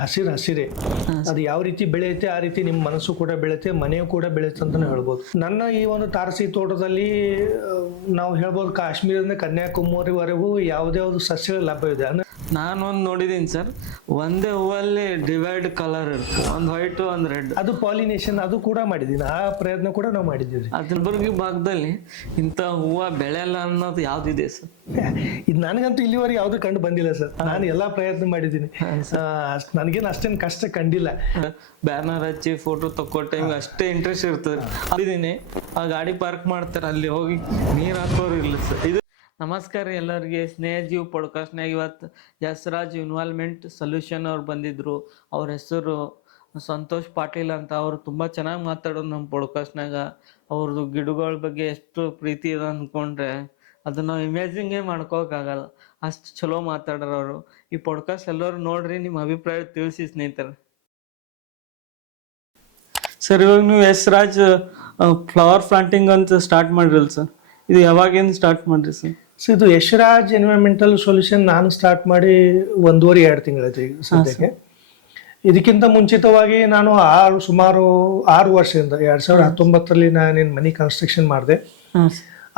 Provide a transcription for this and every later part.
ಹಸಿರೇ ಅದು ಯಾವ ರೀತಿ ಬೆಳೆಯುತ್ತೆ ಆ ರೀತಿ ನಿಮ್ಮ ಮನಸ್ಸು ಕೂಡ ಬೆಳೆಯುತ್ತೆ, ಮನೆಯೂ ಕೂಡ ಬೆಳೆಯುತ್ತೆ ಅಂತಲೇ ಹೇಳ್ಬೋದು. ನನ್ನ ಈ ಒಂದು ತಾರಸಿ ತೋಟದಲ್ಲಿ ನಾವು ಹೇಳ್ಬೋದು ಕಾಶ್ಮೀರದಿಂದ ಕನ್ಯಾಕುಮಾರಿವರೆಗೂ ಯಾವುದೇ ಒಂದು ಸಸ್ಯಗಳು ಲಭ್ಯವಿದೆ. ನಾನೊಂದು ನೋಡಿದ್ದೀನಿ ಸರ್, ಒಂದೇ ಹೂವಲ್ಲಿ ಡಿವೈಡ್ ಕಲರ್ ಇರುತ್ತೆ, ಒಂದು ವೈಟ್ ಒಂದು ರೆಡ್. ಅದು ಪಾಲಿನೇಷನ್ ಅದು ಕೂಡ ಮಾಡಿದ್ದೀನಿ, ಆ ಪ್ರಯತ್ನ ಕೂಡ ನಾವು ಮಾಡಿದ್ದೀವಿ. ಕಲಬುರ್ಗಿ ಭಾಗದಲ್ಲಿ ಇಂಥ ಹೂವು ಬೆಳೆಯಲ್ಲ ಅನ್ನೋದು ಯಾವ್ದಿದೆ ಸರ್? ಇದು ನನಗಂತೂ ಇಲ್ಲಿವರೆಗೆ ಯಾವ್ದು ಕಂಡು ಬಂದಿಲ್ಲ ಸರ್. ನಾನು ಎಲ್ಲಾ ಪ್ರಯತ್ನ ಮಾಡಿದ್ದೀನಿ, ನನಗೇನು ಅಷ್ಟೇನು ಕಷ್ಟ ಕಂಡಿಲ್ಲ. ಬ್ಯಾನರ್ ಹಚ್ಚಿ ಫೋಟೋ ತಕ್ಕೋ ಟೈಮ್ ಅಷ್ಟೇ ಇಂಟ್ರೆಸ್ಟ್ ಇರ್ತದೆ. ಅಲ್ಲಿದ್ದೀನಿ ಆ ಗಾಡಿ ಪಾರ್ಕ್ ಮಾಡ್ತಾರೆ, ಅಲ್ಲಿ ಹೋಗಿ ನೀರು ಹಾಕೋರು ಇಲ್ಲ ಸರ್. ಇದು ನಮಸ್ಕಾರ ಎಲ್ಲರಿಗೆ, ಸ್ನೇಹಜೀವ್ ಪಾಡ್ಕಾಸ್ಟ್ನಾಗ ಇವತ್ತು ಯಸ್ರಾಜ್ ಇನ್ವಾಲ್ವ್ಮೆಂಟ್ ಸೊಲ್ಯೂಷನ್ ಅವ್ರು ಬಂದಿದ್ರು. ಅವ್ರ ಹೆಸರು ಸಂತೋಷ್ ಪಾಟೀಲ್ ಅಂತ. ಅವರು ತುಂಬ ಚೆನ್ನಾಗಿ ಮಾತಾಡೋದು ನಮ್ಮ ಪಾಡ್ಕಾಸ್ಟ್ನಾಗ. ಅವ್ರದ್ದು ಗಿಡಗಳ ಬಗ್ಗೆ ಎಷ್ಟು ಪ್ರೀತಿ ಇದೆ ಅಂದ್ಕೊಂಡ್ರೆ ಅದನ್ನ ನಾವು ಇಮ್ಯಾಜಿಂಗೇ ಮಾಡ್ಕೋಕ್ಕಾಗಲ್ಲ, ಅಷ್ಟು ಚಲೋ ಮಾತಾಡ್ರ ಅವರು. ಈ ಪಾಡ್ಕಾಸ್ಟ್ ಎಲ್ಲರೂ ನೋಡ್ರಿ, ನಿಮ್ಮ ಅಭಿಪ್ರಾಯ ತಿಳಿಸಿ ಸ್ನೇಹಿತರೆ. ಸರ್, ಇವಾಗ ನೀವು ಯಸ್ರಾಜ್ ಫ್ಲವರ್ ಪ್ಲಾಂಟಿಂಗ್ ಅಂತ ಸ್ಟಾರ್ಟ್ ಮಾಡಿರಲ್ಲ ಸರ್, ಇದು ಯಾವಾಗಿಂದ ಸ್ಟಾರ್ಟ್ ಮಾಡ್ರಿ ಸರ್? ಸೊ ಇದು ಯಶ್ರಾಜ್ ಎನ್ವೈರನ್ಮೆಂಟಲ್ ಸೊಲ್ಯೂಷನ್ ನಾನು ಸ್ಟಾರ್ಟ್ ಮಾಡಿ 1.5-2 ತಿಂಗಳಾಯ್ತು ಈಗ ಸದ್ಯಕ್ಕೆ. ಇದಕ್ಕಿಂತ ಮುಂಚಿತವಾಗಿ ನಾನು ಸುಮಾರು 6 ವರ್ಷದಿಂದ 2019ರಲ್ಲಿ ನಾನೇನು ಮನಿ ಕನ್ಸ್ಟ್ರಕ್ಷನ್ ಮಾಡಿದೆ.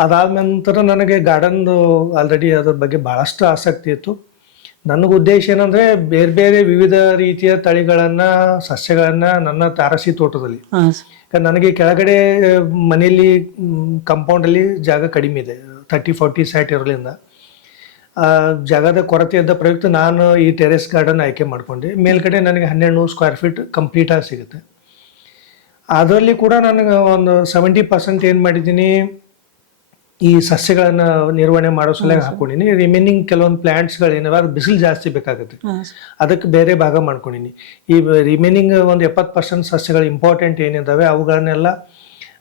ಅದಾದ ನಂತರ ನನಗೆ ಗಾರ್ಡನ್ದು ಆಲ್ರೆಡಿ ಅದ್ರ ಬಗ್ಗೆ ಭಾಳಷ್ಟು ಆಸಕ್ತಿ ಇತ್ತು. ನನಗೆ ಉದ್ದೇಶ ಏನಂದರೆ ಬೇರೆ ಬೇರೆ ವಿವಿಧ ರೀತಿಯ ತಳಿಗಳನ್ನು ಸಸ್ಯಗಳನ್ನು ನನ್ನ ತಾರಸಿ ತೋಟದಲ್ಲಿ, ನನಗೆ ಕೆಳಗಡೆ ಮನೆಯಲ್ಲಿ ಕಾಂಪೌಂಡಲ್ಲಿ ಜಾಗ ಕಡಿಮೆ ಇದೆ, 30-40 ಸೈಟ್ ಇರೋದ್ರಿಂದ ಜಾಗದ ಕೊರತೆ ಇದ್ದ ಪ್ರಯುಕ್ತ ನಾನು ಈ ಟೆರೆಸ್ ಗಾರ್ಡನ್ ಆಯ್ಕೆ ಮಾಡಿಕೊಂಡೆ. ಮೇಲ್ಗಡೆ ನನಗೆ 1200 ಸ್ಕ್ವೇರ್ ಫೀಟ್ ಕಂಪ್ಲೀಟಾಗಿ ಸಿಗುತ್ತೆ. ಅದರಲ್ಲಿ ಕೂಡ ನನಗೆ ಒಂದು 70% ಏನು ಮಾಡಿದ್ದೀನಿ, ಈ ಸಸ್ಯಗಳನ್ನು ನಿರ್ವಹಣೆ ಮಾಡೋ ಸಲುವಾಗಿ ಹಾಕೊಂಡಿನಿ. ರಿಮೈನಿಂಗ್ ಕೆಲವೊಂದು ಪ್ಲ್ಯಾಂಟ್ಸ್ಗಳು ಏನಾದ್ರು ಅದು ಬಿಸಿಲು ಜಾಸ್ತಿ ಬೇಕಾಗುತ್ತೆ, ಅದಕ್ಕೆ ಬೇರೆ ಭಾಗ ಮಾಡ್ಕೊಂಡಿನಿ. ಈ ರಿಮೈನಿಂಗ್ ಒಂದು 70% ಸಸ್ಯಗಳು ಇಂಪಾರ್ಟೆಂಟ್ ಏನಿದ್ದಾವೆ ಅವುಗಳನ್ನೆಲ್ಲ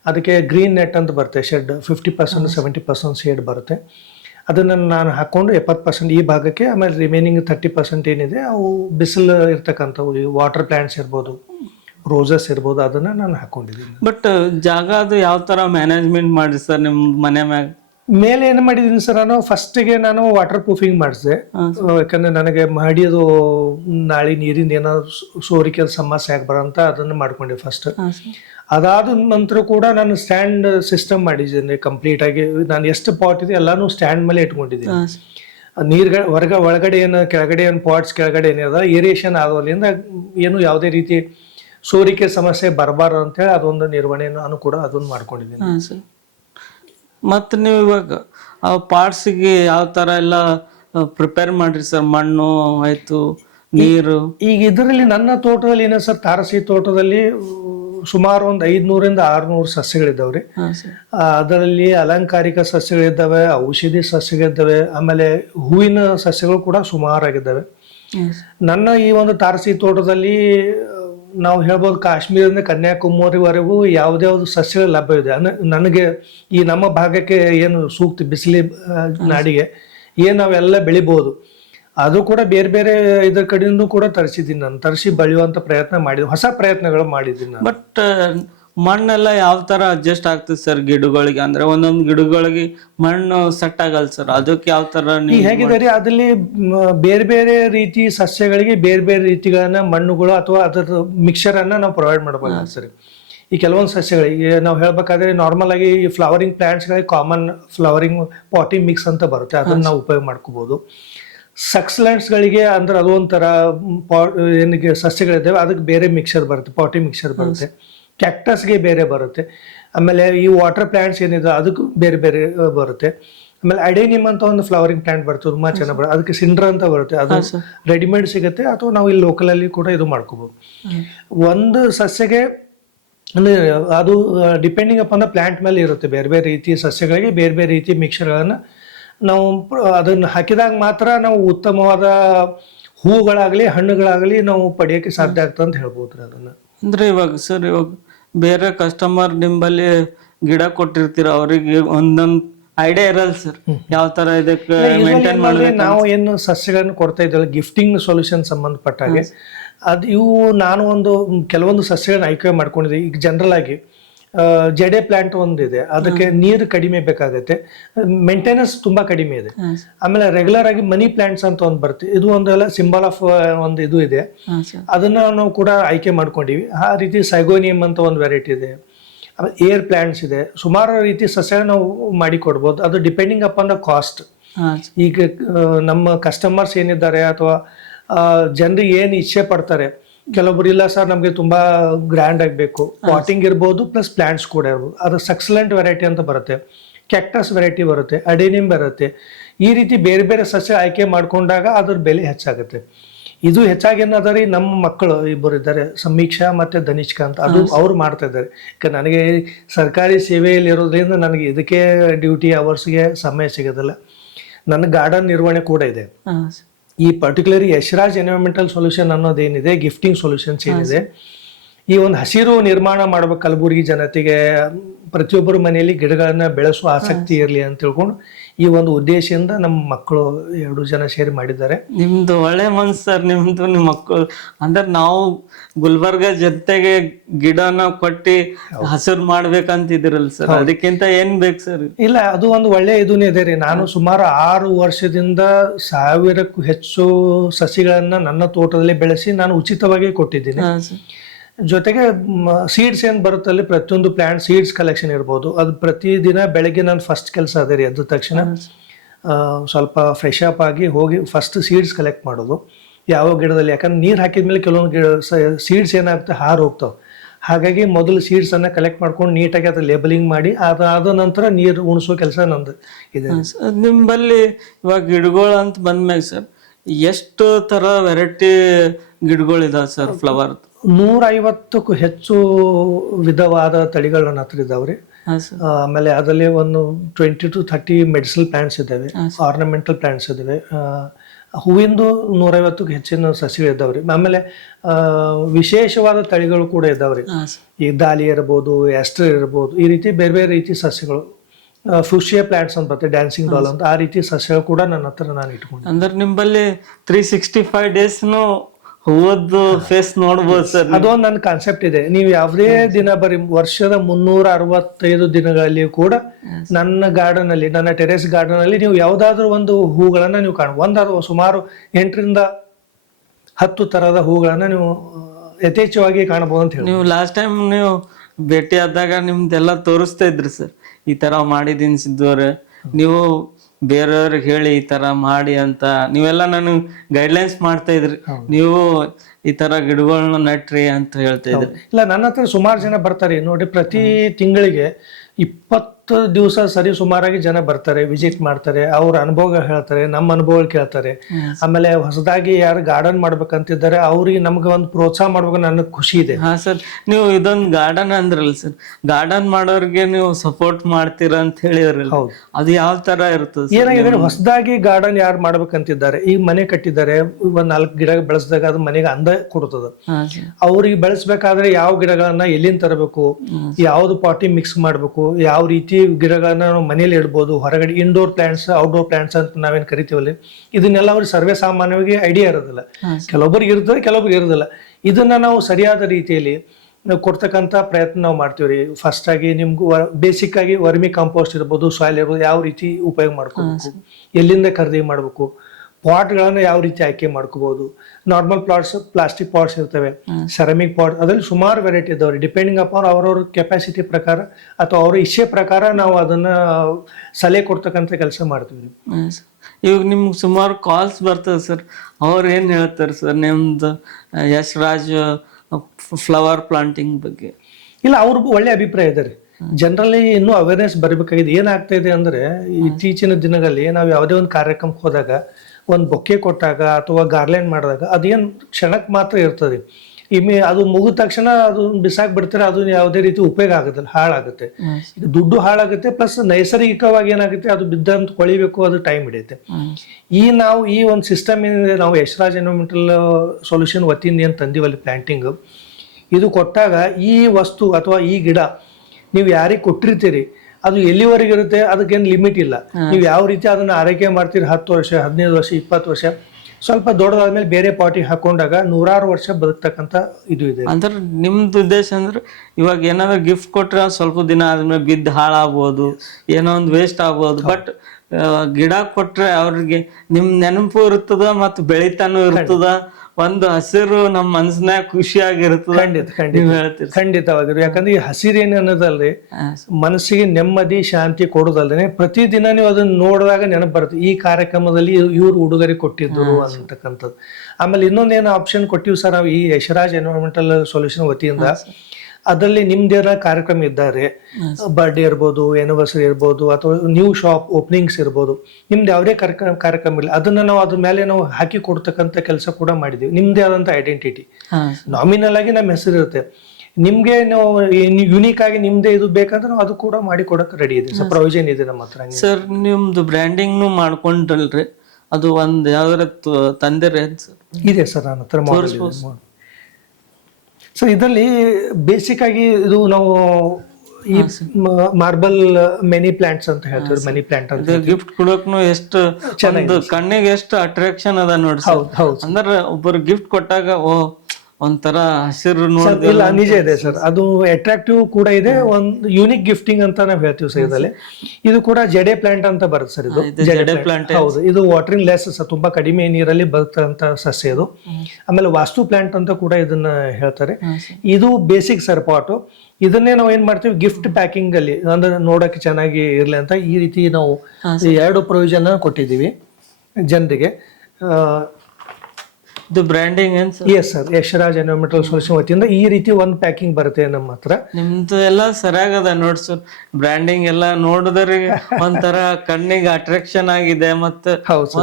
ಅದಕ್ಕೆ ಗ್ರೀನ್ ನೆಟ್ ಅಂತ ಬರುತ್ತೆ, ಶೆಡ್ 50% 70% ಶೇಡ್ ಬರುತ್ತೆ. ಅದನ್ನು ನಾನು ಹಾಕ್ಕೊಂಡು 70% ಈ ಭಾಗಕ್ಕೆ, ಆಮೇಲೆ ರಿಮೈನಿಂಗ್ 30% ಏನಿದೆ ಅವು ಬಿಸಿಲು ಇರ್ತಕ್ಕಂಥವು, ವಾಟರ್ ಪ್ಲ್ಯಾಂಟ್ಸ್ ಇರ್ಬೋದು, ರೋಸಸ್ ಇರ್ಬೋದು, ಅದನ್ನು ನಾನು ಹಾಕ್ಕೊಂಡಿದ್ದೀನಿ. ಬಟ್ ಜಾಗ ಅದು ಯಾವ ಥರ ಮ್ಯಾನೇಜ್ಮೆಂಟ್ ಮಾಡಿ ಸರ್ ನಿಮ್ಮ ಮನೆ ಮ್ಯಾಗ? ಮೇಲೆ ಏನು ಮಾಡಿದ್ದೀನಿ ಸರ್, ನಾನು ಫಸ್ಟಿಗೆ ನಾನು ವಾಟರ್ ಪ್ರೂಫಿಂಗ್ ಮಾಡಿಸಿದೆ. ಯಾಕಂದರೆ ನನಗೆ ಮಹಡಿದು ನಾಳೆ ನೀರಿಂದ ಏನೋ ಸೋರಿಕೆ ಸಮಸ್ಯೆ ಆಗಬಾರಂತ ಅದನ್ನು ಮಾಡ್ಕೊಂಡೆ ಫಸ್ಟ್. ಅದಾದ ನಂತರ ಕೂಡ ನಾನು ಸ್ಟ್ಯಾಂಡ್ ಸಿಸ್ಟಮ್ ಮಾಡಿದ್ದೀನಿ ಕಂಪ್ಲೀಟಾಗಿ. ನಾನು ಎಷ್ಟು ಪಾಟ್ ಇದೆ ಎಲ್ಲಾನು ಸ್ಟ್ಯಾಂಡ್ ಮೇಲೆ ಇಟ್ಕೊಂಡಿದ್ದೀನಿ. ನೀರುಗಳ ಒಳಗಡೆ ಏನು ಕೆಳಗಡೆ ಏನು ಪಾಟ್ಸ್ ಕೆಳಗಡೆ ಏನಿದೆ ಏರಿಯೇಷನ್ ಆಗೋದ್ರಿಂದ ಏನು ಯಾವುದೇ ರೀತಿ ಸೋರಿಕೆ ಸಮಸ್ಯೆ ಬರಬಾರ್ದು ಅಂತೇಳಿ ಅದೊಂದು ನಿರ್ವಹಣೆಯನ್ನು ನಾನು ಕೂಡ ಅದನ್ನು ಮಾಡ್ಕೊಂಡಿದ್ದೀನಿ. ಮತ್ತು ನೀವು ಇವಾಗ ಆ ಪಾರ್ಟ್ಸಿಗೆ ಯಾವ ಥರ ಎಲ್ಲ ಪ್ರಿಪೇರ್ ಮಾಡಿರಿ ಸರ್? ಮಣ್ಣು ಆಯಿತು, ನೀರು. ಈಗ ಇದರಲ್ಲಿ ನನ್ನ ತೋಟದಲ್ಲಿ ಏನೋ ಸರ್, ತಾರಸಿ ತೋಟದಲ್ಲಿ ಸುಮಾರು ಒಂದು 500-600 ಸಸ್ಯಗಳಿದ್ದಾವೆ. ಅದರಲ್ಲಿ ಅಲಂಕಾರಿಕ ಸಸ್ಯಗಳಿದ್ದಾವೆ, ಔಷಧಿ ಸಸ್ಯಗಳಿದ್ದಾವೆ, ಆಮೇಲೆ ಹೂವಿನ ಸಸ್ಯಗಳು ಕೂಡ ಸುಮಾರಾಗಿದ್ದಾವೆ. ನನ್ನ ಈ ಒಂದು ತಾರಸಿ ತೋಟದಲ್ಲಿ ನಾವು ಹೇಳ್ಬೋದು ಕಾಶ್ಮೀರದಿಂದ ಕನ್ಯಾಕುಮಾರಿವರೆಗೂ ಯಾವುದ್ಯಾವುದು ಸಸ್ಯಗಳು ಲಭ್ಯವಿದೆ. ನನಗೆ ಈ ನಮ್ಮ ಭಾಗಕ್ಕೆ ಏನು ಸೂಕ್ತ ಬಿಸಿಲಿ ನಾಡಿಗೆ ಏನು ನಾವೆಲ್ಲ ಬೆಳಿಬೋದು, ಅದು ಕೂಡ ಬೇರೆ ಬೇರೆ ಇದ್ರ ಕಡೆಯಿಂದ ಕೂಡ ತರಿಸಿದ್ದೀನಿ. ನಾನು ತರಿಸಿ ಬೆಳೆಯುವಂಥ ಪ್ರಯತ್ನ ಮಾಡಿದ್ದೀನಿ, ಹೊಸ ಪ್ರಯತ್ನಗಳು ಮಾಡಿದ್ದೀನಿ ನಾನು. ಬಟ್ ಮಣ್ಣೆಲ್ಲ ಯಾವ ಥರ ಅಡ್ಜಸ್ಟ್ ಆಗ್ತದೆ ಸರ್ ಗಿಡಗಳಿಗೆ? ಅಂದರೆ ಒಂದೊಂದು ಗಿಡಗಳಿಗೆ ಮಣ್ಣು ಸೆಟ್ ಆಗಲ್ಲ ಸರ್, ಅದಕ್ಕೆ ಯಾವ ಥರ ಹೇಗಿದ್ದಾರೆ ಅದರಲ್ಲಿ ಬೇರೆ ಬೇರೆ ರೀತಿ ಸಸ್ಯಗಳಿಗೆ ಬೇರೆ ಬೇರೆ ರೀತಿಗಳನ್ನ ಮಣ್ಣುಗಳು ಅಥವಾ ಅದರ ಮಿಕ್ಸರನ್ನು ನಾವು ಪ್ರೊವೈಡ್ ಮಾಡಬೇಕು ಸರ್. ಈ ಕೆಲವೊಂದು ಸಸ್ಯಗಳಿಗೆ ನಾವು ಹೇಳ್ಬೇಕಾದ್ರೆ ನಾರ್ಮಲ್ ಆಗಿ ಈ ಫ್ಲವರಿಂಗ್ ಪ್ಲಾಂಟ್ಸ್ಗಳಿಗೆ ಕಾಮನ್ ಫ್ಲವರಿಂಗ್ ಪಾಟಿಂಗ್ ಮಿಕ್ಸ್ ಅಂತ ಬರುತ್ತೆ, ಅದನ್ನು ನಾವು ಉಪಯೋಗ ಮಾಡ್ಕೋಬೋದು. ಸಕ್ಸ್ಲೆಂಟ್ಸ್ಗಳಿಗೆ ಅಂದ್ರೆ ಅದು ಒಂಥರ ಏನಿಗೆ ಸಸ್ಯಗಳಿದ್ದಾವೆ ಅದಕ್ಕೆ ಬೇರೆ ಮಿಕ್ಸರ್ ಬರುತ್ತೆ, ಪಾಟಿ ಮಿಕ್ಸರ್ ಬರುತ್ತೆ. ಕ್ಯಾಕ್ಟಸ್ಗೆ ಬೇರೆ ಬರುತ್ತೆ. ಆಮೇಲೆ ಈ ವಾಟರ್ ಪ್ಲಾಂಟ್ಸ್ ಏನಿದೆ ಅದಕ್ಕೂ ಬೇರೆ ಬೇರೆ ಬರುತ್ತೆ. ಆಮೇಲೆ ಅಡೇನಿಯಮ್ ಅಂತ ಒಂದು ಫ್ಲವರಿಂಗ್ ಪ್ಲಾಂಟ್ ಬರುತ್ತೆ, ತುಂಬಾ ಚೆನ್ನಾಗಿ ಬರುತ್ತೆ. ಅದಕ್ಕೆ ಸಿಂಡ್ರ ಅಂತ ಬರುತ್ತೆ, ಅದು ರೆಡಿಮೇಡ್ ಸಿಗುತ್ತೆ, ಅಥವಾ ನಾವು ಇಲ್ಲಿ ಲೋಕಲಲ್ಲಿ ಕೂಡ ಇದು ಮಾಡ್ಕೋಬಹುದು. ಒಂದು ಸಸ್ಯಗೆ ಅಂದರೆ ಅದು ಡಿಪೆಂಡಿಂಗ್ ಅಪಾನ್ ದ ಪ್ಲಾಂಟ್ ಮೇಲೆ ಇರುತ್ತೆ. ಬೇರೆ ಬೇರೆ ರೀತಿಯ ಸಸ್ಯಗಳಿಗೆ ಬೇರೆ ಬೇರೆ ರೀತಿಯ ಮಿಕ್ಸರ್ಗಳನ್ನು ನಾವು ಅದನ್ನು ಹಾಕಿದಾಗ ಮಾತ್ರ ನಾವು ಉತ್ತಮವಾದ ಹೂಗಳಾಗಲಿ ಹಣ್ಣುಗಳಾಗಲಿ ನಾವು ಪಡೆಯೋಕ್ಕೆ ಸಾಧ್ಯ ಆಗ್ತದೆ ಅಂತ ಹೇಳ್ಬೋದು ಅದನ್ನು. ಅಂದರೆ ಇವಾಗ ಸರ್, ಇವಾಗ ಬೇರೆ ಕಸ್ಟಮರ್ ನಿಂಬಲ್ಲಿ ಗಿಡ ಕೊಟ್ಟಿರ್ತೀರ, ಅವರಿಗೆ ಒಂದೊಂದು ಐಡಿಯಾ ಇರಲ್ಲ ಸರ್ ಯಾವ ಥರ ಇದಕ್ಕೆ ಮೇಂಟೈನ್ ಮಾಡಿ. ನಾವು ಏನು ಸಸ್ಯಗಳನ್ನು ಕೊಡ್ತಾ ಇದ್ದಲ್ಲ ಗಿಫ್ಟಿಂಗ್ ಸೊಲ್ಯೂಷನ್ ಸಂಬಂಧಪಟ್ಟಾಗೆ ಅದು ನಾನು ಕೆಲವೊಂದು ಸಸ್ಯಗಳನ್ನ ಆಯ್ಕೆ ಮಾಡ್ಕೊಂಡಿದ್ದೆ. ಈಗ ಜನರಲ್ ಆಗಿ ಜಡೆ ಪ್ಲಾಂಟ್ ಒಂದಿದೆ, ಅದಕ್ಕೆ ನೀರು ಕಡಿಮೆ ಬೇಕಾಗುತ್ತೆ, ಮೇಂಟೆನೆನ್ಸ್ ತುಂಬಾ ಕಡಿಮೆ ಇದೆ. ಆಮೇಲೆ ರೆಗ್ಯುಲರ್ ಆಗಿ ಮನಿ ಪ್ಲಾಂಟ್ಸ್ ಅಂತ ಒಂದು ಬರುತ್ತೆ, ಇದು ಒಂದೆಲ್ಲ ಸಿಂಬಲ್ ಆಫ್ ಒಂದು ಇದು ಇದೆ, ಅದನ್ನ ನಾವು ಕೂಡ ಆಯ್ಕೆ ಮಾಡ್ಕೊಂಡಿವಿ. ಆ ರೀತಿ ಸೈಗೋನಿಯಂ ಅಂತ ಒಂದು ವೆರೈಟಿ ಇದೆ, ಆಮೇಲೆ ಏರ್ ಪ್ಲಾಂಟ್ಸ್ ಇದೆ, ಸುಮಾರು ರೀತಿ ಸಸ್ಯ ನಾವು ಮಾಡಿ ಕೊಡ್ಬೋದು. ಅದು ಡಿಪೆಂಡಿಂಗ್ ಅಪಾನ್ ದ ಕಾಸ್ಟ್. ಈಗ ನಮ್ಮ ಕಸ್ಟಮರ್ಸ್ ಏನಿದ್ದಾರೆ ಅಥವಾ ಜನರಿಗೆ ಏನು ಇಚ್ಛೆ ಪಡ್ತಾರೆ, ಕೆಲವೊಬ್ರು ಇಲ್ಲ ಸರ್ ನಮಗೆ ತುಂಬಾ ಗ್ರ್ಯಾಂಡ್ ಆಗಬೇಕು, ಪಾಟಿಂಗ್ ಇರ್ಬೋದು ಪ್ಲಸ್ ಪ್ಲಾಂಟ್ಸ್ ಕೂಡ ಇರ್ಬೋದು, ಅದು ಸಕ್ಸಲೆಂಟ್ ವೆರೈಟಿ ಅಂತ ಬರುತ್ತೆ, ಕ್ಯಾಕ್ಟಸ್ ವೆರೈಟಿ ಬರುತ್ತೆ, ಅಡೆನಿಮ್ ಬರುತ್ತೆ. ಈ ರೀತಿ ಬೇರೆ ಬೇರೆ ಸಸ್ಯ ಆಯ್ಕೆ ಮಾಡ್ಕೊಂಡಾಗ ಅದ್ರ ಬೆಲೆ ಹೆಚ್ಚಾಗುತ್ತೆ. ಇದು ಹೆಚ್ಚಾಗಿ ಏನದ ರೀ, ನಮ್ಮ ಮಕ್ಕಳು ಇಬ್ಬರು ಇದ್ದಾರೆ, ಸಮೀಕ್ಷಾ ಮತ್ತೆ ಧನಿಷ್ಕಾ ಅಂತ, ಅದು ಅವ್ರು ಮಾಡ್ತಾ ಇದ್ದಾರೆ. ಈಗ ನನಗೆ ಸರ್ಕಾರಿ ಸೇವೆಯಲ್ಲಿ ಇರೋದ್ರಿಂದ ನನಗೆ ಇದಕ್ಕೆ ಡ್ಯೂಟಿ ಅವರ್ಸ್ಗೆ ಸಮಯ ಸಿಗೋದಿಲ್ಲ. ನನ್ನ ಗಾರ್ಡನ್ ನಿರ್ವಹಣೆ ಕೂಡ ಇದೆ. ಈ ಪರ್ಟಿಕ್ಯುಲರ್ ಯಶ್ರಾಜ್ ಎನ್ವೈರನ್ಮೆಂಟಲ್ ಸೊಲ್ಯೂಷನ್ ಅನ್ನೋದೇನಿದೆ, ಗಿಫ್ಟಿಂಗ್ ಸೊಲ್ಯೂಷನ್ಸ್ ಏನಿದೆ, ಈ ಒಂದು ಹಸಿರು ನಿರ್ಮಾಣ ಮಾಡ್ಬೇಕು ಕಲಬುರಗಿ ಜನತೆಗೆ, ಪ್ರತಿಯೊಬ್ಬರ ಮನೆಯಲ್ಲಿ ಗಿಡಗಳನ್ನ ಬೆಳೆಸುವ ಆಸಕ್ತಿ ಇರಲಿ ಅಂತ ತಿಳ್ಕೊಂಡು ಈ ಒಂದು ಉದ್ದೇಶದಿಂದ ನಮ್ಮ ಮಕ್ಕಳು 2 ಜನ ಸೇರಿ ಮಾಡಿದ್ದಾರೆ. ನಿಮ್ದು ಒಳ್ಳೆ ಮನ್ಸು ಸರ್, ನಿಮ್ದು ನಿಮ್ಮ ಮಕ್ಕಳು ಅಂದ್ರೆ ನಾವು ಗುಲ್ಬರ್ಗ ಜೊತೆಗೆ ಗಿಡನ ಕೊಟ್ಟಿ ಹಸಿರು ಮಾಡ್ಬೇಕಂತಿದಿರಲ್ಲ ಸರ್, ಅದಕ್ಕಿಂತ ಏನ್ ಬೇಕು ಸರ್? ಇಲ್ಲ, ಅದು ಒಂದು ಒಳ್ಳೆ ಇದನ್ನೇ ಇದೆ ರೀ. ನಾನು ಸುಮಾರು 6 ವರ್ಷದಿಂದ 1000ಕ್ಕೂ ಹೆಚ್ಚು ಸಸಿಗಳನ್ನ ನನ್ನ ತೋಟದಲ್ಲಿ ಬೆಳೆಸಿ ನಾನು ಉಚಿತವಾಗಿ ಕೊಟ್ಟಿದ್ದೀನಿ. ಜೊತೆಗೆ ಸೀಡ್ಸ್ ಏನ್ ಬರುತ್ತಲ್ಲಿ ಪ್ರತಿಯೊಂದು ಪ್ಲಾಂಟ್ ಸೀಡ್ಸ್ ಕಲೆಕ್ಷನ್ ಇರ್ಬೋದು, ಅದು ಪ್ರತಿದಿನ ಬೆಳಗ್ಗೆ ನಾನು ಫಸ್ಟ್ ಕೆಲಸ ಅದೇ ರೀ. ಎದ್ದ ತಕ್ಷಣ ಸ್ವಲ್ಪ ಫ್ರೆಶ್ ಅಪ್ ಆಗಿ ಹೋಗಿ ಫಸ್ಟ್ ಸೀಡ್ಸ್ ಕಲೆಕ್ಟ್ ಮಾಡೋದು, ಯಾವ ಗಿಡದಲ್ಲಿ, ಯಾಕಂದ್ರೆ ನೀರು ಹಾಕಿದ್ಮೇಲೆ ಕೆಲವೊಂದು ಗಿಡ ಸೀಡ್ಸ್ ಏನಾಗುತ್ತೆ ಹಾರು ಹೋಗ್ತಾವೆ. ಹಾಗಾಗಿ ಮೊದಲು ಸೀಡ್ಸ್ ಅನ್ನ ಕಲೆಕ್ಟ್ ಮಾಡ್ಕೊಂಡು ನೀಟಾಗಿ ಅದು ಲೇಬಲಿಂಗ್ ಮಾಡಿ ಅದಾದ ನಂತರ ನೀರು ಉಣಿಸೋ ಕೆಲಸ ನಂದು ಇದೆ. ನಿಮ್ಮಲ್ಲಿ ಇವಾಗ ಗಿಡಗಳು ಅಂತ ಬಂದ್ಮ್ಯಾಗ ಸರ್ ಎಷ್ಟು ತರ ವೆರೈಟಿ ಗಿಡಗಳಿದಾವೆ ಸರ್? ಫ್ಲವರ್ 150ಕ್ಕೂ ಹೆಚ್ಚು ವಿಧವಾದ ತಳಿಗಳು ನನ್ನ ಹತ್ರ ಇದಾವ್ರಿ. ಆಮೇಲೆ ಅದರಲ್ಲಿ ಒಂದು 20 to 30 ಮೆಡಿಸಿನಲ್ ಪ್ಲಾಂಟ್ಸ್ ಇದಾವೆ, ಆರ್ನಮೆಂಟಲ್ ಪ್ಲಾಂಟ್ಸ್ ಇದಾವೆ, ಹೂವಿಂದು 150ಕ್ಕೂ ಹೆಚ್ಚಿನ ಸಸಿಗಳು ಇದಾವ್ರಿ. ಆಮೇಲೆ ವಿಶೇಷವಾದ ತಳಿಗಳು ಕೂಡ ಇದಾವ್ರಿ, ಈ ದಾಲಿ ಇರ್ಬೋದು, ಆಸ್ಟ್ರ್ ಇರ್ಬೋದು, ಈ ರೀತಿ ಬೇರೆ ಬೇರೆ ರೀತಿ ಸಸ್ಯಗಳು, ಫುಷಿಯಾ ಪ್ಲಾಂಟ್ಸ್ ಅಂತ ಬರುತ್ತೆ, ಡ್ಯಾನ್ಸಿಂಗ್ ಡಾಲ್ ಅಂತ, ಆ ರೀತಿ ಸಸ್ಯಗಳು ಕೂಡ ನನ್ನ ಹತ್ರ ನಾನು ಇಟ್ಕೊಂಡು. ಅಂದ್ರೆ ನಿಮ್ಮಲ್ಲಿ 365 ಡೇಸ್ನು ಹೂವದ್ದು ಫೇಸ್ ನೋಡ್ಬೋದು ಸರ್. ಅದೊಂದು ನನ್ನ ಕಾನ್ಸೆಪ್ಟ್ ಇದೆ. ನೀವು ಯಾವುದೇ ದಿನ ಬರೀ ವರ್ಷದ 365 ದಿನಗಳಲ್ಲಿ ಕೂಡ ನನ್ನ ಗಾರ್ಡನ್ ಅಲ್ಲಿ, ನನ್ನ ಟೆರೆಸ್ ಗಾರ್ಡನ್ ಅಲ್ಲಿ ನೀವು ಯಾವ್ದಾದ್ರು ಒಂದು ಹೂಗಳನ್ನ ನೀವು ಒಂದಾದ್ರು ಸುಮಾರು 8 ರಿಂದ 10 ತರದ ಹೂಗಳನ್ನ ನೀವು ಯಥೇಚ್ಛವಾಗಿ ಕಾಣಬಹುದು ಅಂತ ಹೇಳಿ. ನೀವು ಲಾಸ್ಟ್ ಟೈಮ್ ನೀವು ಭೇಟಿ ಆದಾಗ ನಿಮ್ದೆಲ್ಲ ತೋರಿಸ್ತಾ ಇದ್ರಿ ಸರ್, ಈ ತರ ಮಾಡಿದೀನಿ ಸಿದ್ದವ್ರೆ, ನೀವು ಬೇರೆಯವ್ರಿಗೆ ಹೇಳಿ ಈ ತರ ಮಾಡಿ ಅಂತ ನೀವೆಲ್ಲ ನನಗೆ ಗೈಡ್ಲೈನ್ಸ್ ಮಾಡ್ತಾ ಇದ್ರಿ, ನೀವು ಈ ತರ ಗಿಡಗಳನ್ನ ನಟ್ರಿ ಅಂತ ಹೇಳ್ತಾ ಇದ್ರಿ. ಇಲ್ಲ, ನನ್ನ ಹತ್ರ ಸುಮಾರು ಜನ ಬರ್ತಾರೆ ನೋಡಿ, ಪ್ರತಿ ತಿಂಗಳಿಗೆ 20 ದಿವಸ ಸರಿ ಸುಮಾರಾಗಿ ಜನ ಬರ್ತಾರೆ, ವಿಸಿಟ್ ಮಾಡ್ತಾರೆ, ಅವ್ರ ಅನುಭವ ಹೇಳ್ತಾರೆ, ನಮ್ಮ ಅನುಭವ ಕೇಳ್ತಾರೆ. ಆಮೇಲೆ ಹೊಸದಾಗಿ ಯಾರು ಗಾರ್ಡನ್ ಮಾಡ್ಬೇಕಂತಿದ್ದಾರೆ ಅವ್ರಿಗೆ ನಮ್ಗೆ ಒಂದು ಪ್ರೋತ್ಸಾಹ ಮಾಡ್ಬೇಕು, ನನಗೆ ಖುಷಿ ಇದೆ. ಹಾ ಸರ್, ನೀವು ಇದೊಂದು ಗಾರ್ಡನ್ ಅಂದ್ರಲ್ಲ ಸರ್, ಗಾರ್ಡನ್ ಮಾಡೋರ್ಗೆ ನೀವು ಸಪೋರ್ಟ್ ಮಾಡ್ತೀರ ಅಂತ ಹೇಳಿದ್ರಲ್ಲ, ಅದು ಯಾವ ತರ ಇರ್ತದೆ? ಏನಾಗಿದೆ, ಹೊಸದಾಗಿ ಗಾರ್ಡನ್ ಯಾರು ಮಾಡ್ಬೇಕಂತಿದ್ದಾರೆ, ಈಗ ಮನೆ ಕಟ್ಟಿದ್ದಾರೆ, ಒಂದ್ 4 ಗಿಡ ಬೆಳೆಸಿದಾಗ ಅದು ಮನೆಗೆ ಅಂದ ಕೊಡ್ತದ. ಅವ್ರಿಗೆ ಬೆಳೆಸ್ಬೇಕಾದ್ರೆ ಯಾವ ಗಿಡಗಳನ್ನ ಎಲ್ಲಿಂದ ತರಬೇಕು, ಯಾವ್ದು ಪಾಟಿ ಮಿಕ್ಸ್ ಮಾಡ್ಬೇಕು, ಯಾವ ರೀತಿ ಗಿಡಗಳನ್ನ ನಾವು ಮನೇಲಿ ಇಡ್ಬೋದು, ಹೊರಗಡೆ ಇಂಡೋರ್ ಪ್ಲಾಂಟ್ಸ್, ಔಟ್ಡೋರ್ ಪ್ಲಾಂಟ್ಸ್ ಅಂತ ನಾವೇನ್ ಕರಿತೀವಲ್ಲಿ, ಇದನ್ನೆಲ್ಲ ಅವ್ರಿಗೆ ಸರ್ವೇ ಸಾಮಾನ್ಯವಾಗಿ ಐಡಿಯಾ ಇರೋದಿಲ್ಲ. ಕೆಲವೊಬ್ಬರಿಗೆ ಇರ್ತದೆ, ಕೆಲವೊಬ್ರಿಗೆ ಇರೋದಿಲ್ಲ. ಇದನ್ನ ನಾವು ಸರಿಯಾದ ರೀತಿಯಲ್ಲಿ ನಾವು ಕೊಡ್ತಕ್ಕಂಥ ಪ್ರಯತ್ನ ನಾವು ಮಾಡ್ತೀವ್ರಿ. ಫಸ್ಟ್ ಆಗಿ ನಿಮ್ಗೆ ಬೇಸಿಕ್ ಆಗಿ ವರ್ಮಿ ಕಾಂಪೋಸ್ಟ್ ಇರ್ಬೋದು, ಸಾಯಿಲ್ ಇರ್ಬೋದು, ಯಾವ ರೀತಿ ಉಪಯೋಗ ಮಾಡ್ಕೋಬೇಕು, ಎಲ್ಲಿಂದ ಖರೀದಿ ಮಾಡ್ಬೇಕು, ಪಾಟ್ಗಳನ್ನ ಯಾವ ರೀತಿ ಆಯ್ಕೆ ಮಾಡ್ಕೋಬಹುದು, ನಾರ್ಮಲ್ ಪ್ಲಾಸ್ಟಿಕ್ ಪಾಟ್ಸ್ ಇರ್ತವೆ, ಸೆರಾಮಿಕ್ ಪಾಟ್, ಅದ್ರಲ್ಲಿ ಸುಮಾರು ವೆರೈಟಿ ಇದಾವ್ರಿ. ಡಿಪೆಂಡಿಂಗ್ ಅಪಾನ್ ಅವ್ರವ್ರ ಕೆಪಾಸಿಟಿ ಪ್ರಕಾರ ಅಥವಾ ಅವ್ರ ಇಚ್ಛೆ ಪ್ರಕಾರ ನಾವು ಅದನ್ನ ಸಲಹೆ ಕೊಡ್ತಕ್ಕಂಥ ಕೆಲಸ ಮಾಡ್ತೀವಿ. ಇವಾಗ ನಿಮ್ಗೆ ಸುಮಾರು ಕಾಲ್ಸ್ ಬರ್ತದೆ ಸರ್, ಅವ್ರು ಏನ್ ಹೇಳ್ತಾರೆ ಸರ್ ನಿಮ್ದು ಯಶ್ರಾಜ್ ಫ್ಲವರ್ ಪ್ಲಾಂಟಿಂಗ್ ಬಗ್ಗೆ? ಇಲ್ಲ, ಅವ್ರಿಗೂ ಒಳ್ಳೆ ಅಭಿಪ್ರಾಯ ಇದೆ ರೀ. ಜನರಲಿ ಇನ್ನೂ ಅವೇರ್ನೆಸ್ ಬರಬೇಕಾಗಿದೆ. ಏನಾಗ್ತಾ ಇದೆ ಅಂದ್ರೆ, ಇತ್ತೀಚಿನ ದಿನಗಳಲ್ಲಿ ನಾವು ಯಾವುದೇ ಒಂದು ಕಾರ್ಯಕ್ರಮಕ್ಕೆ ಹೋದಾಗ ಒಂದು ಬೊಕ್ಕೆ ಕೊಟ್ಟಾಗ ಅಥವಾ ಗಾರ್ಲ್ಯಾಂಡ್ ಮಾಡಿದಾಗ ಅದೇನು ಕ್ಷಣಕ್ಕೆ ಮಾತ್ರ ಇರ್ತದೆ, ಅದು ಮುಗಿದ ತಕ್ಷಣ ಅದು ಬಿಸಾಕ್ ಬಿಡ್ತಾರೆ, ಅದು ಯಾವುದೇ ರೀತಿ ಉಪಯೋಗ ಆಗೋದಿಲ್ಲ, ಹಾಳಾಗುತ್ತೆ, ದುಡ್ಡು ಹಾಳಾಗುತ್ತೆ, ಪ್ಲಸ್ ನೈಸರ್ಗಿಕವಾಗಿ ಏನಾಗುತ್ತೆ, ಅದು ಬಿದ್ದಂತ ಕೊಳಿಬೇಕು, ಅದು ಟೈಮ್ ಹಿಡಿಯುತ್ತೆ. ನಾವು ಈ ಒಂದು ಸಿಸ್ಟಮ್ ಏನಿದೆ, ನಾವು ಯಶ್ರಾಜ್ ಎನ್ವೈರನ್ಮೆಂಟಲ್ ಸೊಲ್ಯೂಷನ್ ವತಿಯಿಂದ ಏನು ತಂದೀವಲ್ಲಿ ಪ್ಲಾಂಟಿಂಗ್, ಇದು ಕೊಟ್ಟಾಗ ಈ ವಸ್ತು ಅಥವಾ ಈ ಗಿಡ ನೀವು ಯಾರಿಗೆ ಕೊಟ್ಟಿರ್ತೀರಿ ಅದು ಎಲ್ಲಿವರೆಗೆ ಇರುತ್ತೆ, ಅದಕ್ಕೇನು ಲಿಮಿಟ್ ಇಲ್ಲ. ನೀವು ಯಾವ ರೀತಿ ಅದನ್ನ ಆರೈಕೆ ಮಾಡ್ತೀರಿ, 10 ವರ್ಷ, 15 ವರ್ಷ, 20 ವರ್ಷ, ಸ್ವಲ್ಪ ದೊಡ್ಡದಾದ್ಮೇಲೆ ಬೇರೆ ಪಾಟಿಗೆ ಹಾಕೊಂಡಾಗ ನೂರಾರು ವರ್ಷ ಬದುಕ್ತಕ್ಕಂಥ ಇದು ಇದೆ. ಅಂದ್ರೆ ನಿಮ್ದು ಉದ್ದೇಶ ಅಂದ್ರೆ ಇವಾಗ ಏನಾದ್ರು ಗಿಫ್ಟ್ ಕೊಟ್ರೆ ಸ್ವಲ್ಪ ದಿನ ಆದ್ಮೇಲೆ ಬಿದ್ದು ಹಾಳಾಗ್ಬೋದು, ಏನೋ ಒಂದು ವೇಸ್ಟ್ ಆಗ್ಬೋದು. ಬಟ್ ಗಿಡ ಕೊಟ್ರೆ ಅವ್ರಿಗೆ ನಿಮ್ ನೆನಪು ಇರ್ತದ ಮತ್ತು ಬೆಳಿತಾನು ಇರ್ತದ, ಒಂದು ಹಸಿರು ನಮ್ಮ ಮನಸ್ಸಿನಾಗ ಖುಷಿಯಾಗಿರ್ತದ. ನೀವ್ ಹೇಳ್ತೀರಿ ಖಂಡಿತವಾಗಿರು. ಯಾಕಂದ್ರೆ ಈ ಹಸಿರೇನು ಅನ್ನೋದಲ್ರಿ ಮನಸ್ಸಿಗೆ ನೆಮ್ಮದಿ ಶಾಂತಿ ಕೊಡೋದಲ್ದೇ ಪ್ರತಿದಿನ ನೀವು ಅದನ್ನ ನೋಡಿದಾಗ ನೆನಪು ಬರುತ್ತೆ, ಈ ಕಾರ್ಯಕ್ರಮದಲ್ಲಿ ಇವ್ರು ಉಡುಗೊರೆ ಕೊಟ್ಟಿದ್ರು ಅಂತಕ್ಕಂಥದ್ದು. ಆಮೇಲೆ ಇನ್ನೊಂದೇನು ಆಪ್ಷನ್ ಕೊಟ್ಟಿವಿ ಸರ್ ನಾವು ಈ ಯಶರಾಜ್ ಎನ್ವೈರನ್ಮೆಂಟಲ್ ಸೊಲ್ಯೂಷನ್ ವತಿಯಿಂದ. ಅದರಲ್ಲಿ ನಿಮ್ದೇನ ಕಾರ್ಯಕ್ರಮ ಇದ್ದಾರೆ, ಬರ್ಡೇ ಇರ್ಬೋದು, ಆನಿವರ್ಸರಿ ಇರ್ಬೋದು, ಅಥವಾ ನ್ಯೂ ಶಾಪ್ ಓಪನಿಂಗ್ಸ್ ಇರ್ಬೋದು, ನಿಮ್ದು ಯಾವುದೇ ಕಾರ್ಯಕ್ರಮ ಇಲ್ಲ ಅದನ್ನ ನಾವು ಅದ್ರ ಮೇಲೆ ನಾವು ಹಾಕಿ ಕೊಡ್ತಕ್ಕಂಥ ಕೆಲಸ ಕೂಡ ಮಾಡಿದೀವಿ. ನಿಮ್ದೇ ಆದಂತ ಐಡೆಂಟಿಟಿ ನಾಮಿನಲ್ ಆಗಿ ನಮ್ಮ ಹೆಸರು ಇರುತ್ತೆ, ನಿಮ್ಗೆ ನಾವು ಯುನೀಕ್ ಆಗಿ ನಿಮ್ದೇ ಇದು ಬೇಕಂದ್ರೆ ನಾವು ಅದು ಕೂಡ ಮಾಡಿ ಕೊಡಕ್ ರೆಡಿ ಇದೆ. ಸೊ ಪ್ರೊವಿಷನ್ ಇದೆ ನಮ್ಮ ಹತ್ರ. ಸರ್ ನಿಮ್ದು ಬ್ರ್ಯಾಂಡಿಂಗ್ ಮಾಡ್ಕೊಂಡ್ರಲ್ರಿ, ಅದು ಒಂದ್ ಯಾವ್ದಾರ ತಂದಿರ ಇದೆ ಸರ್ ನನ್ನ ಹತ್ರ. ಸೊ ಇದರಲ್ಲಿ ಬೇಸಿಕ್ ಆಗಿ ಇದು ನಾವು ಈ ಮಾರ್ಬಲ್ ಮನಿ ಪ್ಲಾಂಟ್ಸ್ ಅಂತ ಹೇಳ್ತೀವಿ. ಮನಿ ಪ್ಲಾಂಟ್ ಅಂತ ಗಿಫ್ಟ್ ಕೊಡೋಕ್ನು ಎಷ್ಟು ಕಣ್ಣಿಗೆ ಎಷ್ಟು ಅಟ್ರಾಕ್ಷನ್ ಅದ ನೋಡಿ. ಅಂದ್ರೆ ಒಬ್ಬರು ಗಿಫ್ಟ್ ಕೊಟ್ಟಾಗ ಒಂಥರ ಹಸಿರು ಇಲ್ಲ ನಿಜ ಇದೆ ಸರ್, ಅದು ಅಟ್ರಾಕ್ಟಿವ್ ಕೂಡ ಇದೆ. ಒಂದು ಯೂನಿಕ್ ಗಿಫ್ಟಿಂಗ್ ಅಂತ ನಾವು ಹೇಳ್ತೀವಿ ಸರ್. ಇದರಲ್ಲಿ ಇದು ಕೂಡ ಜಡೆ ಪ್ಲಾಂಟ್ ಅಂತ ಬರುತ್ತೆ ಸರ್. ಇದು ಜಡೆ ಪ್ಲಾಂಟ್ ಹೌದು. ಇದು ವಾಟರಿಂಗ್ ಲೆಸ್ ತುಂಬಾ ಕಡಿಮೆ ನೀರಲ್ಲಿ ಬದುಕಂತ ಸಸ್ಯ ಇದು. ಆಮೇಲೆ ವಾಸ್ತು ಪ್ಲಾಂಟ್ ಅಂತ ಕೂಡ ಇದನ್ನ ಹೇಳ್ತಾರೆ. ಇದು ಬೇಸಿಕ್ ಸರ್ ಪಾಟು. ಇದನ್ನೇ ನಾವು ಏನ್ ಮಾಡ್ತೀವಿ ಗಿಫ್ಟ್ ಪ್ಯಾಕಿಂಗ್ ಅಲ್ಲಿ, ಅಂದ್ರೆ ನೋಡಕ್ಕೆ ಚೆನ್ನಾಗಿ ಇರ್ಲಿ ಅಂತ ಈ ರೀತಿ ನಾವು 2 ಪ್ರೊವಿಷನ್ ಕೊಟ್ಟಿದ್ದೀವಿ ಜನರಿಗೆ. ಇದು branding yes sir, Yashraj environmental solution ವತಿಯಿಂದ ಈ ರೀತಿ ಒಂದು ಪ್ಯಾಕಿಂಗ್ ಬರುತ್ತೆ ನಮ್ಮ ಹತ್ರ. ನಿಮ್ದು ಎಲ್ಲ ಸರಿಯಾಗದ ನೋಡಿ ಸರ್, ಬ್ರ್ಯಾಂಡಿಂಗ್ ಎಲ್ಲ ನೋಡಿದ್ರಿಗೆ ಒಂಥರ ಕಣ್ಣಿಗೆ ಅಟ್ರಾಕ್ಷನ್ ಆಗಿದೆ, ಮತ್ತೆ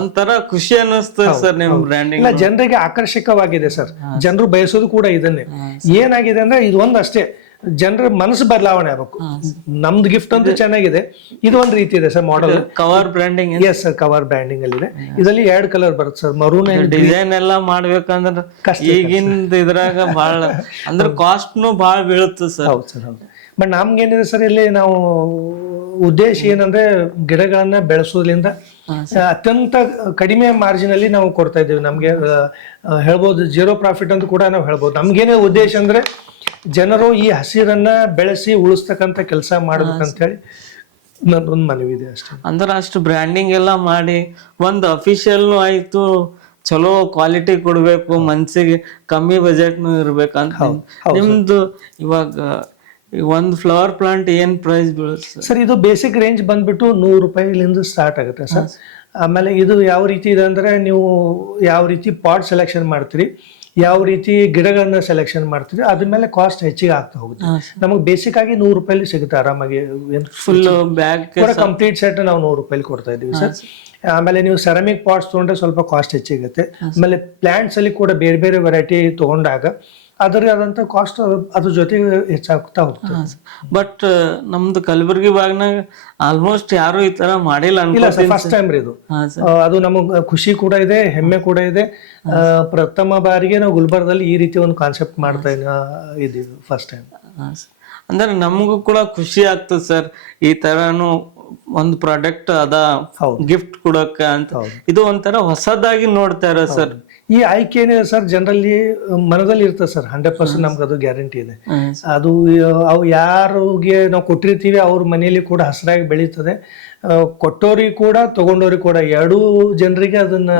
ಒಂಥರ ಖುಷಿ ಅನ್ನಿಸ್ತದೆ ಸರ್ ನಿಮ್ ಬ್ರ್ಯಾಂಡಿಂಗ್. ಇಲ್ಲ, ಜನರಿಗೆ ಆಕರ್ಷಕವಾಗಿದೆ ಸರ್. ಜನರು ಬಯಸೋದು ಕೂಡ ಇದನ್ನೇ. ಏನಾಗಿದೆ ಅಂದ್ರೆ ಇದು ಒಂದು ಅಷ್ಟೇ, ಜನರ ಮನಸ್ಸು ಬದಲಾವಣೆ ಆಗ್ಬೇಕು. ನಮ್ದು ಗಿಫ್ಟ್ ಅಂತೂ ಚೆನ್ನಾಗಿದೆ, ಇದು ಒಂದ್ ರೀತಿ ಇದೆ sir model. Cover branding. Yes sir, cover branding ಅಲ್ಲಿ ಇದೆ. ಇದರಲ್ಲಿ 2 ಕಲರ್ ಬರುತ್ತೆ ಸರ್, ಮರೂನ್. ಡಿಸೈನ್ ಎಲ್ಲ ಮಾಡ್ಬೇಕಂದ್ರೆ ಈಗಿನ ಇದ್ರಾಗ ಬಹಳ ಅಂದ್ರೆ ಕಾಸ್ಟ್ನು ಬಹಳ ಬೀಳುತ್ತೆ ಸರ್. ಹೌದು ಸರ್, ಹೌದು. ಬಟ್ ನಮ್ಗೇನಿದೆ ಸರ್, ಇಲ್ಲಿ ನಾವು ಉದ್ದೇಶ ಏನಂದ್ರೆ ಗಿಡಗಳನ್ನ ಬೆಳೆಸೋದ್ರಿಂದ ಅತ್ಯಂತ ಕಡಿಮೆ ಮಾರ್ಜಿನ್ ಅಲ್ಲಿ ನಾವು ಕೊಡ್ತಾ ಇದ್ದೀವಿ. ನಮ್ಗೆ ಹೇಳ್ಬೋದು 0 ಪ್ರಾಫಿಟ್ ಅಂತ ಕೂಡ ನಾವು ಹೇಳ್ಬೋದು. ನಮ್ಗೇನೇ ಉದ್ದೇಶ ಅಂದ್ರೆ ಜನರು ಈ ಹಸಿರನ್ನ ಬೆಳೆಸಿ ಉಳಿಸ್ತಕ್ಕಂಥ ಕೆಲಸ ಮಾಡ್ಬೇಕಂತ ಹೇಳಿ ನನ್ನೊಂದು ಮನವಿ ಇದೆ ಅಷ್ಟೇ. ಅಂದ್ರೆ ಅಷ್ಟು ಬ್ರ್ಯಾಂಡಿಂಗ್ ಎಲ್ಲ ಮಾಡಿ ಒಂದು ಅಫಿಷಿಯಲ್ ಆಯ್ತು, ಚಲೋ ಕ್ವಾಲಿಟಿ ಕೊಡ್ಬೇಕು, ಮನ್ಸಿಗೆ ಕಮ್ಮಿ ಬಜೆಟ್ನು ಇರ್ಬೇಕಂತ. ನಿಮ್ದು ಇವಾಗ ಒಂದು ಫ್ಲವರ್ ಪ್ಲಾಂಟ್ ಏನ್ ಪ್ರೈಸ್ ಬೀಳುತ್ತೆ ಸರ್? ಇದು ಬೇಸಿಕ್ ರೇಂಜ್ ಬಂದ್ಬಿಟ್ಟು 100 ರೂಪಾಯಿಲಿಂದ ಸ್ಟಾರ್ಟ್ ಆಗುತ್ತೆ ಸರ್. ಆಮೇಲೆ ಇದು ಯಾವ ರೀತಿ ಇದೆ ಅಂದ್ರೆ, ನೀವು ಯಾವ ರೀತಿ ಪಾಟ್ ಸೆಲೆಕ್ಷನ್ ಮಾಡ್ತೀರಿ, ಯಾವ ರೀತಿ ಗಿಡಗಳನ್ನ ಸೆಲೆಕ್ಷನ್ ಮಾಡ್ತೀರಿ, ಅದ್ರ ಮೇಲೆ ಕಾಸ್ಟ್ ಹೆಚ್ಚಿಗೆ ಆಗ್ತಾ ಹೋಗುತ್ತೆ. ನಮಗೆ ಬೇಸಿಕ್ ಆಗಿ 100 ರೂಪಾಯಿ ಸಿಗುತ್ತೆ ಆರಾಮಾಗಿ. ಫುಲ್ ಬ್ಯಾಗ್ ಕಂಪ್ಲೀಟ್ ಸೆಟ್ ನಾವು 100 ರೂಪಾಯಿ ಕೊಡ್ತಾ ಇದೀವಿ ಸರ್. ಆಮೇಲೆ ನೀವು ಸೆರಾಮಿಕ್ ಪಾಟ್ಸ್ ತಗೊಂಡ್ರೆ ಸ್ವಲ್ಪ ಕಾಸ್ಟ್ ಹೆಚ್ಚಿಗುತ್ತೆ. ಆಮೇಲೆ ಪ್ಲಾಂಟ್ಸ್ ಅಲ್ಲಿ ಕೂಡ ಬೇರೆ ಬೇರೆ ವೆರೈಟಿ ತಗೊಂಡಾಗ ಅದರ ಆದಂತ ಕಾಸ್ಟ್ ಅದ್ರ ಜೊತೆಗೆ ಹೆಚ್ಚಾಗ್ತಾ ಹೋಗ್ತದೆ. ಬಟ್ ನಮ್ದು ಕಲಬುರ್ಗಿ ಭಾಗನಾಗ ಆಲ್ಮೋಸ್ಟ್ ಯಾರು ಈ ತರ ಮಾಡಿಲ್ಲ ಅನ್ಕೋತೀನಿ. ಫಸ್ಟ್ ಟೈಮ್ ಇದು. ಅದು ನಮಗ್ ಖುಷಿ ಕೂಡ ಇದೆ, ಹೆಮ್ಮೆ ಕೂಡ ಇದೆ. ಪ್ರಥಮ ಬಾರಿಗೆ ನಾವು ಗುಲ್ಬರ್ಗದಲ್ಲಿ ಈ ರೀತಿ ಒಂದು ಕಾನ್ಸೆಪ್ಟ್ ಮಾಡ್ತಾ ಇದೀವಿ ಫಸ್ಟ್ ಟೈಮ್. ಅಂದ್ರೆ ನಮಗೂ ಕೂಡ ಖುಷಿ ಆಗ್ತದೆ ಸರ್, ಈ ತರಾನು ಒಂದು ಪ್ರಾಡಕ್ಟ್ ಅದ ಗಿಫ್ಟ್ ಕೊಡಕ್ಕ ಅಂತ. ಇದು ಒಂಥರ ಹೊಸದಾಗಿ ನೋಡ್ತಾರ ಸರ್. ಈ ಆಯ್ಕೆ ಏನಿದೆ ಸರ್, ಜನರಲ್ಲಿ ಮನದಲ್ಲಿ ಇರ್ತದೆ ಸರ್. 100% ನಮ್ಗೆ ಅದು ಗ್ಯಾರಂಟಿ ಇದೆ. ಅದು ಅವು ಯಾರಿಗೆ ನಾವು ಕೊಟ್ಟಿರ್ತೀವಿ ಅವ್ರ ಮನೆಯಲ್ಲಿ ಕೂಡ ಹಸಿರಾಗಿ ಬೆಳೀತದೆ. ಕೊಟ್ಟೋರಿಗೆ ಕೂಡ ತಗೊಂಡವ್ರಿಗೆ ಕೂಡ 2 ಜನರಿಗೆ ಅದನ್ನ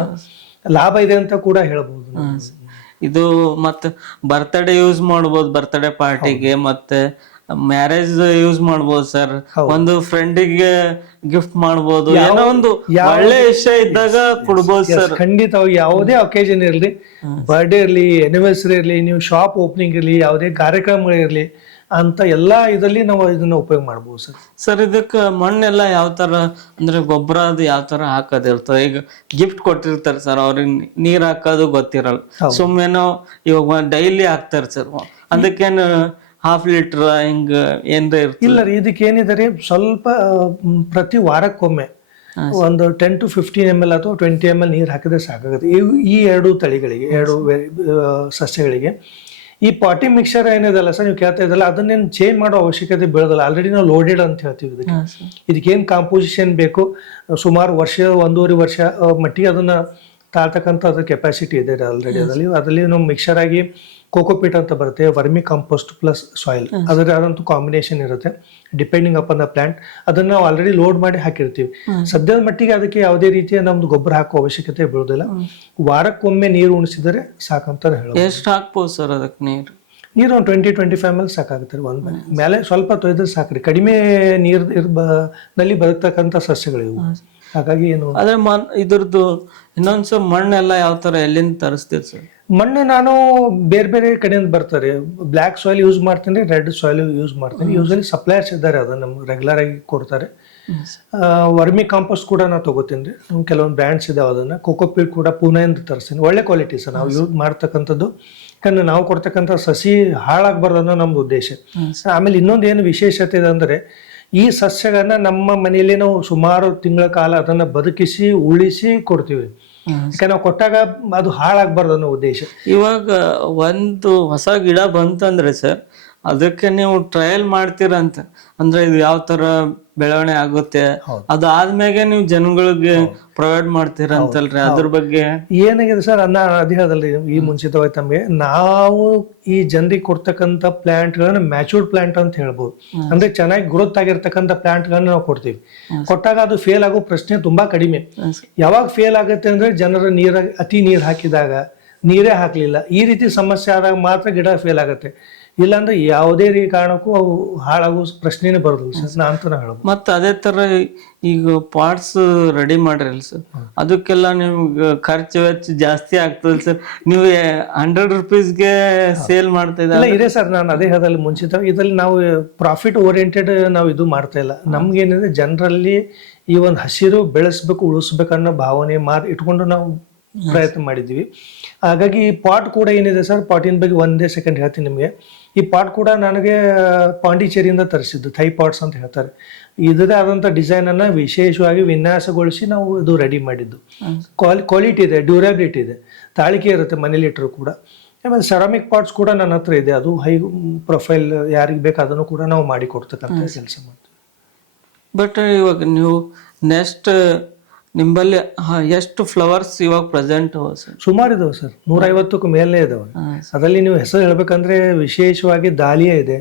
ಲಾಭ ಇದೆ ಅಂತ ಕೂಡ ಹೇಳ್ಬೋದು. ಇದು ಮತ್ತೆ ಬರ್ತ್ಡೇ ಯೂಸ್ ಮಾಡ್ಬೋದು, ಬರ್ತ್ಡೇ ಪಾರ್ಟಿಗೆ, ಮತ್ತೆ ಮ್ಯಾರೇಜ್ ಯೂಸ್ ಮಾಡ್ಬೋದು ಸರ್. ಒಂದು ಫ್ರೆಂಡಿಗೆ ಗಿಫ್ಟ್ ಮಾಡ್ಬೋದು, ಏನೋ ಒಂದು ಒಳ್ಳೆ ವಿಷಯ ಇದ್ದಾಗ ಕೊಡ್ಬೋದು ಸರ್. ಖಂಡಿತ ಯಾವುದೇ ಒಕೇಶನ್ ಇರ್ಲಿ, ಬರ್ಡೇ ಇರ್ಲಿ, ಆನಿವರ್ಸರಿ ಇರ್ಲಿ, ನೀವು ಶಾಪ್ ಓಪನಿಂಗ್ ಇರ್ಲಿ, ಯಾವುದೇ ಕಾರ್ಯಕ್ರಮಗಳಿರ್ಲಿ ಅಂತ ಎಲ್ಲಾ ಇದರಲ್ಲಿ ನಾವು ಇದನ್ನ ಉಪಯೋಗ ಮಾಡ್ಬೋದು ಸರ್. ಸರ್ ಇದಕ್ಕೆ ಮಣ್ಣೆಲ್ಲ ಯಾವ ತರ ಅಂದ್ರೆ ಗೊಬ್ಬರ ಅದು ಯಾವ ತರ ಹಾಕೋದಿರ್ತದೆ? ಈಗ ಗಿಫ್ಟ್ ಕೊಟ್ಟಿರ್ತಾರೆ ಸರ್, ಅವ್ರಿಗೆ ನೀರ್ ಹಾಕೋದು ಗೊತ್ತಿರಲ್ಲ, ಸುಮ್ಮನೆ ಇವಾಗ ಡೈಲಿ ಹಾಕ್ತಾರೆ ಸರ್. ಅದಕ್ಕೇನು ½ ಲೀಟರ್ ಹಿಂಗ ಏನ್ರ ಇಲ್ಲ ರೀ, ಇದಕ್ಕೆ ಏನಿದೆ ಸ್ವಲ್ಪ ಪ್ರತಿ ವಾರಕ್ಕೊಮ್ಮೆ ಒಂದು 10 to 15 ml ಅಥವಾ 20 ml ನೀರು ಹಾಕಿದ್ರೆ ಸಾಕಾಗುತ್ತೆ. ಈ 2 ತಳಿಗಳಿಗೆ, 2 ಸಸ್ಯಗಳಿಗೆ. ಈ ಪಾಟಿ ಮಿಕ್ಸರ್ ಏನಿದೆಲ್ಲ ಸರ್, ನೀವು ಕೇಳ್ತಾ ಇದ್ದಲ್ಲ, ಅದನ್ನೇನು ಚೇಂಜ್ ಮಾಡೋ ಅವಶ್ಯಕತೆ ಬೀಳೋದಿಲ್ಲ. ಆಲ್ರೆಡಿ ನಾವು ಲೋಡೆಡ್ ಅಂತ ಹೇಳ್ತೀವಿ ಇದಕ್ಕೇನು ಕಾಂಪೋಸಿಷನ್ ಬೇಕು, ಸುಮಾರು 1.5 ವರ್ಷ ಮಟ್ಟಿಗೆ ಅದನ್ನ ತಾಳ್ತಕ್ಕಂಥ ಅದ್ರ ಕೆಪಾಸಿಟಿ ಇದೆ ಆಲ್ರೆಡಿ ಅದರಲ್ಲಿ ನಾವು ಮಿಕ್ಸರ್ ಆಗಿ ಕೋಕೋಪೀಟ್ ಅಂತ ಬರುತ್ತೆ, ವರ್ಮಿ ಕಾಂಪೋಸ್ಟ್ ಪ್ಲಸ್ ಸಾಯಿಲ್ ಅದರದಂತೂ ಕಾಂಬಿನೇಷನ್ ಇರುತ್ತೆ ಡಿಪೆಂಡಿಂಗ್ ಅಪಾನ್ ದ ಪ್ಲಾಂಟ್. ಅದನ್ನ ನಾವು ಆಲ್ರೆಡಿ ಲೋಡ್ ಮಾಡಿ ಹಾಕಿರ್ತೀವಿ. ಸದ್ಯದ ಮಟ್ಟಿಗೆ ಅದಕ್ಕೆ ಯಾವುದೇ ರೀತಿಯ ನಮ್ದು ಗೊಬ್ಬರ ಹಾಕೋ ಅವಶ್ಯಕತೆ ಬೀಳೋದಿಲ್ಲ. ವಾರಕ್ಕೊಮ್ಮೆ ನೀರು ಉಣಿಸಿದರೆ ಸಾಕಂತ ಹೇಳೋದು. ಎಷ್ಟು ಹಾಕ್ಬೋದು ಸರ್ ಅದಕ್ಕೆ ನೀರು? ನೀರು ಒಂದು 20-25 ml ಸಾಕಾಗುತ್ತೆ ಒಂದ್ ಮೇಲೆ ಸ್ವಲ್ಪ ತೊಯ್ದ್ರೆ ಸಾಕ್ರಿ. ಕಡಿಮೆ ನೀರ್ ನಲ್ಲಿ ಬದುಕ್ತಕ್ಕಂಥ ಸಸ್ಯಗಳಿವು. ಹಾಗಾಗಿ ಏನು ಅದ್ರ ಇದ್ರದ್ದು ಇನ್ನೊಂದ್ಸ ಮಣ್ಣೆಲ್ಲ ಯಾವ ತರ ಎಲ್ಲಿಂದ ತರಿಸ್ತೀರಿ ಸರ್? ಮಣ್ಣು ನಾನು ಬೇರೆ ಬೇರೆ ಕಡೆಯಿಂದ ಬರ್ತಾರೆ. ಬ್ಲ್ಯಾಕ್ ಸಾಯಿಲ್ ಯೂಸ್ ಮಾಡ್ತೀನಿ, ರೆಡ್ ಸಾಯಿಲ್ ಯೂಸ್ ಮಾಡ್ತೀನಿ. ಯೂಶಲಿ ಸಪ್ಲೈಯರ್ಸ್ ಇದ್ದಾರೆ, ಅದನ್ನ ನಮ್ಗೆ ರೆಗ್ಯುಲರ್ ಆಗಿ ಕೊಡ್ತಾರೆ. ವರ್ಮಿ ಕಾಂಪೋಸ್ಟ್ ಕೂಡ ನಾವು ತಗೋತೀನಿ. ಕೆಲವೊಂದು ಬ್ರ್ಯಾಂಡ್ಸ್ ಇದಾವೆ. ಅದನ್ನ ಕೋಕೋಪೀಟ್ ಕೂಡ ಪೂನೆಯಿಂದ ತರಿಸ್ತೀನಿ. ಒಳ್ಳೆ ಕ್ವಾಲಿಟಿ ಸರ್ ನಾವು ಯೂಸ್ ಮಾಡ್ತಕ್ಕಂಥದ್ದು. ಯಾಕಂದ್ರೆ ನಾವು ಕೊಡ್ತಕ್ಕಂಥ ಸಸಿ ಹಾಳಾಗಬಾರ್ದು ಅನ್ನೋ ನಮ್ದು ಉದ್ದೇಶ. ಆಮೇಲೆ ಇನ್ನೊಂದು ಏನು ವಿಶೇಷತೆ ಇದೆ ಅಂದ್ರೆ, ಈ ಸಸ್ಯಗಳನ್ನ ನಮ್ಮ ಮನೆಯಲ್ಲಿ ನಾವು ಸುಮಾರು ತಿಂಗಳ ಕಾಲ ಅದನ್ನ ಬದುಕಿಸಿ ಉಳಿಸಿ ಕೊಡ್ತೀವಿ. ಯಾಕಂದ್ರೆ ನಾವು ಕೊಟ್ಟಾಗ ಅದು ಹಾಳಾಗಬಾರ್ದು ಅನ್ನೋ ಉದ್ದೇಶ. ಇವಾಗ ಒಂದು ಹೊಸ ಗಿಡ ಬಂತಂದ್ರೆ ಸರ್ ಅದಕ್ಕೆ ನೀವು ಟ್ರಯಲ್ ಮಾಡ್ತೀರಂತ ಅಂದ್ರೆ ಇದು ಯಾವ ತರ ಬೆಳವಣಿಗೆ ಆಗುತ್ತೆ ಅದು ಆದ್ಮೇಲೆ ನೀವು ಜನಗಳಿಗೆ ಪ್ರೊವೈಡ್ ಮಾಡ್ತೀರಂತಲ್ರಿ, ಅದ್ರ ಬಗ್ಗೆ ಏನಾಗಿದೆ ಸರ್? ಅದೇ ಹೇಳದಲ್ರಿ ಈ ಮುಂಚಿತವಾಗಿ ತಮಗೆ, ನಾವು ಈ ಜನರಿಗೆ ಕೊಡ್ತಕ್ಕಂಥ ಪ್ಲಾಂಟ್ ಗಳನ್ನ ಮ್ಯಾಚೂರ್ಡ್ ಪ್ಲಾಂಟ್ ಅಂತ ಹೇಳ್ಬೋದು. ಅಂದ್ರೆ ಚೆನ್ನಾಗಿ ಗ್ರೋತ್ ಆಗಿರ್ತಕ್ಕಂಥ ಪ್ಲಾಂಟ್ ಗಳನ್ನ ನಾವು ಕೊಡ್ತೀವಿ. ಕೊಟ್ಟಾಗ ಅದು ಫೇಲ್ ಆಗೋ ಪ್ರಶ್ನೆ ತುಂಬಾ ಕಡಿಮೆ. ಯಾವಾಗ ಫೇಲ್ ಆಗುತ್ತೆ ಅಂದ್ರೆ ಜನರ ಅತಿ ನೀರ್ ಹಾಕಿದಾಗ, ನೀರೇ ಹಾಕ್ಲಿಲ್ಲ, ಈ ರೀತಿ ಸಮಸ್ಯೆ ಆದಾಗ ಮಾತ್ರ ಗಿಡ ಫೇಲ್ ಆಗುತ್ತೆ. ಇಲ್ಲಾಂದ್ರೆ ಯಾವುದೇ ಕಾರಣಕ್ಕೂ ಅವು ಹಾಳಾಗೋ ಪ್ರಶ್ನೆನೇ ಬರೋದಿಲ್ಲ ಸರ್, ನಾ ಅಂತ ಹೇಳ್ಬೋದು. ಮತ್ತೆ ಅದೇ ತರ ಈಗ ಪಾರ್ಟ್ಸ್ ರೆಡಿ ಮಾಡಿರಲ್ಲ ಸರ್, ಅದಕ್ಕೆಲ್ಲ ನಿಮ್ಗೆ ಖರ್ಚು ವೆಚ್ಚ ಜಾಸ್ತಿ ಆಗ್ತದೆ ಸರ್. ನೀವು 100 rupeesಗೆ ಸೇಲ್ ಮಾಡ್ತಾ ಇದ್ದಾರೆ? ಇದೆ ಸರ್, ನಾನು ಅದೇ ಹೇಳದಲ್ಲಿ ಮುಂಚಿತ ಇದ್ರಲ್ಲಿ ನಾವು ಪ್ರಾಫಿಟ್ ಓರಿಯೆಂಟೆಡ್ ನಾವು ಇದು ಮಾಡ್ತಾ ಇಲ್ಲ. ನಮ್ಗೇನಿದೆ ಜನರಲ್ಲಿ ಈ ಒಂದು ಹಸಿರು ಬೆಳೆಸ್ಬೇಕು ಉಳಿಸ್ಬೇಕು ಅನ್ನೋ ಭಾವನೆ ಇಟ್ಕೊಂಡು ನಾವು ಪ್ರಯತ್ನ ಮಾಡಿದ್ವಿ. ಹಾಗಾಗಿ ಈ ಪಾಟ್ ಕೂಡ ಏನಿದೆ ಸರ್, ಪಾಟಿನ ಬಗ್ಗೆ ಒಂದೇ ಸೆಕೆಂಡ್ ಹೇಳ್ತೀನಿ ನಿಮಗೆ. ಈ ಪಾಟ್ ಕೂಡ ನನಗೆ ಪಾಂಡಿಚೇರಿಯಿಂದ ತರಿಸಿದ್ದು, ಥೈ ಪಾಟ್ಸ್ ಅಂತ ಹೇಳ್ತಾರೆ. ಇದರೇ ಆದಂಥ ಡಿಸೈನ್ ಅನ್ನ ವಿಶೇಷವಾಗಿ ವಿನ್ಯಾಸಗೊಳಿಸಿ ನಾವು ಇದು ರೆಡಿ ಮಾಡಿದ್ದು. ಕ್ವಾಲಿಟಿ ಇದೆ, ಡ್ಯೂರಬಿಲಿಟಿ ಇದೆ, ತಾಳಿಕೆ ಇರುತ್ತೆ ಮನೇಲಿ ಇಟ್ಟರು ಕೂಡ. ಆಮೇಲೆ ಸೆರಾಮಿಕ್ ಪಾಟ್ಸ್ ಕೂಡ ನನ್ನ ಹತ್ರ ಇದೆ. ಅದು ಹೈ ಪ್ರೊಫೈಲ್ ಯಾರಿಗೆ ಬೇಕು ಅದನ್ನು ಕೂಡ ನಾವು ಮಾಡಿ ಕೊಡ್ತಕ್ಕಂಥ ಕೆಲಸ ಮಾಡ್ತೀವಿ. ಬಟ್ ಇವಾಗ ನೀವು ನೆಕ್ಸ್ಟ್ ನಿಂಬಲ್ಲಿ ಎಷ್ಟು ಫ್ಲವರ್ಸ್ ಇವಾಗ ಪ್ರೆಸೆಂಟ್ ಸುಮಾರು ಇದಾವೆ ಸರ್, 150ಕ್ಕೂ ಮೇಲೆ ಇದಾವೆ. ಅದರಲ್ಲಿ ನೀವು ಹೆಸರು ಹೇಳ್ಬೇಕಂದ್ರೆ ವಿಶೇಷವಾಗಿ ದಾಲಿಯಾ ಇದೆ,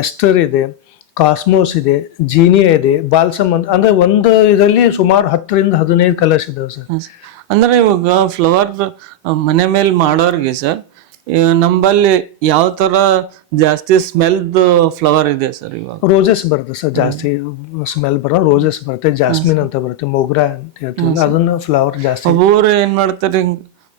ಎಸ್ಟರ್ ಇದೆ, ಕಾಸ್ಮೋಸ್ ಇದೆ, ಜೀನಿಯಾ ಇದೆ, ಬಾಲ್ಸಮ್ ಅಂದ್ರೆ ಒಂದು ಇದರಲ್ಲಿ ಸುಮಾರು 10ರಿಂದ 15 ಕಲರ್ಸ್ ಇದಾವೆ ಸರ್. ಅಂದ್ರೆ ಇವಾಗ ಫ್ಲವರ್ ಮನೆ ಮೇಲೆ ಮಾಡೋರ್ಗೆ ಸರ್ ನಂಬಲ್ಲಿ ಯಾವ ತರ ಜಾಸ್ತಿ ಸ್ಮೆಲ್ದು ಫ್ಲವರ್ ಇದೆ ಸರ್? ಇವಾಗ ರೋಸಸ್ ಬರುತ್ತೆ ಸರ್, ಜಾಸ್ತಿ ಸ್ಮೆಲ್ ಬರೋ ರೋಸಸ್ ಬರುತ್ತೆ, ಜಾಸ್ಮಿನ್ ಅಂತ ಬರುತ್ತೆ, ಮೊಗ್ರಾ ಅಂತ ಹೇಳ್ತೀವಿ, ಅದನ್ನ ಫ್ಲವರ್ ಜಾಸ್ತಿ. ಒಬ್ಬರು ಏನ್ ಮಾಡ್ತಾರೆ,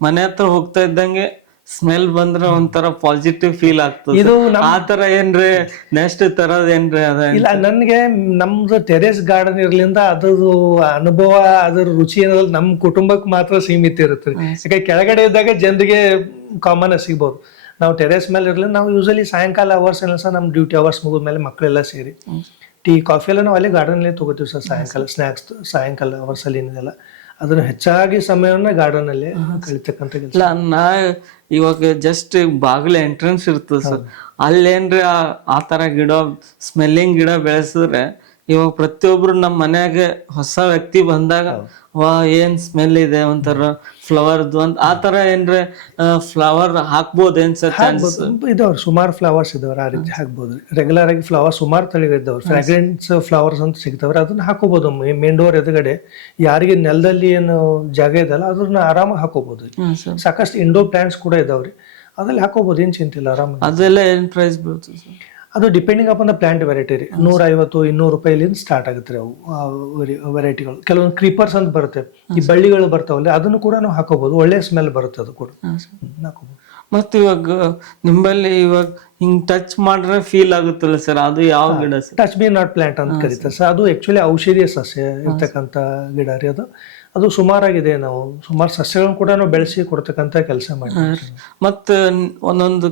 ಮನೆ ಹತ್ರ ಹೋಗ್ತಾ ಇದ್ದಂಗೆ ಸ್ಮೆಲ್ ಬಂದ್ರೆ ಒಂಥರ ಪಾಸಿಟಿವ್ ಫೀಲ್ ಆಗ್ತದೆ. ಇದು ಆ ತರ ಏನ್ರಿ ನೆಕ್ಸ್ಟ್ ತರದ್ ಏನ್ರಿ? ಅದ ಇಲ್ಲ, ನನ್ಗೆ ನಮ್ದು ಟೆರೇಸ್ ಗಾರ್ಡನ್ ಇರ್ಲಿಂದ ಅದ್ರದ್ದು ಅನುಭವ, ಅದ್ರ ರುಚಿ ಏನಾದ್ರು ನಮ್ ಕುಟುಂಬಕ್ಕೆ ಮಾತ್ರ ಸೀಮಿತ ಇರುತ್ತೆ. ಯಾಕೆ ಕೆಳಗಡೆ ಇದ್ದಾಗ ಜನರಿಗೆ ಕಾಮನ್ ಸಿಗ್ಬೋದು. ನಾವು ಟೆರೇಸ್ ಮೇಲೆ ಇರ್ಲಿಲ್ಲ, ನಾವು ಯೂಶಲಿ ಸಾಯಂಕಾಲ ಅವರ್ಸ್ ಎಲ್ಲ ಸರ್, ನಮ್ ಡ್ಯೂಟಿ ಅವರ್ಸ್ ಮುಗಿದ್ಮೇಲೆ ಮಕ್ಕಳೆಲ್ಲ ಸೇರಿ ಟೀ ಕಾಫಿ ಎಲ್ಲ ನಾವು ಅಲ್ಲೇ ಗಾರ್ಡನ್ಲೇ ತಗೋತೀವಿ ಸರ್. ಸಾಯಂಕಾಲ ಸ್ನ್ಯಾಕ್ಸ್ ಸಾಯಂಕಾಲ ಅವರ್ಸ್ ಅಲ್ಲಿ ಏನಿದೆಲ್ಲ ಅದನ್ನ ಹೆಚ್ಚಾಗಿ ಸಮಯವನ್ನ ಗಾರ್ಡನ್ ಅಲ್ಲೇ ಕಳಿತಕ್ಕಂಥ ಕೆಲಸ. ಇಲ್ಲ, ನಾ ಇವಾಗ ಜಸ್ಟ್ ಬಾಗಿಲ ಎಂಟ್ರೆನ್ಸ್ ಇರ್ತದೆ ಸರ್, ಅಲ್ಲೇನ್ರಿ ಆ ತರ ಗಿಡ ಸ್ಮೆಲ್ಲಿಂಗ್ ಗಿಡ ಬೆಳೆಸಿದ್ರೆ ಇವಾಗ ಪ್ರತಿಯೊಬ್ರು ನಮ್ಮ ಮನ್ಯಾಗ ಹೊಸ ವ್ಯಕ್ತಿ ಬಂದಾಗ ವಾ ಏನ್ ಸ್ಮೆಲ್ ಇದೆ ಒಂಥರ ಫ್ಲವರ್ದು ಅಂತ ಆ ತರ ಏನ್ರೆ ಫ್ಲವರ್ ಹಾಕ್ಬೋದೇನ್ ಸರ್? ಇದಾವ್ರಿ, ಸುಮಾರು ಫ್ಲವರ್ಸ್ ಇದಾವ್ರಿ, ಆ ರೀತಿ ಹಾಕ್ಬೋದು. ರೆಗ್ಯುಲರ್ ಆಗಿ ಫ್ಲವರ್ ಸುಮಾರು ತಳಿಗಳಿದ್ದಾವ್ರಿ, ಫ್ರಾಗ್ರೆನ್ಸ್ ಫ್ಲವರ್ಸ್ ಅಂತ ಸಿಗ್ತಾವ್ರಿ, ಅದನ್ನ ಹಾಕೋಬಹುದು. ಮೇನ್ ಡೋರ್ ಎದುರುಗಡೆ ಯಾರಿಗೆ ನೆಲದಲ್ಲಿ ಏನು ಜಾಗ ಇದೆಲ್ಲ ಅದನ್ನ ಆರಾಮಾಗಿ ಹಾಕೋಬಹುದು. ಸಾಕಷ್ಟು ಇಂಡೋರ್ ಪ್ಲಾಂಟ್ಸ್ ಕೂಡ ಇದಾವ್ರಿ, ಅದ್ರಲ್ಲಿ ಹಾಕೋಬಹುದು, ಏನ್ ಚಿಂತಿಲ್ಲ, ಆರಾಮಾಗಿ. ಅದೆಲ್ಲ ಏನ್ ಪ್ರೈಸ್ ಬೀಳ್ತದೆ ಸರ್? ಅದು depending upon the plant variety ರೀ. 150-200 ರೂಪಾಯಿಲಿಂದ ಸ್ಟಾರ್ಟ್ ಆಗುತ್ತೆ ರೀ ಅವು ವೆರೈಟಿಗಳು. ಕೆಲವೊಂದು ಕ್ರೀಪರ್ಸ್ ಅಂತ ಬರುತ್ತೆ, ಈ ಬಳ್ಳಿಗಳು ಬರ್ತಾವಲ್ಲ, ಅದನ್ನು ಕೂಡ ನಾವು ಹಾಕೋಬಹುದು. ಒಳ್ಳೆ ಸ್ಮೆಲ್ ಬರುತ್ತೆ, ಅದು ಕೂಡ ಹಾಕೋಬಹುದು. ಮತ್ತೆ ಇವಾಗ ನಿಮ್ಮಲ್ಲಿ ಇವಾಗ ಹಿಂಗ್ ಟಚ್ ಮಾಡ್ರೆ ಫೀಲ್ ಆಗುತ್ತಲ್ಲ ಸರ್, ಅದು ಯಾವ ಗಿಡ sir? Touch me not plant ಅಂತ ಕರೀತಾರೆ ಸರ್. ಅದು ಆಕ್ಚುಲಿ ಔಷಧೀಯ ಸಸ್ಯ ಇರ್ತಕ್ಕಂಥ ಗಿಡ ರೀ. ಅದು ಸುಮಾರಾಗಿದೆ. ನಾವು ಸುಮಾರು ಸಸ್ಯಗಳನ್ನು ಕೂಡ ನಾವು ಬೆಳೆಸಿ ಕೊಡ್ತಕ್ಕಂಥ ಕೆಲಸ ಮಾಡ್ತೀವಿ. ಮತ್ತೆ ಒಂದೊಂದು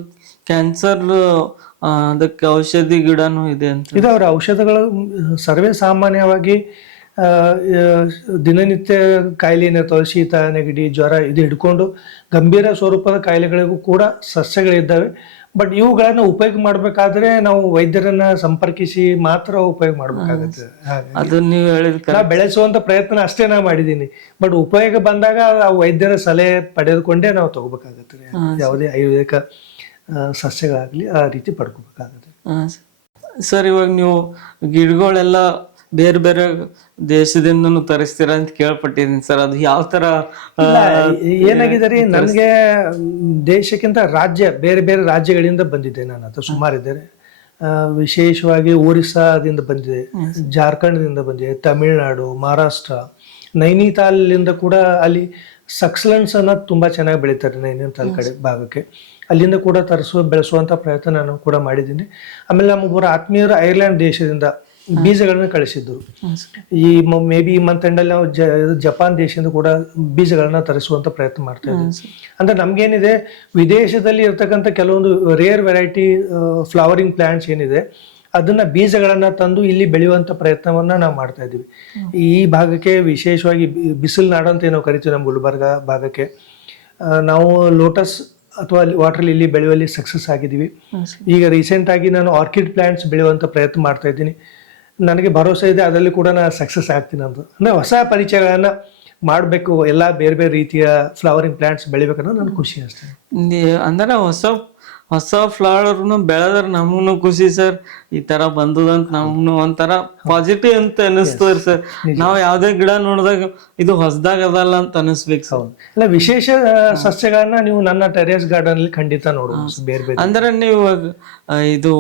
ಕ್ಯಾನ್ಸರ್ ಅದಕ್ಕೆ ಔಷಧಿ ಗಿಡನೂ ಇದೆ ಅಂತ ಇದಾವ್ರಿ. ಔಷಧಗಳು ಸರ್ವೇ ಸಾಮಾನ್ಯವಾಗಿ ದಿನನಿತ್ಯ ಕಾಯಿಲೆ ಏನಿರ್ತಾವೆ, ಶೀತ, ನೆಗಡಿ, ಜ್ವರ ಇದು ಹಿಡ್ಕೊಂಡು ಗಂಭೀರ ಸ್ವರೂಪದ ಕಾಯಿಲೆಗಳಿಗೂ ಕೂಡ ಸಸ್ಯಗಳಿದ್ದಾವೆ. ಬಟ್ ಇವುಗಳನ್ನ ಉಪಯೋಗ ಮಾಡ್ಬೇಕಾದ್ರೆ ನಾವು ವೈದ್ಯರನ್ನ ಸಂಪರ್ಕಿಸಿ ಮಾತ್ರ ಉಪಯೋಗ ಮಾಡ್ಬೇಕಾಗತ್ತೆ. ಅದು ನೀವು ಹೇಳಿದ ನಾ ಬೆಳೆಸುವಂತ ಪ್ರಯತ್ನ ಅಷ್ಟೇ ನಾ ಮಾಡಿದ್ದೀನಿ. ಬಟ್ ಉಪಯೋಗ ಬಂದಾಗ ಆ ವೈದ್ಯರ ಸಲಹೆ ಪಡೆದುಕೊಂಡೇ ನಾವು ತಗೋಬೇಕಾಗತ್ತೆ. ಯಾವುದೇ ಆಯುರ್ವೇದಿಕ ಸಸ್ಯಗಳಾಗ್ಲಿ ಆ ರೀತಿ ಪಡ್ಕೋಬೇಕಾಗತ್ತೆ. ಸರ್, ಇವಾಗ ನೀವು ಗಿಡಗಳೆಲ್ಲ ಬೇರೆ ಬೇರೆ ದೇಶದಿಂದನೂ ತರಿಸ್ತೀರ ಅಂತ ಕೇಳ್ಪಟ್ಟಿದ್ದೀನಿ ಸರ್. ಅದು ಯಾವ ತರ ಏನಾಗಿದೆ ರೀ, ನನಗೆ ದೇಶಕ್ಕಿಂತ ರಾಜ್ಯ, ಬೇರೆ ಬೇರೆ ರಾಜ್ಯಗಳಿಂದ ಬಂದಿದ್ದೆ ನಾನು. ಅದು ಸುಮಾರಿದ್ದಾರೆ. ವಿಶೇಷವಾಗಿ ಒರಿಸ್ಸಾದಿಂದ ಬಂದಿದೆ, ಜಾರ್ಖಂಡ್ದಿಂದ ಬಂದಿದೆ, ತಮಿಳುನಾಡು, ಮಹಾರಾಷ್ಟ್ರ, ನೈನಿತಾಲಿಂದ ಕೂಡ. ಅಲ್ಲಿ ಸಕ್ಸಲೆನ್ಸ್ ಅನ್ನೋದು ತುಂಬಾ ಚೆನ್ನಾಗಿ ಬೆಳೀತಾರೆ ನೈನಿತಾಲ್ ಕಡೆ ಭಾಗಕ್ಕೆ. ಅಲ್ಲಿಂದ ಕೂಡ ಬೆಳೆಸುವಂತ ಪ್ರಯತ್ನ ನಾನು ಕೂಡ ಮಾಡಿದ್ದೀನಿ. ಆಮೇಲೆ ನಮಗೊಬ್ಬರು ಆತ್ಮೀಯರು ಐರ್ಲೆಂಡ್ ದೇಶದಿಂದ ಬೀಜಗಳನ್ನ ಕಳಿಸಿದ್ರು. ಈ ಮೇ ಬಿ ಈ ಮಂತ್ ಎಂಡಲ್ಲಿ ನಾವು ಜಪಾನ್ ದೇಶದಿಂದ ಕೂಡ ಬೀಜಗಳನ್ನ ತರಿಸುವಂತ ಪ್ರಯತ್ನ ಮಾಡ್ತಾ ಇದ್ದೀವಿ. ಅಂದ್ರೆ ನಮ್ಗೇನಿದೆ, ವಿದೇಶದಲ್ಲಿ ಇರ್ತಕ್ಕಂಥ ಕೆಲವೊಂದು ರೇರ್ ವೆರೈಟಿ ಫ್ಲವರಿಂಗ್ ಪ್ಲಾಂಟ್ಸ್ ಏನಿದೆ ಅದನ್ನ ಬೀಜಗಳನ್ನ ತಂದು ಇಲ್ಲಿ ಬೆಳೆಯುವಂತ ಪ್ರಯತ್ನವನ್ನ ನಾವು ಮಾಡ್ತಾ ಇದ್ದೀವಿ. ಈ ಭಾಗಕ್ಕೆ ವಿಶೇಷವಾಗಿ ಬಿಸಿಲು ನಾಡು ಅಂತ ನಾವು ಕರಿತೀವಿ. ನಮ್ಮ ಗುಲ್ಬರ್ಗ ಭಾಗಕ್ಕೆ ನಾವು ಲೋಟಸ್ ಅಥವಾ ವಾಟರ್ ಲಿಲ್ಲಿ ಬೆಳೆಯುವಲ್ಲಿ ಸಕ್ಸಸ್ ಆಗಿದ್ದೀವಿ. ಈಗ ರೀಸೆಂಟ್ ಆಗಿ ನಾನು ಆರ್ಕಿಡ್ ಪ್ಲಾಂಟ್ಸ್ ಬೆಳೆಯುವಂತ ಪ್ರಯತ್ನ ಮಾಡ್ತಾ ಇದ್ದೀನಿ. ನನಗೆ ಭರವಸೆ ಇದೆ ಅದರಲ್ಲಿ ಕೂಡ ನಾನು ಸಕ್ಸಸ್ ಆಗ್ತೀನಿ ಅಂತ. ಅಂದ್ರೆ ಹೊಸ ಪರಿಚಯಗಳನ್ನ ಮಾಡಬೇಕು, ಎಲ್ಲ ಬೇರೆ ಬೇರೆ ರೀತಿಯ ಫ್ಲವರಿಂಗ್ ಪ್ಲಾಂಟ್ಸ್ ಬೆಳಿಬೇಕನ್ನೋ ನನ್ಗೆ ಖುಷಿ ಅಷ್ಟೇ. ಅಂದ್ರೆ ಹೊಸ ಫ್ಲವರ್ನು ಬೆಳೆದ್ರೆ ನಮಗೂ ಖುಷಿ ಸರ್. ಈ ತರ ಬಂದದಂತ ನಮ್ನು ಒಂಥರ ಪಾಸಿಟಿವ್ ಅಂತ ಅನಿಸ್ತದ್ರಿ ಸರ್. ನಾವ್ ಯಾವ್ದೇ ಗಿಡ ನೋಡಿದಾಗ ಇದು ಹೊಸದಾಗ ಅದಲ್ಲ ಅಂತ ಅನಿಸ್ಬೇಕು ಸರ್. ಇಲ್ಲ, ವಿಶೇಷ ಸಸ್ಯಗಳನ್ನ ನೀವು ನನ್ನ ಟೆರೇಸ್ ಗಾರ್ಡನ್ ಅಲ್ಲಿ ಖಂಡಿತ ನೋಡಬಹುದು. ಬೇರೆ ಬೇರೆ ಅಂದ್ರೆ ನೀವು ಇದು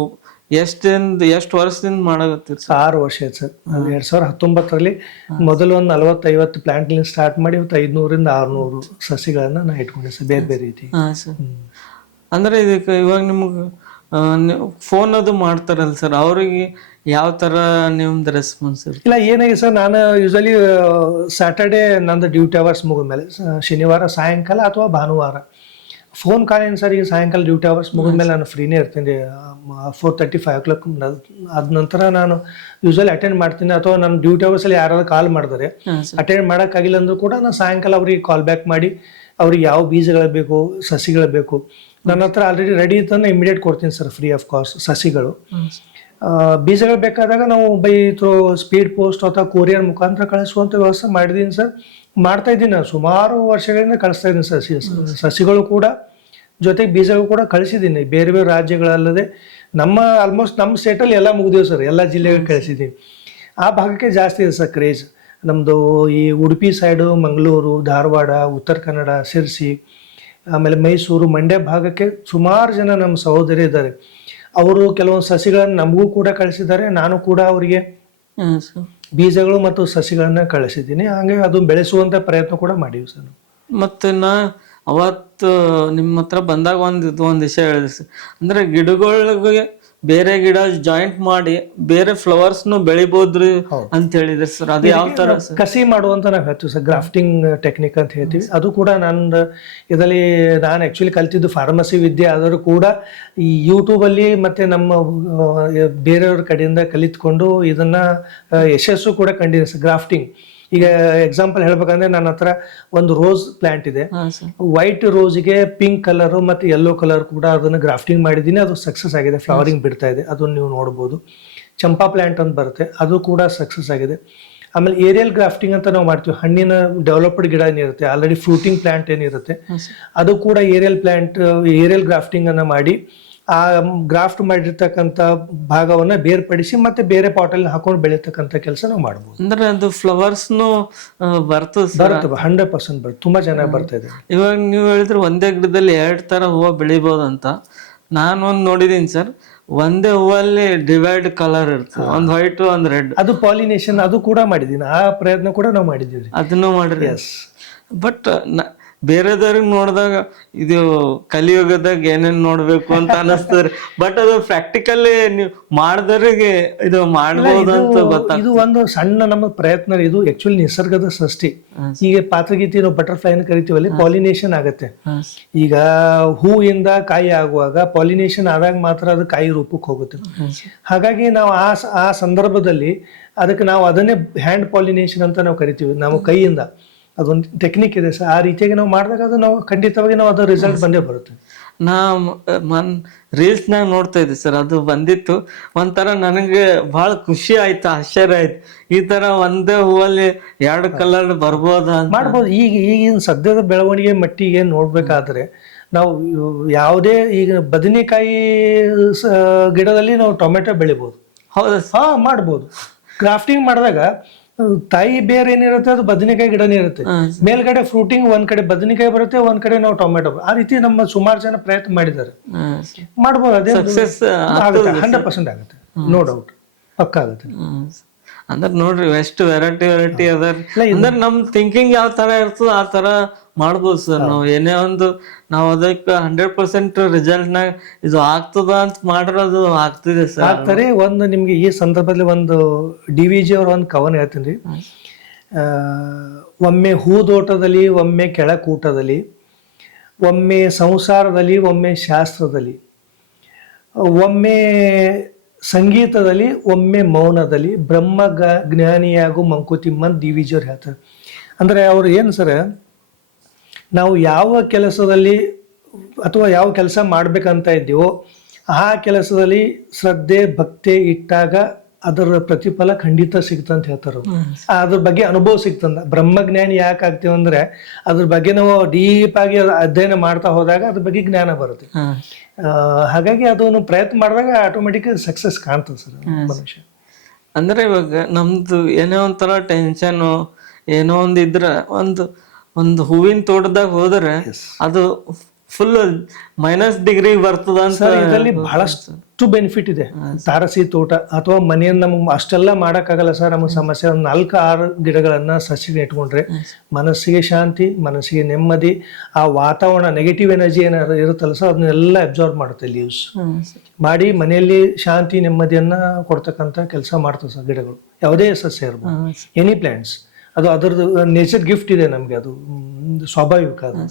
ಎಷ್ಟು ವರ್ಷದಿಂದ ಮಾಡಾಕತ್ತೀರಿ? 6 ವರ್ಷ ಆಯ್ತು ಸರ್. 2019ರಲ್ಲಿ ಮೊದಲು ಒಂದು 40-50 ಪ್ಲಾಂಟ್ ಸ್ಟಾರ್ಟ್ ಮಾಡಿ ಇವತ್ತು 500-600 ಸಸಿಗಳನ್ನ ನಾ ಇಟ್ಕೊಂಡೆ ಸರ್, ಬೇರೆ ಬೇರೆ ರೀತಿ. ಅಂದ್ರೆ ಇದಕ್ಕೆ ಇವಾಗ ನಿಮ್ಗೆ ಫೋನ್ ಅದು ಮಾಡ್ತಾರಲ್ಲ ಸರ್, ಅವ್ರಿಗೆ ಯಾವ ತರ ನಿಮ್ದು ರೆಸ್ಪಾನ್ಸ್? ಇಲ್ಲ, ಏನಾಗಿದೆ ಸರ್, ನಾನು ಯೂಶಲಿ ಸ್ಯಾಟರ್ಡೇ ನಂದು ಡ್ಯೂಟಿ ಅವರ್ಸ್ ಮುಗಿದ್ಮೇಲೆ, ಶನಿವಾರ ಸಾಯಂಕಾಲ ಅಥವಾ ಭಾನುವಾರ ಫೋನ್ ಕಾಲ್ ಏನು ಸರ್. ಈಗ ಸಾಯಂಕಾಲ ಡ್ಯೂಟಿ ಅವರ್ಸ್ ಮುಗಿದ್ಮೇಲೆ ನಾನು ಫ್ರೀನೇ ಇರ್ತೀನಿ. 4:30-5 o'clock ಅದ ನಂತರ ನಾನು ಯೂಶಲಿ ಅಟೆಂಡ್ ಮಾಡ್ತೀನಿ. ಅಥವಾ ನನ್ನ ಡ್ಯೂಟಿ ಅವರ್ಸಲ್ಲಿ ಯಾರಾದ್ರೂ ಕಾಲ್ ಮಾಡಿದರೆ ಅಟೆಂಡ್ ಮಾಡೋಕ್ಕಾಗಿಲ್ಲ ಅಂದ್ರೂ ಕೂಡ ನಾನು ಸಾಯಂಕಾಲ ಅವ್ರಿಗೆ ಕಾಲ್ ಬ್ಯಾಕ್ ಮಾಡಿ ಅವ್ರಿಗೆ ಯಾವ ಬೀಜಗಳು ಬೇಕು, ಸಸಿಗಳು ಬೇಕು, ನನ್ನ ಹತ್ರ ಆಲ್ರೆಡಿ ರೆಡಿ ಇತ್ತಂದ್ರೆ ಇಮಿಡಿಯೇಟ್ ಕೊಡ್ತೀನಿ ಸರ್, ಫ್ರೀ ಆಫ್ ಕಾಸ್ಟ್ ಸಸಿಗಳು. ಬೀಜಗಳು ಬೇಕಾದಾಗ ನಾವು ಬೈ ಥ್ರೂ ಸ್ಪೀಡ್ ಪೋಸ್ಟ್ ಅಥವಾ ಕೊರಿಯರ್ ಮುಖಾಂತರ ಕಳಿಸುವಂಥ ವ್ಯವಸ್ಥೆ ಮಾಡಿದ್ದೀನಿ ಸರ್. ಮಾಡ್ತಾ ಇದ್ದೀನಿ ನಾನು, ಸುಮಾರು ವರ್ಷಗಳಿಂದ ಕಳಿಸ್ತಾ ಇದ್ದೀನಿ ಸಸಿಗಳು ಕೂಡ, ಜೊತೆಗೆ ಬೀಜಗಳು ಕೂಡ ಕಳಿಸಿದ್ದೀನಿ ಬೇರೆ ಬೇರೆ ರಾಜ್ಯಗಳಲ್ಲದೆ. ಆಲ್ಮೋಸ್ಟ್ ನಮ್ಮ ಸ್ಟೇಟಲ್ಲಿ ಎಲ್ಲ ಮುಗಿದೀವಿ ಸರ್, ಎಲ್ಲ ಜಿಲ್ಲೆಗಳು ಕಳಿಸಿದ್ದೀವಿ. ಆ ಭಾಗಕ್ಕೆ ಜಾಸ್ತಿ ಇದೆ ಸರ್ ಕ್ರೇಜ್. ನಮ್ಮದು ಈ ಉಡುಪಿ ಸೈಡು, ಮಂಗಳೂರು, ಧಾರವಾಡ, ಉತ್ತರ ಕನ್ನಡ, ಶಿರ್ಸಿ, ಆಮೇಲೆ ಮೈಸೂರು, ಮಂಡ್ಯ ಭಾಗಕ್ಕೆ ಸುಮಾರು ಜನ ನಮ್ಮ ಸಹೋದರಿ ಇದ್ದಾರೆ. ಅವರು ಕೆಲವೊಂದು ಸಸಿಗಳನ್ನು ನಮಗೂ ಕೂಡ ಕಳಿಸಿದ್ದಾರೆ. ನಾನು ಕೂಡ ಅವರಿಗೆ ಬೀಜಗಳು ಮತ್ತು ಸಸಿಗಳನ್ನ ಕಳಿಸಿದ್ದೀನಿ. ಹಾಗೆ ಅದು ಬೆಳೆಸುವಂತ ಪ್ರಯತ್ನ ಕೂಡ ಮಾಡೀವಿ ಸರ್. ಮತ್ತೆ ಅವತ್ತು ನಿಮ್ಮ ಹತ್ರ ಬಂದಾಗ ಒಂದ್ ವಿಷಯ ಹೇಳಿದೆ ಸರ್. ಅಂದ್ರೆ ಗಿಡಗಳಿಗೆ ಬೇರೆ ಗಿಡ ಜಾಯಿಂಟ್ ಮಾಡಿ ಬೇರೆ ಫ್ಲವರ್ಸ್ನು ಬೆಳಿಬೋದ್ರಿ ಅಂತ ಹೇಳಿದ್ರಿ ಸರ್. ಅದು ಯಾವ ತರ? ಕಸಿ ಮಾಡುವಂತ ನಾವು ಹೇಳ್ತೀವಿ ಸರ್, ಗ್ರಾಫ್ಟಿಂಗ್ ಟೆಕ್ನಿಕ್ ಅಂತ ಹೇಳ್ತೀವಿ. ಅದು ಕೂಡ ನಾನು ಇದರಲ್ಲಿ ನಾನು ಆಕ್ಚುಲಿ ಕಲ್ತಿದ್ದು ಫಾರ್ಮಸಿ ವಿದ್ಯೆ ಆದರೂ ಕೂಡ ಈ ಯೂಟ್ಯೂಬಲ್ಲಿ ಮತ್ತೆ ನಮ್ಮ ಬೇರೆಯವ್ರ ಕಡೆಯಿಂದ ಕಲಿತ್ಕೊಂಡು ಇದನ್ನ ಯಶಸ್ಸು ಕೂಡ ಕಂಡಿದೆ ಸರ್, ಗ್ರಾಫ್ಟಿಂಗ್. ಈಗ ಎಕ್ಸಾಂಪಲ್ ಹೇಳ್ಬೇಕಂದ್ರೆ ನನ್ನ ಹತ್ರ ಒಂದು ರೋಸ್ ಪ್ಲಾಂಟ್ ಇದೆ. ವೈಟ್ ರೋಸ್ಗೆ ಪಿಂಕ್ ಕಲರ್ ಮತ್ತೆ ಯೆಲ್ಲೋ ಕಲರ್ ಕೂಡ ಅದನ್ನ ಗ್ರಾಫ್ಟಿಂಗ್ ಮಾಡಿದ್ದೀನಿ. ಅದು ಸಕ್ಸಸ್ ಆಗಿದೆ, ಫ್ಲವರಿಂಗ್ ಬಿಡ್ತಾ ಇದೆ, ಅದನ್ನ ನೀವು ನೋಡ್ಬೋದು. ಚಂಪಾ ಪ್ಲಾಂಟ್ ಅಂತ ಬರುತ್ತೆ, ಅದು ಕೂಡ ಸಕ್ಸಸ್ ಆಗಿದೆ. ಆಮೇಲೆ ಏರಿಯಲ್ ಗ್ರಾಫ್ಟಿಂಗ್ ಅಂತ ನಾವು ಮಾಡ್ತೀವಿ. ಹಣ್ಣಿನ ಡೆವಲಪ್ಡ್ ಗಿಡ ಏನಿರುತ್ತೆ, ಆಲ್ರೆಡಿ ಫ್ರೂಟಿಂಗ್ ಪ್ಲಾಂಟ್ ಏನಿರುತ್ತೆ, ಅದು ಕೂಡ ಏರಿಯಲ್ ಗ್ರಾಫ್ಟಿಂಗ್ ಅನ್ನ ಮಾಡಿ ಆ ಗ್ರಾಫ್ಟ್ ಮಾಡಿರ್ತಕ್ಕಂಥ ಭಾಗವನ್ನ ಬೇರ್ಪಡಿಸಿ ಮತ್ತೆ ಬೇರೆ ಪಾಟಲ್ಲಿ ಹಾಕೊಂಡು ಬೆಳೀತಕ್ಕಂಥ ಕೆಲಸ ನಾವು ಮಾಡ್ಬೋದು. ಅಂದ್ರೆ ಅದು ಫ್ಲವರ್ಸ್ನು ಬರ್ತದೆ 100% ಬರ್ತದೆ, ತುಂಬಾ ಚೆನ್ನಾಗಿ ಬರ್ತಾ ಇದೆ. ಇವಾಗ ನೀವು ಹೇಳಿದ್ರೆ ಒಂದೇ ಗಿಡದಲ್ಲಿ 2 ತರ ಹೂವು ಬೆಳಿಬೋದಂತ. ನಾನು ಒಂದು ನೋಡಿದೀನಿ ಸರ್, ಒಂದೇ ಹೂವಲ್ಲಿ ಡಿವೈಡ್ ಕಲರ್ ಇರ್ತದೆ, ಒಂದ್ ವೈಟ್ ಒಂದ್ ರೆಡ್. ಅದು ಪಾಲಿನೇಷನ್, ಅದು ಕೂಡ ಮಾಡಿದೀನಿ. ಆ ಪ್ರಯತ್ನ ಕೂಡ ನಾವು ಮಾಡಿದೀವಿ. ಅದನ್ನು ಮಾಡ್ರಿ. ಬಟ್ ಬೇರೆದವ್ರಿಗೆ ನೋಡಿದಾಗ ಇದು ಕಲಿಯುಗದಾಗ ಏನೇನ್ ನೋಡ್ಬೇಕು ಅಂತ ಅನಸ್ತದ್ರಿ. ಬಟ್ ಅದು ಪ್ರಾಕ್ಟಿಕಲಿ ನೀವು ಮಾಡಿದವರಿಗೆ ಇದು ಮಾಡ್ಬೋದು ಅಂತ ಗೊತ್ತಾಗ್ತದೆ. ಇದು ಒಂದು ಸಣ್ಣ ನಮ್ಮ ಪ್ರಯತ್ನ. ಇದು ಆಕ್ಚುಲಿ ನಿಸರ್ಗದ ಸೃಷ್ಟಿ. ಈಗ ಪಾತ್ರಗೀತಿ ನಾವು ಬಟರ್ಫ್ಲೈ ಅನ್ನು ಕರಿತೀವಲ್ಲಿ ಪಾಲಿನೇಷನ್ ಆಗತ್ತೆ. ಈಗ ಹೂವಿಂದ ಕಾಯಿ ಆಗುವಾಗ ಪಾಲಿನೇಷನ್ ಆದಾಗ ಮಾತ್ರ ಅದು ಕಾಯಿ ರೂಪಕ್ಕೆ ಹೋಗುತ್ತೆ. ಹಾಗಾಗಿ ನಾವು ಆ ಸಂದರ್ಭದಲ್ಲಿ ಅದಕ್ಕೆ ನಾವು ಅದನ್ನೇ ಹ್ಯಾಂಡ್ ಪಾಲಿನೇಷನ್ ಅಂತ ನಾವು ಕರಿತೀವಿ. ನಾವು ಕೈಯಿಂದ ಅದೊಂದು ಟೆಕ್ನಿಕ್ ಇದೆ ಸರ್. ಆ ರೀತಿಯಾಗಿ ನಾವು ಮಾಡಿದಾಗ ಅದು ನಾವು ಖಂಡಿತವಾಗಿ ನಾವು ಅದರ ರಿಸಲ್ಟ್ ಬಂದೇ ಬರುತ್ತೆ. ನಾ ರೀಲ್ಸ್ನಾಗ ನೋಡ್ತಾ ಇದ್ದೆ ಸರ್, ಅದು ಬಂದಿತ್ತು. ಒಂಥರ ನನಗೆ ಬಹಳ ಖುಷಿ ಆಯ್ತು, ಆಶ್ಚರ್ಯ ಆಯ್ತು. ಈ ತರ ಒಂದೇ ಹೂವಲ್ಲಿ 2 ಕಲರ್ ಬರ್ಬೋದ ಮಾಡ್ಬೋದು. ಈಗಿನ ಸದ್ಯದ ಬೆಳವಣಿಗೆ ಮಟ್ಟಿಗೆ ನೋಡ್ಬೇಕಾದ್ರೆ ನಾವು ಯಾವುದೇ ಈಗ ಬದನೆಕಾಯಿ ಗಿಡದಲ್ಲಿ ನಾವು ಟೊಮೆಟೊ ಬೆಳಿಬೋದು. ಹೌದಾ? ಮಾಡ್ಬೋದು. ಗ್ರಾಫ್ಟಿಂಗ್ ಮಾಡಿದಾಗ ತಾಯಿ ಬೇರೆ ಏನಿರುತ್ತೆ ಅದು ಬದನೆಕಾಯಿ ಗಿಡನೇ ಇರುತ್ತೆ. ಮೇಲ್ಗಡೆ ಫ್ರೂಟಿಂಗ್ ಒಂದ್ ಕಡೆ ಬದನೆಕಾಯಿ ಬರುತ್ತೆ, ಒಂದ್ ಕಡೆ ನಾವು ಟೊಮೆಟೊ. ಆ ರೀತಿ ನಮ್ಮ ಸುಮಾರು ಜನ ಪ್ರಯತ್ನ ಮಾಡಿದ್ದಾರೆ. ಮಾಡ್ಬೋದು. ಅದೇ 100% ಆಗುತ್ತೆ, ನೋ ಡೌಟ್, ಪಕ್ಕ ಆಗುತ್ತೆ. ಅಂದ್ರೆ ನೋಡ್ರಿ ಎಷ್ಟು ವೆರೈಟಿ ಅದ. ಅಂದ್ರೆ ನಮ್ ಥಿಂಕಿಂಗ್ ಯಾವ ತರ ಇರ್ತದ ಆ ತರ ಮಾಡ್ಬೋದು ಸರ್. ನಾವು ಏನೇ ಒಂದು ನಾವು ಅದಕ್ಕೆ 100% ರಿಸಲ್ಟ್ ನಾಗ ಇದು ಆಗ್ತದ ಅಂತ ಮಾಡಿರೋದು ಆಗ್ತಿದೆ ಸರ್. ಆಗ್ತಾರೆ. ಒಂದು ನಿಮ್ಗೆ ಈ ಸಂದರ್ಭದಲ್ಲಿ ಒಂದು DVG ಅವ್ರ ಒಂದು ಕವನ ಹೇಳ್ತೀನಿ. ಒಮ್ಮೆ ಹೂದೋಟದಲ್ಲಿ, ಒಮ್ಮೆ ಕೆಳಕೂಟದಲ್ಲಿ, ಒಮ್ಮೆ ಸಂಸಾರದಲ್ಲಿ, ಒಮ್ಮೆ ಶಾಸ್ತ್ರದಲ್ಲಿ, ಒಮ್ಮೆ ಸಂಗೀತದಲ್ಲಿ, ಒಮ್ಮೆ ಮೌನದಲ್ಲಿ ಬ್ರಹ್ಮ ಜ್ಞಾನಿಯಾಗು ಮಂಕುತಿಮ್ಮನ್ DVG ಅವ್ರು ಹೇಳ್ತಾರೆ. ಅಂದ್ರೆ ಅವ್ರು ಏನು ಸರ್, ನಾವು ಯಾವ ಕೆಲಸದಲ್ಲಿ ಅಥವಾ ಯಾವ ಕೆಲಸ ಮಾಡ್ಬೇಕಂತ ಇದ್ದೀವೋ ಆ ಕೆಲಸದಲ್ಲಿ ಶ್ರದ್ಧೆ ಭಕ್ತಿ ಇಟ್ಟಾಗ ಅದರ ಪ್ರತಿಫಲ ಖಂಡಿತ ಸಿಗ್ತಂತ ಹೇಳ್ತಾರೆ. ಅದ್ರ ಬಗ್ಗೆ ಅನುಭವ ಸಿಗ್ತಂದ. ಬ್ರಹ್ಮಜ್ಞಾನಿ ಯಾಕೆ ಆಗ್ತೀವಿ ಅಂದ್ರೆ ಅದ್ರ ಬಗ್ಗೆ ನಾವು ಡೀಪ್ ಆಗಿ ಅಧ್ಯಯನ ಮಾಡ್ತಾ ಹೋದಾಗ ಅದ್ರ ಬಗ್ಗೆ ಜ್ಞಾನ ಬರುತ್ತೆ. ಹಾಗಾಗಿ ಅದನ್ನು ಪ್ರಯತ್ನ ಮಾಡಿದಾಗ ಆಟೋಮೆಟಿಕ್ ಸಕ್ಸಸ್ ಕಾಣ್ತದೆ ಸರ್ ಮನುಷ್ಯ. ಅಂದ್ರೆ ಇವಾಗ ನಮ್ದು ಏನೋ ಒಂಥರ ಟೆನ್ಷನ್ ಏನೋ ಒಂದ್ ಇದ್ರ ಒಂದು ಹೂವಿನ ತೋಟದಾಗ ಹೋದ್ರೆ ಅದು ಫುಲ್ -ಡಿಗ್ರಿ ಬರ್ತದ ಅಂತ. ಇದರಲ್ಲಿ ಬಹಳಷ್ಟು ಬೆನಿಫಿಟ್ ಇದೆ. ತಾರಸಿ ತೋಟ ಅಥವಾ ಮನೆಯನ್ನು ನಮ್ಗೆ ಅಷ್ಟೆಲ್ಲ ಮಾಡೋಕ್ಕಾಗಲ್ಲ ಸರ್. ನಮಗೆ ಸಮಸ್ಯೆ ಒಂದು 4-6 ಗಿಡಗಳನ್ನ ಸಸಿಗೆ ಇಟ್ಕೊಂಡ್ರೆ ಮನಸ್ಸಿಗೆ ಶಾಂತಿ, ಮನಸ್ಸಿಗೆ ನೆಮ್ಮದಿ, ಆ ವಾತಾವರಣ ನೆಗೆಟಿವ್ ಎನರ್ಜಿ ಏನಾದ್ರು ಇರುತ್ತಲ್ಲ ಸರ್ ಅದನ್ನೆಲ್ಲ ಅಬ್ಸಾರ್ಬ್ ಮಾಡುತ್ತೆ. ಲೀವ್ಸ್ ಮಾಡಿ ಮನೆಯಲ್ಲಿ ಶಾಂತಿ ನೆಮ್ಮದಿಯನ್ನ ಕೊಡ್ತಕ್ಕಂಥ ಕೆಲಸ ಮಾಡ್ತವೆ ಸರ್ ಗಿಡಗಳು. ಯಾವುದೇ ಸಸ್ಯ ಇರ್ಬೋದು, ಎನಿ ಪ್ಲಾಂಟ್ಸ್. ಅದು ಅದರದ್ದು ನೇಚರ್ ಗಿಫ್ಟ್ ಇದೆ ನಮ್ಗೆ, ಅದು ಸ್ವಾಭಾವಿಕ. ಅದು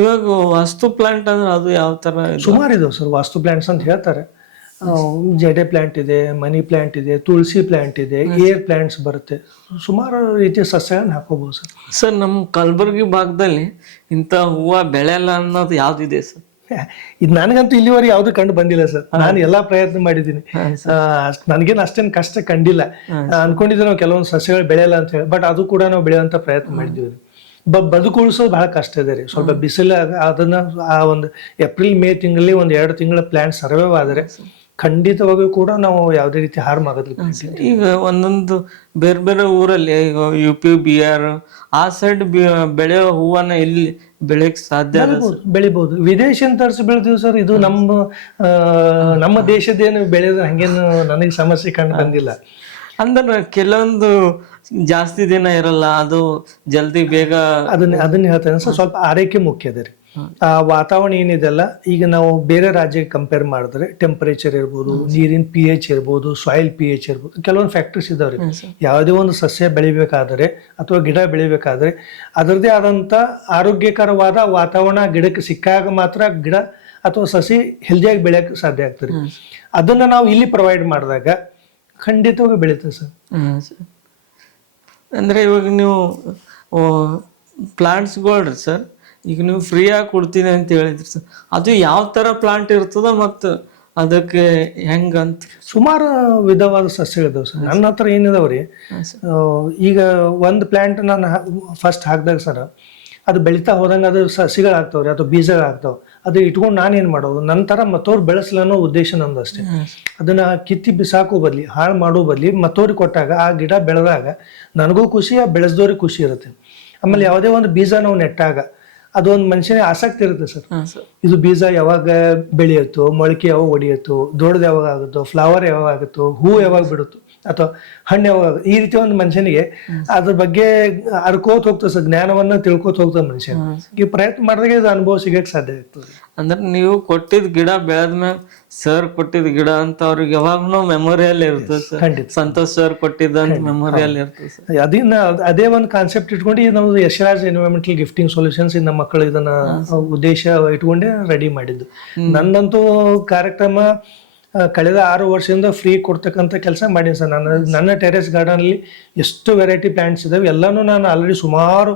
ಇವಾಗ ವಾಸ್ತು ಪ್ಲಾಂಟ್ ಅಂದ್ರೆ ಅದು ಯಾವ ತರ? ಸುಮಾರು ಇದಾವೆ ಸರ್ ವಾಸ್ತು ಪ್ಲಾಂಟ್ಸ್ ಅಂತ ಹೇಳ್ತಾರೆ. ಜಡೆ ಪ್ಲಾಂಟ್ ಇದೆ, ಮನಿ ಪ್ಲಾಂಟ್ ಇದೆ, ತುಳಸಿ ಪ್ಲಾಂಟ್ ಇದೆ, ಏರ್ ಪ್ಲಾಂಟ್ಸ್ ಬರುತ್ತೆ. ಸುಮಾರು ರೀತಿಯ ಸಸ್ಯಗಳನ್ನ ಹಾಕೋಬಹುದು ಸರ್. ಸರ್ ನಮ್ಮ ಕಲಬುರಗಿ ಭಾಗದಲ್ಲಿ ಇಂಥ ಹೂವು ಬೆಳೆಯಲ್ಲ ಅನ್ನೋದು ಯಾವ್ದಿದೆ ಸರ್? ಇದು ನನಗಂತೂ ಇಲ್ಲಿವರೆಗೆ ಯಾವ್ದು ಕಂಡು ಬಂದಿಲ್ಲ ಸರ್. ನಾನು ಎಲ್ಲಾ ಪ್ರಯತ್ನ ಮಾಡಿದ್ದೀನಿ, ನನಗೇನು ಅಷ್ಟೇನು ಕಷ್ಟ ಕಂಡಿಲ್ಲ. ಅನ್ಕೊಂಡಿದ್ದೆ ನಾವು ಕೆಲವೊಂದು ಸಸ್ಯಗಳು ಬೆಳೆಯಲ್ಲ ಅಂತ ಹೇಳಿ, ಬಟ್ ಅದು ಕೂಡ ನಾವು ಬೆಳೆಯುವಂತ ಪ್ರಯತ್ನ ಮಾಡಿದ್ದೀವಿ. ಬದುಕು ಉಳಿಸೋದು ಬಹಳ ಕಷ್ಟ ಇದೆ ರೀ. ಸ್ವಲ್ಪ ಬಿಸಿಲು ಅದನ್ನ ಆ ಒಂದು ಏಪ್ರಿಲ್ ಮೇ ತಿಂಗಳಲ್ಲಿ 1-2 ತಿಂಗಳ ಪ್ಲಾಂಟ್ ಸರ್ವೈವ್ ಆದರೆ ಖಂಡಿತವಾಗಿಯೂ ಕೂಡ ನಾವು ಯಾವುದೇ ರೀತಿ ಹಾರ್ಮ್ ಆಗೋದಿಲ್ಲ. ಈಗ ಒಂದೊಂದು ಬೇರೆ ಬೇರೆ ಊರಲ್ಲಿ ಈಗ UP ಬಿಹಾರ್ ಆ ಸೈಡ್ ಬೆಳೆಯೋ ಹೂವನ್ನ ಇಲ್ಲಿ ಬೆಳೆಯಕ್ ಸಾಧ್ಯ ಬೆಳಿಬಹುದು. ವಿದೇಶಿಯನ್ ತರಿಸಿ ಬೆಳೆದಿವಿ ಸರ್. ಇದು ನಮ್ಮ ದೇಶದೇನು ಬೆಳೆಯೋದು ಹಂಗೇನು ನನಗೆ ಸಮಸ್ಯೆ ಕಂಡು ಬಂದಿಲ್ಲ. ಅಂದ್ರೆ ಕೆಲವೊಂದು ಜಾಸ್ತಿ ದಿನ ಇರಲ್ಲ, ಅದು ಜಲ್ದಿ ಬೇಗ ಅದನ್ನ ಹೇಳ್ತೇನೆ ಸರ್. ಸ್ವಲ್ಪ ಆರೈಕೆ ಮುಖ್ಯ ಇದೆ ರೀ. ಆ ವಾತಾವರಣ ಏನಿದೆಲ್ಲ ಈಗ ನಾವು ಬೇರೆ ರಾಜ್ಯಕ್ಕೆ ಕಂಪೇರ್ ಮಾಡಿದ್ರೆ ಟೆಂಪರೇಚರ್ ಇರ್ಬೋದು, ನೀರಿನ pH ಇರ್ಬೋದು, ಸಾಯಿಲ್ pH ಇರ್ಬೋದು, ಕೆಲವೊಂದು ಫ್ಯಾಕ್ಟರ್ಸ್ ಇದಾವ್ರಿ. ಯಾವುದೇ ಒಂದು ಸಸ್ಯ ಬೆಳಿಬೇಕಾದ್ರೆ ಅಥವಾ ಗಿಡ ಬೆಳಿಬೇಕಾದ್ರೆ ಅದರದೇ ಆದಂತ ಆರೋಗ್ಯಕರವಾದ ವಾತಾವರಣ ಗಿಡಕ್ಕೆ ಸಿಕ್ಕಾಗ ಮಾತ್ರ ಗಿಡ ಅಥವಾ ಸಸಿ ಹೆಲ್ದಿಯಾಗಿ ಬೆಳೆಯಕ್ಕೆ ಸಾಧ್ಯ ಆಗ್ತದೆ. ಅದನ್ನ ನಾವು ಇಲ್ಲಿ ಪ್ರೊವೈಡ್ ಮಾಡಿದಾಗ ಖಂಡಿತವಾಗಿ ಬೆಳೀತದೆ ಸರ್. ಅಂದ್ರೆ ಇವಾಗ ನೀವು ಪ್ಲಾಂಟ್ಸ್ಗಳ್ರಿ ಸರ್, ಈಗ ನೀವು ಫ್ರೀಯಾಗಿ ಕೊಡ್ತೀನಿ ಅಂತ ಹೇಳಿದ್ರಿ ಸರ್, ಅದು ಯಾವ ತರ ಪ್ಲಾಂಟ್ ಇರ್ತದ ಮತ್ತು ಅದಕ್ಕೆ ಹೆಂಗಂತ? ಸುಮಾರು ವಿಧವಾದ ಸಸ್ಯಗಳಿದಾವೆ ಸರ್ ನನ್ನ ಹತ್ರ. ಏನಿದಾವ್ರಿ, ಈಗ ಒಂದು ಪ್ಲಾಂಟ್ ನಾನು ಫಸ್ಟ್ ಹಾಕಿದಾಗ ಸರ್ ಅದು ಬೆಳೀತಾ ಹೋದಂಗೆ ಅದು ಸಸಿಗಳಾಗ್ತಾವ್ರಿ ಅಥವಾ ಬೀಜಗಳಾಗ್ತಾವ. ಅದು ಇಟ್ಕೊಂಡು ನಾನೇನು ಮಾಡೋದು, ನನ್ನ ಥರ ಮತ್ತವ್ರು ಬೆಳೆಸಲ ಅನ್ನೋ ಉದ್ದೇಶ ನಂದು ಅಷ್ಟೇ. ಅದನ್ನ ಕಿತ್ತಿ ಬಿಸಾಕೋ ಬದಲಿ, ಹಾಳು ಮಾಡೋ ಬದಲಿ ಮತ್ತವ್ರಿಗೆ ಕೊಟ್ಟಾಗ ಆ ಗಿಡ ಬೆಳೆದಾಗ ನನಗೂ ಖುಷಿ, ಆ ಬೆಳೆಸ್ದವ್ರಿಗೆ ಖುಷಿ ಇರುತ್ತೆ. ಆಮೇಲೆ ಯಾವುದೇ ಒಂದು ಬೀಜ ನಾವು ನೆಟ್ಟಾಗ ಅದೊಂದು ಮನುಷ್ಯನಿಗೆ ಆಸಕ್ತಿ ಇರುತ್ತೆ ಸರ್. ಇದು ಬೀಜ ಯಾವಾಗ ಬೆಳೆಯುತ್ತೋ, ಮೊಳಕೆ ಯಾವಾಗ ಹೊಡಿಯುತ್ತೋ, ದೊಡ್ಡದು ಯಾವಾಗ ಆಗುತ್ತೋ, ಫ್ಲವರ್ ಯಾವಾಗ ಆಗುತ್ತೋ, ಹೂ ಯಾವಾಗ ಬಿಡುತ್ತೋ, ಅಥವಾ ಹಣ್ಣು ಯಾವಾಗ, ಈ ರೀತಿ ಒಂದು ಮನುಷ್ಯನಿಗೆ ಅದ್ರ ಬಗ್ಗೆ ಅರ್ಕೋತ ಹೋಗ್ತದೆ ಸರ್, ಜ್ಞಾನವನ್ನ ತಿಳ್ಕೊತ ಹೋಗ್ತದೆ ಮನುಷ್ಯ. ಈ ಪ್ರಯತ್ನ ಮಾಡಿದಾಗ ಇದು ಅನುಭವ ಸಿಗಕ್ಕೆ ಸಾಧ್ಯ ಆಗ್ತದೆ. ಅಂದ್ರೆ ನೀವು ಕೊಟ್ಟಿದ್ ಗಿಡ ಬೆಳೆದ್ಮ್ಯಾಗ ಸರ್ ಕೊಟ್ಟಿದ್ ಗಿಡ ಅಂತ ಅವ್ರಿಗೆ ಯಾವಾಗ್ಲೂ ಮೆಮೊರಿಯಲ್ಲಿ ಇರ್ತದೆ ಸರ್. ಖಂಡಿತ. ಸಂತೋಷ್ ಸರ್ ಕೊಟ್ಟಿದ್ದ ಅಂತ ಮೆಮೊರಿಯಲ್ಲಿ ಇರ್ತದೆ ಸರ್. ಅದನ್ನ ಅದೇ ಒಂದು ಕಾನ್ಸೆಪ್ಟ್ ಇಟ್ಕೊಂಡು ನಮ್ದು ಯಶರಾಜ್ ಎನ್ವೈರನ್ಮೆಂಟಲ್ ಗಿಫ್ಟಿಂಗ್ ಸೊಲ್ಯೂಷನ್ಸ್ ನಮ್ಮ ಮಕ್ಕಳು ಇದನ್ನ ಉದ್ದೇಶ ಇಟ್ಕೊಂಡೆ ರೆಡಿ ಮಾಡಿದ್ದು. ನಂದಂತೂ ಕಾರ್ಯಕ್ರಮ ಕಳೆದ 6 ವರ್ಷದಿಂದ ಫ್ರೀ ಕೊಡ್ತಕ್ಕಂಥ ಕೆಲಸ ಮಾಡೀನಿ ಸರ್. ನನ್ನ ಟೆರೆಸ್ ಗಾರ್ಡನ್ ಅಲ್ಲಿ ಎಷ್ಟು ವೆರೈಟಿ ಪ್ಲಾಂಟ್ಸ್ ಇದಾವೆ ಎಲ್ಲಾನು ನಾನು ಆಲ್ರೆಡಿ ಸುಮಾರು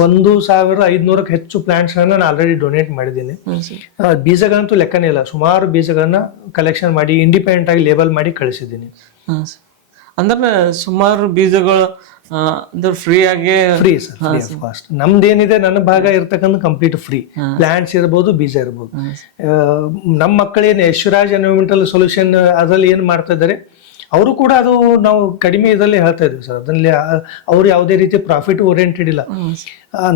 1500ಕ್ಕೂ ಹೆಚ್ಚು ಪ್ಲಾಂಟ್ಸ್ ನಾನು ಆಲ್ರೆಡಿ ಡೊನೇಟ್ ಮಾಡಿದ್ದೀನಿ. ಬೀಜಗಳಂತೂ ಲೆಕ್ಕನೇ ಇಲ್ಲ, ಸುಮಾರು ಬೀಜಗಳನ್ನ ಕಲೆಕ್ಷನ್ ಮಾಡಿ ಇಂಡಿಪೆಂಡೆಂಟ್ ಆಗಿ ಲೇಬಲ್ ಮಾಡಿ ಕಳಿಸಿದ್ದೀನಿ. ಅಂದ್ರೆ ಸುಮಾರು ಬೀಜಗಳು ಅಂದ್ರೆ ಫ್ರೀ ಆಗಿ free sir, free of cost. ನಮ್ದೇನಿದೆ ನನ್ನ ಭಾಗ ಇರ್ತಕ್ಕಂಥ ಕಂಪ್ಲೀಟ್ ಫ್ರೀ. ಪ್ಲಾಂಟ್ಸ್ ಇರ್ಬೋದು, ಬೀಜ ಇರ್ಬೋದು. ನಮ್ಮ ಮಕ್ಕಳೇನು ಯಶರಾಜ್ ಎನ್ವೈರನ್ಮೆಂಟಲ್ ಸೊಲ್ಯೂಷನ್ ಅದ್ರಲ್ಲಿ ಏನ್ ಮಾಡ್ತಾ ಇದ್ದಾರೆ ಅವರು ಕೂಡ ಅದು ನಾವು ಕಡಿಮೆ ಇದರಲ್ಲಿ ಹೇಳ್ತಾ ಇದ್ವಿ ಸರ್. ಅದರಲ್ಲಿ ಅವ್ರು ಯಾವುದೇ ರೀತಿ ಪ್ರಾಫಿಟ್ ಓರಿಯೆಂಟೆಡ್ ಇಲ್ಲ.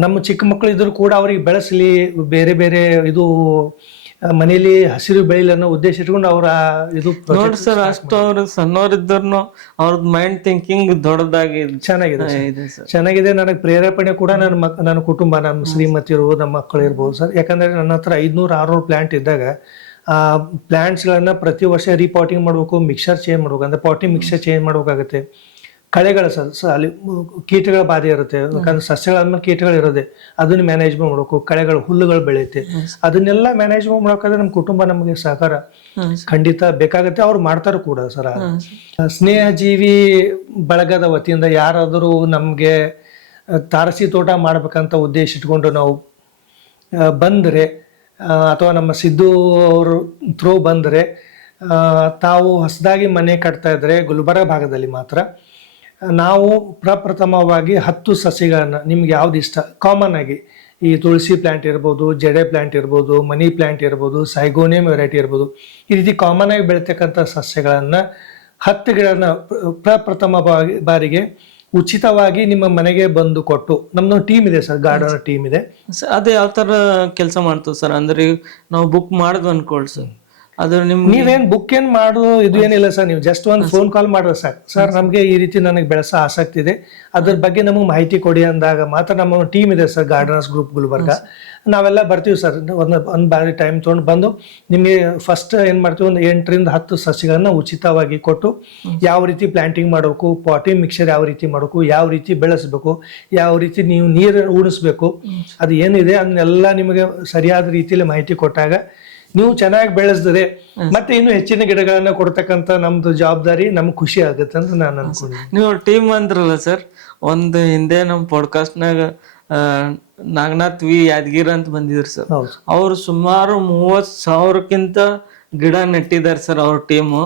ನಮ್ಮ ಚಿಕ್ಕ ಮಕ್ಕಳು ಇದ್ರು ಕೂಡ ಅವ್ರಿಗೆ ಬೆಳೆಸಲಿ, ಬೇರೆ ಬೇರೆ ಇದು ಮನೆಯಲ್ಲಿ ಹಸಿರು ಬೆಳೆಯಲಿ ಅನ್ನೋ ಉದ್ದೇಶ ಇಟ್ಕೊಂಡು ಅವ್ರ ಇದು ನೋಡಿ ಸರ್. ಅಷ್ಟು ಅವ್ರು ಸಣ್ಣವರಿದ್ರು ಅವ್ರದ್ ಮೈಂಡ್ ಥಿಂಕಿಂಗ್ ದೊಡ್ಡದಾಗಿ ಚೆನ್ನಾಗಿದೆ. ನನಗೆ ಪ್ರೇರೇಪಣೆ ಕೂಡ ನನ್ನ ಕುಟುಂಬ, ನನ್ನ ಶ್ರೀಮತಿ ಇರ್ಬೋದು, ನಮ್ಮ ಮಕ್ಕಳು ಇರ್ಬೋದು ಸರ್. ಯಾಕಂದ್ರೆ ನನ್ನ ಹತ್ರ 500-600 ಪ್ಲಾಂಟ್ ಇದ್ದಾಗ ಆ ಪ್ಲಾಂಟ್ಸ್ಗಳನ್ನ ಪ್ರತಿ ವರ್ಷ ರೀಪಾಟಿಂಗ್ ಮಾಡ್ಬೇಕು, ಮಿಕ್ಸರ್ ಚೇಂಜ್ ಮಾಡ್ಬೇಕು. ಅಂದ್ರೆ ಪಾಟಿಂಗ್ ಮಿಕ್ಸರ್ ಚೇಂಜ್ ಮಾಡ್ಬೇಕಾಗತ್ತೆ. ಕಳೆಗಳ ಅಲ್ಲಿ ಕೀಟಗಳ ಬಾಧೆ ಇರುತ್ತೆ, ಯಾಕಂದ್ರೆ ಸಸ್ಯಗಳಾದ್ಮೇಲೆ ಕೀಟಗಳು ಇರೋದೆ, ಅದನ್ನ ಮ್ಯಾನೇಜ್ಮೆಂಟ್ ಮಾಡ್ಬೇಕು. ಕಳೆಗಳು, ಹುಲ್ಲುಗಳು ಬೆಳೆಯುತ್ತೆ, ಅದನ್ನೆಲ್ಲ ಮ್ಯಾನೇಜ್ಮೆಂಟ್ ಮಾಡೋಕಾದ್ರೆ ನಮ್ಮ ಕುಟುಂಬ ನಮಗೆ ಸಹಕಾರ ಖಂಡಿತ ಬೇಕಾಗತ್ತೆ. ಅವ್ರು ಮಾಡ್ತಾರೆ ಕೂಡ ಸರ್. ಸ್ನೇಹ ಜೀವಿ ಬಳಗದ ವತಿಯಿಂದ ಯಾರಾದರೂ ನಮ್ಗೆ ತಾರಸಿ ತೋಟ ಮಾಡ್ಬೇಕಂತ ಉದ್ದೇಶ ಇಟ್ಕೊಂಡು ನಾವು ಬಂದರೆ ಅಥವಾ ನಮ್ಮ ಸಿದ್ದು ಅವರು ಥ್ರೂ ಬಂದರೆ, ತಾವು ಹೊಸದಾಗಿ ಮನೆ ಕಟ್ತಾ ಇದ್ರೆ ಗುಲ್ಬರ್ಗ ಭಾಗದಲ್ಲಿ ಮಾತ್ರ ನಾವು ಪ್ರಪ್ರಥಮವಾಗಿ 10 ಸಸಿಗಳನ್ನ ನಿಮ್ಗೆ ಯಾವ್ದು ಇಷ್ಟ ಕಾಮನ್ ಆಗಿ, ಈ ತುಳಸಿ ಪ್ಲಾಂಟ್ ಇರ್ಬೋದು, ಜಡೆ ಪ್ಲಾಂಟ್ ಇರ್ಬೋದು, ಮನಿ ಪ್ಲಾಂಟ್ ಇರ್ಬೋದು, ಸೈಗೋನಿಯಂ ವೆರೈಟಿ ಇರ್ಬೋದು, ಈ ರೀತಿ ಕಾಮನ್ ಆಗಿ ಬೆಳಿತಕ್ಕಂಥ ಸಸ್ಯಗಳನ್ನ 10 ಗಿಡನ ಪ್ರಪ್ರಥಮ ಬಾರಿಗೆ ಉಚಿತವಾಗಿ ನಿಮ್ಮ ಮನೆಗೆ ಬಂದು ಕೊಟ್ಟು, ನಮ್ದು ಟೀಮ್ ಇದೆ ಸರ್, ಗಾರ್ಡನ್ ಟೀಮ್ ಇದೆ. ಅದೇ ಯಾವ ತರ ಕೆಲಸ ಮಾಡ್ತೀವಿ ಸರ್? ಅಂದ್ರೆ ನಾವು ಬುಕ್ ಮಾಡಿದ್ವಿ ಅನ್ಕೊಳ್ಳಿ ಸರ್, ಅದು ನೀವೇನ್ ಬುಕ್ ಏನ್ ಮಾಡೋದು ಇದು ಏನಿಲ್ಲ ಸರ್. ನೀವು ಜಸ್ಟ್ ಒಂದು ಫೋನ್ ಕಾಲ್ ಮಾಡಿದ್ರೆ ಸಾಕು. ಸರ್ ನಮ್ಗೆ ಈ ರೀತಿ ನನಗೆ ಬೆಳೆಸೋ ಆಸಕ್ತಿ ಇದೆ, ಅದ್ರ ಬಗ್ಗೆ ನಮಗೆ ಮಾಹಿತಿ ಕೊಡಿ ಅಂದಾಗ ಮಾತ್ರ ನಮ್ಮ ಟೀಮ್ ಇದೆ ಸರ್, ಗಾರ್ಡನರ್ಸ್ ಗ್ರೂಪ್ ಗುಲ್ಬರ್ಗ. ನಾವೆಲ್ಲ ಬರ್ತೀವಿ ಸರ್. ಒಂದ್ ಬಾರಿ ಟೈಮ್ ತೊಗೊಂಡು ಬಂದು ನಿಮಗೆ ಫಸ್ಟ್ ಏನ್ ಮಾಡ್ತೀವಿ, ಒಂದು 8-10 ಸಸಿಗಳನ್ನ ಉಚಿತವಾಗಿ ಕೊಟ್ಟು ಯಾವ ರೀತಿ ಪ್ಲಾಂಟಿಂಗ್ ಮಾಡಬೇಕು, ಪಾಟಿಂಗ್ ಮಿಕ್ಸರ್ ಯಾವ ರೀತಿ ಮಾಡಬೇಕು, ಯಾವ ರೀತಿ ಬೆಳೆಸಬೇಕು, ಯಾವ ರೀತಿ ನೀವು ನೀರು ಉಣಿಸ್ಬೇಕು, ಅದು ಏನಿದೆ ಅದನ್ನೆಲ್ಲ ನಿಮಗೆ ಸರಿಯಾದ ರೀತಿಯಲ್ಲಿ ಮಾಹಿತಿ ಕೊಟ್ಟಾಗ ನೀವು ಚೆನ್ನಾಗಿ ಬೆಳೆಸಿದ್ರೆ ಮತ್ತೆ ಇನ್ನು ಹೆಚ್ಚಿನ ಗಿಡಗಳನ್ನ ಕೊಡ್ತಕ್ಕಂತ ನಮ್ದು ಜವಾಬ್ದಾರಿ ನಮ್ಗೆ ಖುಷಿ ಆಗುತ್ತೆ ಅಂತ ನಾನು ಅನ್ಕೊಂಡೆ. ನೀವು ಟೀಮ್ ಅಂದ್ರಲ್ಲ ಸರ್, ಒಂದು ಹಿಂದೆ ನಮ್ಮ ಪಾಡ್ಕಾಸ್ಟ್ನಾಗ ನಾಗನಾಥ್ ವಿ ಯಾದಗಿರಿ ಅಂತ ಬಂದಿದ್ರು ಸರ್. ಅವ್ರು ಸುಮಾರು 30,000ಕ್ಕಿಂತ ಗಿಡ ನೆಟ್ಟಿದ್ದಾರೆ ಸರ್ ಅವ್ರ ಟೀಮು.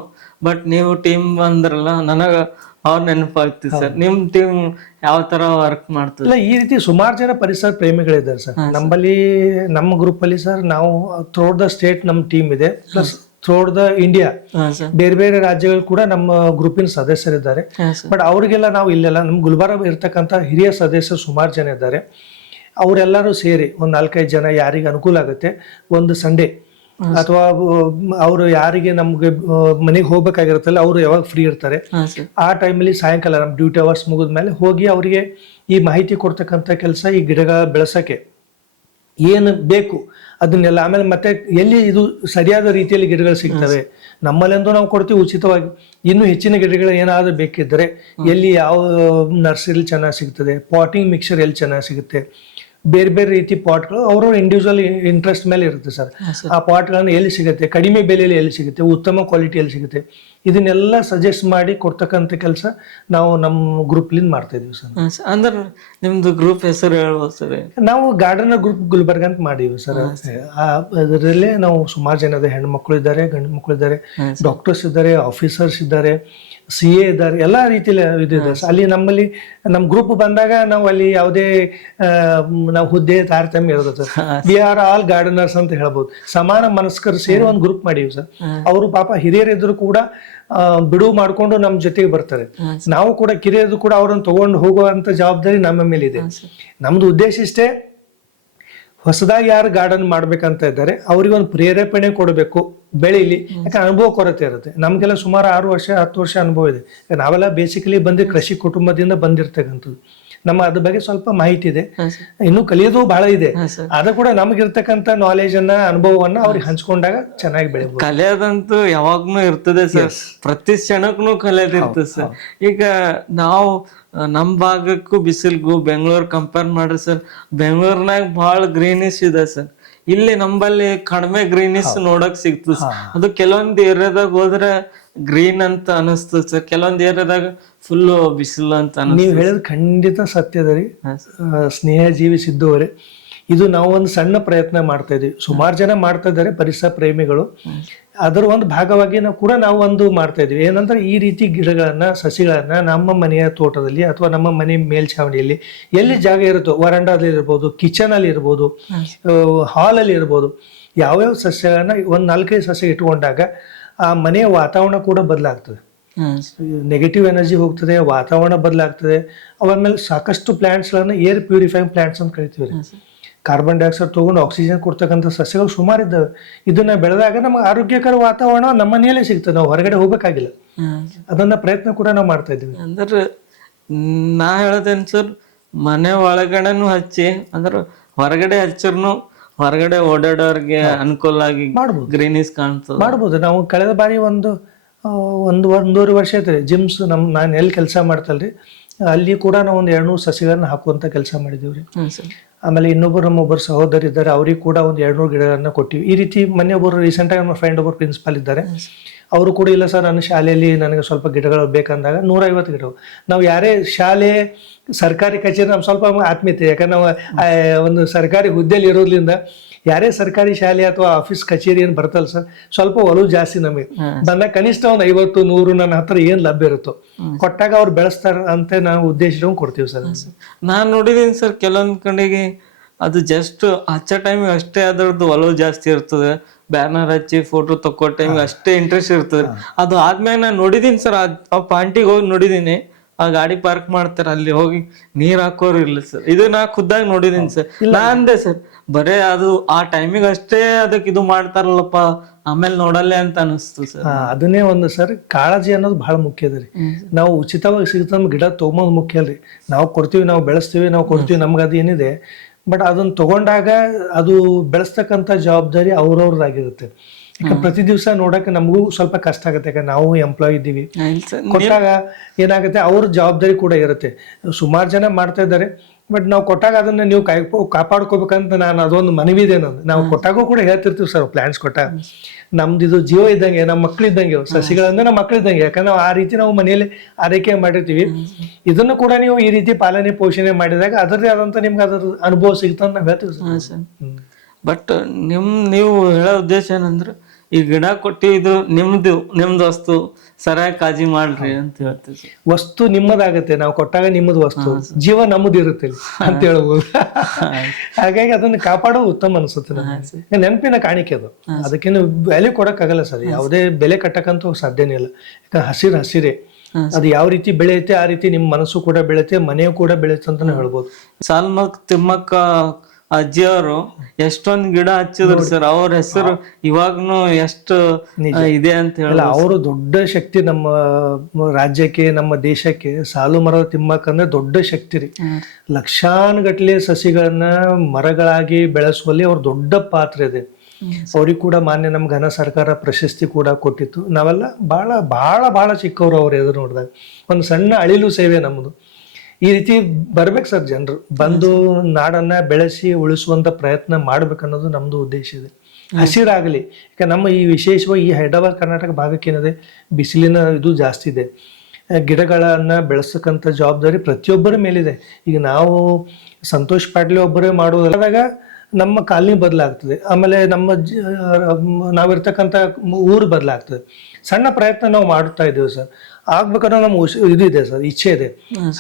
ಬಟ್ ನೀವು ಟೀಮ್ ಅಂದ್ರಲ್ಲ, ನನಗ ಅವ್ರ ನೆನಪಾಗ್ತಿದೆ ಸರ್. ನಿಮ್ ಟೀಮ್ ಯಾವ ತರ ವರ್ಕ್ ಮಾಡ್ತದೆ? ಇಲ್ಲ, ಈ ರೀತಿ ಸುಮಾರು ಜನ ಪರಿಸರ ಪ್ರೇಮಿಗಳಿದ್ದಾರೆ ಸರ್ ನಮ್ಮಲ್ಲಿ. ನಮ್ಮ ಗ್ರೂಪ್ ಅಲ್ಲಿ ಸರ್ ನಾವು ಥ್ರೂಟ್ ದ ಸ್ಟೇಟ್ ನಮ್ಮ ಟೀಮ್ ಇದೆ, ಪ್ಲಸ್ ಥ್ರೂಟ್ ದ ಇಂಡಿಯಾ ಬೇರೆ ಬೇರೆ ರಾಜ್ಯಗಳು ಕೂಡ ನಮ್ಮ ಗ್ರೂಪಿನ ಸದಸ್ಯರಿದ್ದಾರೆ. ಬಟ್ ಅವ್ರಿಗೆಲ್ಲ ನಾವು ಇಲ್ಲೆಲ್ಲ ನಮ್ಮ ಗುಲ್ಬರ್ಗ ಇರ್ತಕ್ಕಂಥ ಹಿರಿಯ ಸದಸ್ಯರು ಸುಮಾರು ಜನ ಇದ್ದಾರೆ. ಅವರೆಲ್ಲರೂ ಸೇರಿ ಒಂದು 4-5 ಜನ ಯಾರಿಗೆ ಅನುಕೂಲ ಆಗುತ್ತೆ, ಒಂದು ಸಂಡೇ ಅಥವಾ ಅವರು ಯಾರಿಗೆ ನಮ್ಗೆ ಮನೆಗೆ ಹೋಗ್ಬೇಕಾಗಿರುತ್ತಲ್ಲ, ಅವರು ಯಾವಾಗ ಫ್ರೀ ಇರ್ತಾರೆ ಆ ಟೈಮಲ್ಲಿ ಸಾಯಂಕಾಲ ನಮ್ಮ ಡ್ಯೂಟಿ ಅವರ್ಸ್ ಮುಗಿದ್ಮೇಲೆ ಹೋಗಿ ಅವರಿಗೆ ಈ ಮಾಹಿತಿ ಕೊಡ್ತಕ್ಕಂಥ ಕೆಲಸ, ಈ ಗಿಡಗಳ ಬೆಳೆಸಕ್ಕೆ ಏನು ಬೇಕು ಅದನ್ನೆಲ್ಲ, ಆಮೇಲೆ ಮತ್ತೆ ಎಲ್ಲಿ ಇದು ಸರಿಯಾದ ರೀತಿಯಲ್ಲಿ ಗಿಡಗಳು ಸಿಗ್ತವೆ ನಮ್ಮಲ್ಲೆಂದು ನಾವು ಕೊಡ್ತೀವಿ ಉಚಿತವಾಗಿ. ಇನ್ನು ಹೆಚ್ಚಿನ ಗಿಡಗಳು ಏನಾದರೂ ಬೇಕಿದ್ದರೆ ಎಲ್ಲಿ ಯಾವ ನರ್ಸರಿ ಚೆನ್ನಾಗಿ ಸಿಗ್ತದೆ, ಪಾಟಿಂಗ್ ಮಿಕ್ಸರ್ ಎಲ್ಲಿ ಚೆನ್ನಾಗಿ ಸಿಗುತ್ತೆ, ಬೇರೆ ಬೇರೆ ರೀತಿ ಪಾಟ್ಗಳು ಅವರು ಇಂಡಿವಿಜುವಲ್ ಇಂಟ್ರೆಸ್ಟ್ ಮೇಲೆ ಇರುತ್ತೆ ಸರ್. ಆ ಪಾಟ್ಗಳನ್ನ ಎಲ್ಲಿ ಸಿಗುತ್ತೆ, ಕಡಿಮೆ ಬೆಲೆಯಲ್ಲಿ ಎಲ್ಲಿ ಸಿಗುತ್ತೆ, ಉತ್ತಮ ಕ್ವಾಲಿಟಿ ಎಲ್ಲಿ ಸಿಗುತ್ತೆ, ಇದನ್ನೆಲ್ಲ ಸಜೆಸ್ಟ್ ಮಾಡಿ ಕೊಡ್ತಕ್ಕಂಥ ಕೆಲಸ ನಾವು ನಮ್ಮ ಗ್ರೂಪ್ಲಿಂದ ಮಾಡ್ತಾ ಇದೀವಿ ಸರ್. ಅಂದ್ರೆ ನಿಮ್ದು ಗ್ರೂಪ್ ಹೆಸರು ಹೇಳ್ಬೋದು ಸರ್? ನಾವು ಗಾರ್ಡನರ್ ಗ್ರೂಪ್ ಗುಲ್ಬರ್ಗ ಅಂತ ಮಾಡೀವಿ ಸರ್. ಅದರಲ್ಲೇ ನಾವು ಸುಮಾರು ಜನ ಇದೆ, ಹೆಣ್ಮಕ್ಳು ಇದ್ದಾರೆ, ಗಂಡು ಮಕ್ಕಳು ಇದ್ದಾರೆ, ಡಾಕ್ಟರ್ಸ್ ಇದ್ದಾರೆ, ಆಫೀಸರ್ಸ್ ಇದ್ದಾರೆ, CA ಇದ್ದಾರೆ, ಎಲ್ಲಾ ರೀತಿಯಲ್ಲಿ ಇದಿದೆ. ಅಲ್ಲಿ ನಮ್ಮಲ್ಲಿ ನಮ್ಮ ಗ್ರೂಪ್ ಬಂದಾಗ ನಾವು ಅಲ್ಲಿ ಯಾವುದೇ ನಾವು ಹುದ್ದೆ ತಾರತಮ್ಯ ಇರೋದು sir. We are all Gardner's ಅಂತ ಹೇಳ್ಬೋದು. ಸಮಾನ ಮನಸ್ಕರು ಸೇರಿ ಒಂದು ಗ್ರೂಪ್ ಮಾಡೀವಿ ಸರ್. ಅವರು ಪಾಪ ಹಿರಿಯರಿದ್ರು ಕೂಡ ಬಿಡುವು ಮಾಡ್ಕೊಂಡು ನಮ್ಮ ಜೊತೆಗೆ ಬರ್ತಾರೆ. ನಾವು ಕೂಡ ಕಿರಿಯರು ಕೂಡ ಅವ್ರನ್ನ ತಗೊಂಡು ಹೋಗುವಂತ ಜವಾಬ್ದಾರಿ ನಮ್ಮ ಮೇಲೆ ಇದೆ. ನಮ್ದು ಉದ್ದೇಶ ಇಷ್ಟೇ, ಹೊಸದಾಗಿ ಯಾರು ಗಾರ್ಡನ್ ಮಾಡ್ಬೇಕಂತ ಇದ್ದಾರೆ ಅವ್ರಿಗೆ ಒಂದು ಪ್ರೇರೇಪಣೆ ಕೊಡಬೇಕು, ಬೆಳೀಲಿ. ಯಾಕಂದ್ರೆ ಅನುಭವ ಕೊರತೆ ಇರುತ್ತೆ. ನಮ್ಗೆಲ್ಲ ಸುಮಾರು 6 ವರ್ಷ 10 ವರ್ಷ ಅನುಭವ ಇದೆ. ನಾವೆಲ್ಲ ಬೇಸಿಕಲಿ ಬಂದು ಕೃಷಿ ಕುಟುಂಬದಿಂದ ಬಂದಿರ್ತಕ್ಕಂಥದ್ದು. ನಮ್ಮ ಅದ್ರ ಬಗ್ಗೆ ಸ್ವಲ್ಪ ಮಾಹಿತಿ ಇದೆ, ಇನ್ನು ಕಲಿಯೋದು ಬಹಳ ಇದೆ. ಅದು ಕೂಡ ನಮಗಿರ್ತಕ್ಕಂಥ ನಾಲೆಜ್ ಅನ್ನ, ಅನುಭವವನ್ನ ಅವ್ರಿಗೆ ಹಂಚ್ಕೊಂಡಾಗ ಚೆನ್ನಾಗಿ ಬೆಳಿಬಹುದು. ಕಲಿಯೋದಂತೂ ಯಾವಾಗ್ಲೂ ಇರ್ತದೆ ಸರ್, ಪ್ರತಿ ಕ್ಷಣಕ್ಕೂ ಕಲಿಯೋದಿರ್ತದೆ ಸರ್. ಈಗ ನಾವು ನಮ್ಮ ಭಾಗಕ್ಕೂ ಬಿಸಿಲ್ಗೂ ಬೆಂಗಳೂರು ಕಂಪೇರ್ ಮಾಡ್ರಿ ಸರ್, ಬೆಂಗಳೂರಿನಾಗ ಭಾಳ ಗ್ರೀನಿಶ್ ಇದೆ ಸರ್. ಇಲ್ಲಿ ನಂಬಲ್ಲಿ ಕಡಿಮೆ ಗ್ರೀನಿಶ್ ನೋಡಕ್ ಸಿಗ್ತದೆ ಸರ್. ಅದು ಕೆಲವೊಂದು ಏರಿಯಾದಾಗ ಹೋದ್ರೆ ಗ್ರೀನ್ ಅಂತ ಅನಿಸ್ತದೆ ಸರ್, ಕೆಲವೊಂದು ಏರಿಯಾದಾಗ ಫುಲ್ ಬಿಸಿಲು ಅಂತ ಅನಿಸ್ತದೆ. ನೀವು ಹೇಳೋದು ಖಂಡಿತ ಸತ್ಯದ ರೀ ಸ್ನೇಹ ಜೀವಿ ಸಿದ್ದು ಅವರೇ. ಇದು ನಾವು ಒಂದು ಸಣ್ಣ ಪ್ರಯತ್ನ ಮಾಡ್ತಾ ಇದೀವಿ, ಸುಮಾರು ಜನ ಮಾಡ್ತಾ ಇದ್ದಾರೆ ಪರಿಸರ ಪ್ರೇಮಿಗಳು. ಅದರ ಒಂದು ಭಾಗವಾಗಿ ನಾವು ಒಂದು ಮಾಡ್ತಾ ಇದೀವಿ. ಏನಂದ್ರೆ ಈ ರೀತಿ ಗಿಡಗಳನ್ನ, ಸಸಿಗಳನ್ನ ನಮ್ಮ ಮನೆಯ ತೋಟದಲ್ಲಿ ಅಥವಾ ನಮ್ಮ ಮನೆ ಮೇಲ್ಛಾವಣಿಯಲ್ಲಿ ಎಲ್ಲಿ ಜಾಗ ಇರುತ್ತೋ, ವರಂಡಾದಲ್ಲಿ ಇರ್ಬೋದು, ಕಿಚನ್ ಅಲ್ಲಿ ಇರ್ಬೋದು, ಹಾಲ್ ಅಲ್ಲಿ ಇರ್ಬೋದು, ಯಾವ್ಯಾವ ಸಸ್ಯಗಳನ್ನ ಒಂದ್ 4-5 ಸಸ್ಯ ಇಟ್ಕೊಂಡಾಗ ಆ ಮನೆಯ ವಾತಾವರಣ ಕೂಡ ಬದಲಾಗ್ತದೆ. ನೆಗೆಟಿವ್ ಎನರ್ಜಿ ಹೋಗ್ತದೆ, ವಾತಾವರಣ ಬದಲಾಗ್ತದೆ. ಆಮೇಲೆ ಸಾಕಷ್ಟು ಪ್ಲಾಂಟ್ಸ್ಗಳನ್ನ ಏರ್ ಪ್ಯೂರಿಫೈಯಿಂಗ್ ಪ್ಲಾಂಟ್ಸ್ ಅಂತ ಕರಿತೀವಿ. ಕಾರ್ಬನ್ ಡೈಆಕ್ಸೈಡ್ ತಗೊಂಡು ಆಕ್ಸಿಜನ್ ಕೊಡ್ತಕ್ಕಂಥ ಸಸ್ಯಗಳು ಸುಮಾರು ಇದ್ದಾವೆ. ಇದನ್ನ ಬೆಳೆದಾಗ ನಮಗೆ ಆರೋಗ್ಯಕರ ವಾತಾವರಣ ನಮ್ಮ ಮನೆಯಲ್ಲೇ ಸಿಗ್ತದೆ, ನಾವು ಹೊರಗಡೆ ಹೋಗ್ಬೇಕಾಗಿಲ್ಲ. ಅದನ್ನ ಪ್ರಯತ್ನ ಕೂಡ ನಾವು ಮಾಡ್ತಾ ಇದ್ದೀವಿ. ಅಂದ್ರೆ ನಾ ಹೇಳೋದೇನು ಸರ್, ಮನೆ ಒಳಗಡೆನು ಹಚ್ಚಿ, ಅಂದ್ರೆ ಹೊರಗಡೆ ಹಚ್ಚಿರ್ನು ಹೊರಗಡೆ ಓಡಾಡೋರ್ಗೆ ಅನುಕೂಲ ಆಗಿ ಮಾಡ್ಬೋದು, ಗ್ರೀನಿಸ್ ಕಾಣ್ತದೆ ಮಾಡ್ಬೋದು. ನಾವು ಕಳೆದ ಬಾರಿ ಒಂದೂವರೆ ವರ್ಷ ಐತ್ರಿ ಜಿಮ್ಸ್ ನಾನು ಎಲ್ಲಿ ಕೆಲಸ ಮಾಡ್ತಲ್ರಿ, ಅಲ್ಲಿ ಕೂಡ ನಾವು ಒಂದು 200 ಸಸಿಗಳನ್ನ ಹಾಕುವಂತ ಕೆಲಸ ಮಾಡಿದೀವ್ರಿ. ಆಮೇಲೆ ನಮ್ಮೊಬ್ಬರು ಸಹೋದರಿ ಇದ್ದಾರೆ, ಅವ್ರಿಗೆ ಕೂಡ ಒಂದು 200 ಗಿಡಗಳನ್ನ ಕೊಟ್ಟಿವಿ. ಈ ರೀತಿ ಮೊನ್ನೆ ಒಬ್ಬರು ರೀಸೆಂಟ್ ಆಗಿ ನಮ್ಮ ಫ್ರೆಂಡ್ ಒಬ್ಬರು ಪ್ರಿನ್ಸಿಪಾಲ್ ಇದ್ದಾರೆ, ಅವರು ಕೂಡ ಇಲ್ಲ ಸರ್ ನನ್ನ ಶಾಲೆಯಲ್ಲಿ ನನಗೆ ಸ್ವಲ್ಪ ಗಿಡಗಳು ಬೇಕಂದಾಗ 150 ಗಿಡಗಳು. ನಾವು ಯಾರೇ ಶಾಲೆ, ಸರ್ಕಾರಿ ಕಚೇರಿ ನಮ್ಗೆ ಸ್ವಲ್ಪ ಆತ್ಮೀಯತೆ, ಯಾಕಂದ್ರೆ ನಾವು ಒಂದು ಸರ್ಕಾರಿ ಹುದ್ದೆಯಲ್ಲಿ ಇರೋದ್ರಿಂದ ಯಾರೇ ಸರ್ಕಾರಿ ಶಾಲೆ ಅಥವಾ ಆಫೀಸ್ ಕಚೇರಿ ಏನ್ ಬರ್ತಲ್ಲ ಸರ್, ಸ್ವಲ್ಪ ಒಲವು ಜಾಸ್ತಿ ನಮಗೆ. ಬಂದಾಗ ಕನಿಷ್ಠ ಒಂದು 50-100 ನನ್ನ ಹತ್ರ ಏನ್ ಲಭ್ಯ ಇರುತ್ತೋ ಕೊಟ್ಟಾಗ ಅವ್ರು ಬೆಳೆಸ್ತಾರ ಅಂತ ನಾವು ಉದ್ದೇಶ ಕೊಡ್ತೀವಿ ಸರ್. ನಾನ್ ನೋಡಿದೀನಿ ಸರ್, ಕೆಲವೊಂದ್ ಕಡೆಗೆ ಅದು ಜಸ್ಟ್ ಹಚ್ಚೋ ಟೈಮಿಗೆ ಅಷ್ಟೇ ಅದರದ್ದು ಒಲವು ಜಾಸ್ತಿ ಇರ್ತದೆ. ಬ್ಯಾನರ್ ಹಚ್ಚಿ ಫೋಟೋ ತಕ್ಕೋ ಟೈಮಿಗೆ ಅಷ್ಟೇ ಇಂಟ್ರೆಸ್ಟ್ ಇರ್ತದೆ. ಅದು ಆದ್ಮೇಲೆ ನಾನು ನೋಡಿದೀನಿ ಸರ್, ಆ ಪಾಂಟಿಗೆ ಹೋಗಿ ನೋಡಿದೀನಿ, ಆ ಗಾಡಿ ಪಾರ್ಕ್ ಮಾಡ್ತಾರೆ, ಅಲ್ಲಿ ಹೋಗಿ ನೀರ್ ಹಾಕೋರು ಇಲ್ಲ ಸರ್. ಇದು ನಾ ಖುದ್ದಾಗಿ ನೋಡಿದೀನಿ ಸರ್. ನಾ ಅಂದೆ ಸರ್, ಬರೇ ಅದು ಆ ಟೈಮಿಗೆ ಅಷ್ಟೇ ಅದಕ್ಕೆ ಇದು ಮಾಡ್ತಾರಲ್ಲಪ್ಪ, ಆಮೇಲೆ ನೋಡಲ್ಲೇ ಅಂತ ಅನಿಸ್ತು ಸರ್. ಅದನ್ನೇ ಒಂದು ಸರ್, ಕಾಳಜಿ ಅನ್ನೋದು ಬಹಳ ಮುಖ್ಯ ಅದ ರೀ. ನಾವು ಉಚಿತವಾಗಿ ಸಿಗುತ್ತ ಗಿಡ ತಗೊಂಬೋದು ಮುಖ್ಯ ಅಲ್ರಿ. ನಾವು ಕೊಡ್ತೀವಿ, ನಾವು ಬೆಳೆಸ್ತೀವಿ, ನಾವು ಕೊಡ್ತೀವಿ, ನಮ್ಗೆ ಅದು ಏನಿದೆ. ಬಟ್ ಅದನ್ನ ತಗೊಂಡಾಗ ಅದು ಬೆಳೆಸ್ತಕ್ಕಂಥ ಜವಾಬ್ದಾರಿ ಅವ್ರವ್ರದ್ದಾಗಿರುತ್ತೆ. ಯಾಕಂದ್ರೆ ಪ್ರತಿ ದಿವಸ ನೋಡಕ್ಕೆ ನಮಗೂ ಸ್ವಲ್ಪ ಕಷ್ಟ ಆಗುತ್ತೆ, ಯಾಕಂದ್ರೆ ನಾವು ಎಂಪ್ಲಾಯ್ ಇದ್ದೀವಿ. ಕೊಟ್ಟಾಗ ಏನಾಗುತ್ತೆ, ಅವ್ರ ಜವಾಬ್ದಾರಿ ಕೂಡ ಇರುತ್ತೆ. ಸುಮಾರು ಜನ ಮಾಡ್ತಾ ಇದ್ದಾರೆ, ಬಟ್ ನಾವು ಕೊಟ್ಟಾಗ ಅದನ್ನ ನೀವು ಕಾಪಾಡ್ಕೋಬೇಕಂತ ನಾನು ಅದೊಂದು ಮನವಿ ಇದೆ ನಂದು. ನಾವು ಕೊಟ್ಟಾಗೂ ಕೂಡ ಹೇಳ್ತಿರ್ತೀವಿ ಸರ್, ಪ್ಲಾಂಟ್ಸ್ ಕೊಟ್ಟಾಗ ನಮ್ದು ಇದು ಜೀವ ಇದ್ದಂಗೆ, ನಮ್ಮ ಮಕ್ಳು ಇದ್ದಂಗೆ, ಸಸಿಗಳಂದ್ರೆ ನಮ್ಮ ಮಕ್ಳು ಇದ್ದಂಗೆ. ಯಾಕಂದ್ರೆ ನಾವು ಆ ರೀತಿ ನಾವು ಮನೆಯಲ್ಲಿ ಆರೈಕೆ ಮಾಡಿರ್ತೀವಿ. ಇದನ್ನು ಕೂಡ ನೀವು ಈ ರೀತಿ ಪಾಲನೆ ಪೋಷಣೆ ಮಾಡಿದಾಗ ಅದರದೇ ಆದಂತ ನಿಮ್ಗೆ ಅದ್ರ ಅನುಭವ ಸಿಗುತ್ತೆ ಅಂತ ನಾವು ಹೇಳ್ತೀವಿ ಸರ್. ಬಟ್ ನೀವು ಹೇಳೋ ಉದ್ದೇಶ ಏನಂದ್ರೆ, ಈ ಗಿಡ ಕೊಟ್ಟಿದ್ದು ನಿಮ್ದು ವಸ್ತು, ಸರಿಯಾಗಿ ಕಾಳಜಿ ಮಾಡ್ರಿ ಅಂತ ಹೇಳ್ತೀವಿ. ವಸ್ತು ನಿಮ್ಮದಾಗತ್ತೆ, ನಾವು ಕೊಟ್ಟಾಗ ನಿಮ್ಮದು ವಸ್ತು, ಜೀವ ನಮ್ಮದು ಇರುತ್ತೆ ಅಂತ ಹೇಳ್ಬೋದು. ಹಾಗಾಗಿ ಅದನ್ನ ಕಾಪಾಡೋದು ಉತ್ತಮ ಅನ್ಸುತ್ತೆ. ನೆನಪಿನ ಕಾಣಿಕೆ ಅದು, ಅದಕ್ಕೇನು ವ್ಯಾಲ್ಯೂ ಕೊಡಕ್ಕಾಗಲ್ಲ ಸರ್. ಯಾವುದೇ ಬೆಲೆ ಕಟ್ಟಕ್ಕಂತೂ ಸಾಧ್ಯನೇ ಇಲ್ಲ. ಯಾಕಂದ್ರೆ ಹಸಿರೇ ಅದು ಯಾವ ರೀತಿ ಬೆಳೆಯುತ್ತೆ ಆ ರೀತಿ ನಿಮ್ಮ ಮನಸ್ಸು ಕೂಡ ಬೆಳೆಯುತ್ತೆ, ಮನೆಯೂ ಕೂಡ ಬೆಳೆಯುತ್ತೆ ಅಂತ ಹೇಳ್ಬೋದು. ಸಾಲ್ಮಕ್ ತಿಮ್ಮಕ್ಕ ಅಜ್ಜಿಯವರು ಎಷ್ಟೊಂದ್ ಗಿಡ ಹಚ್ಚಿದ್ರು ಸರ್. ಅವ್ರ ಹೆಸರು ಇವಾಗ್ನು ಎಷ್ಟು ಇದೆ ಅಂತ ಹೇಳಿ, ಅವರು ದೊಡ್ಡ ಶಕ್ತಿ ನಮ್ಮ ರಾಜ್ಯಕ್ಕೆ, ನಮ್ಮ ದೇಶಕ್ಕೆ. ಸಾಲು ಮರದ ತಿಮ್ಮಕ್ಕ ಅಂದ್ರೆ ದೊಡ್ಡ ಶಕ್ತಿ ರೀ. ಲಕ್ಷಾನುಗಟ್ಲೆ ಸಸಿಗಳನ್ನ ಮರಗಳಾಗಿ ಬೆಳೆಸುವಲ್ಲಿ ಅವ್ರ ದೊಡ್ಡ ಪಾತ್ರ ಇದೆ. ಅವ್ರಿಗೆ ಕೂಡ ಮಾನ್ಯ ನಮ್ ಘನ ಸರ್ಕಾರ ಪ್ರಶಸ್ತಿ ಕೂಡ ಕೊಟ್ಟಿತ್ತು. ನಾವೆಲ್ಲ ಬಹಳ ಬಹಳ ಬಹಳ ಚಿಕ್ಕವರು ಅವ್ರ ಎದುರು ನೋಡಿದಾಗ. ಒಂದು ಸಣ್ಣ ಅಳಿಲು ಸೇವೆ ನಮ್ಮದು. ಈ ರೀತಿ ಬರ್ಬೇಕು ಸರ್, ಜನರು ಬಂದು ನಾಡನ್ನ ಬೆಳೆಸಿ ಉಳಿಸುವಂತ ಪ್ರಯತ್ನ ಮಾಡ್ಬೇಕನ್ನೋದು ನಮ್ದು ಉದ್ದೇಶ ಇದೆ. ಹಸಿರಾಗಲಿ. ಯಾಕೆ ನಮ್ಮ ಈ ವಿಶೇಷವಾಗಿ ಈ ಹೈದರಾಬಾದ್ ಕರ್ನಾಟಕ ಭಾಗಕ್ಕೆ ಏನಿದೆ, ಬಿಸಿಲಿನ ಇದು ಜಾಸ್ತಿ ಇದೆ. ಗಿಡಗಳನ್ನ ಬೆಳೆಸತಕ್ಕಂಥ ಜವಾಬ್ದಾರಿ ಪ್ರತಿಯೊಬ್ಬರ ಮೇಲಿದೆ. ಈಗ ನಾವು ಸಂತೋಷ್ ಪಾಟೀಲ್ ಒಬ್ಬರೇ ಮಾಡೋದಾಗ ನಮ್ಮ ಕಾಲನಿ ಬದಲಾಗ್ತದೆ, ಆಮೇಲೆ ನಾವಿರ್ತಕ್ಕಂಥ ಊರು ಬದಲಾಗ್ತದೆ. ಸಣ್ಣ ಪ್ರಯತ್ನ ನಾವು ಮಾಡ್ತಾ ಇದ್ದೇವೆ ಸರ್. ಆಗ್ಬೇಕಾದ್ರೆ ನಮ್ಮ ಇದು ಇದೆ ಸರ್, ಇಚ್ಛೆ ಇದೆ.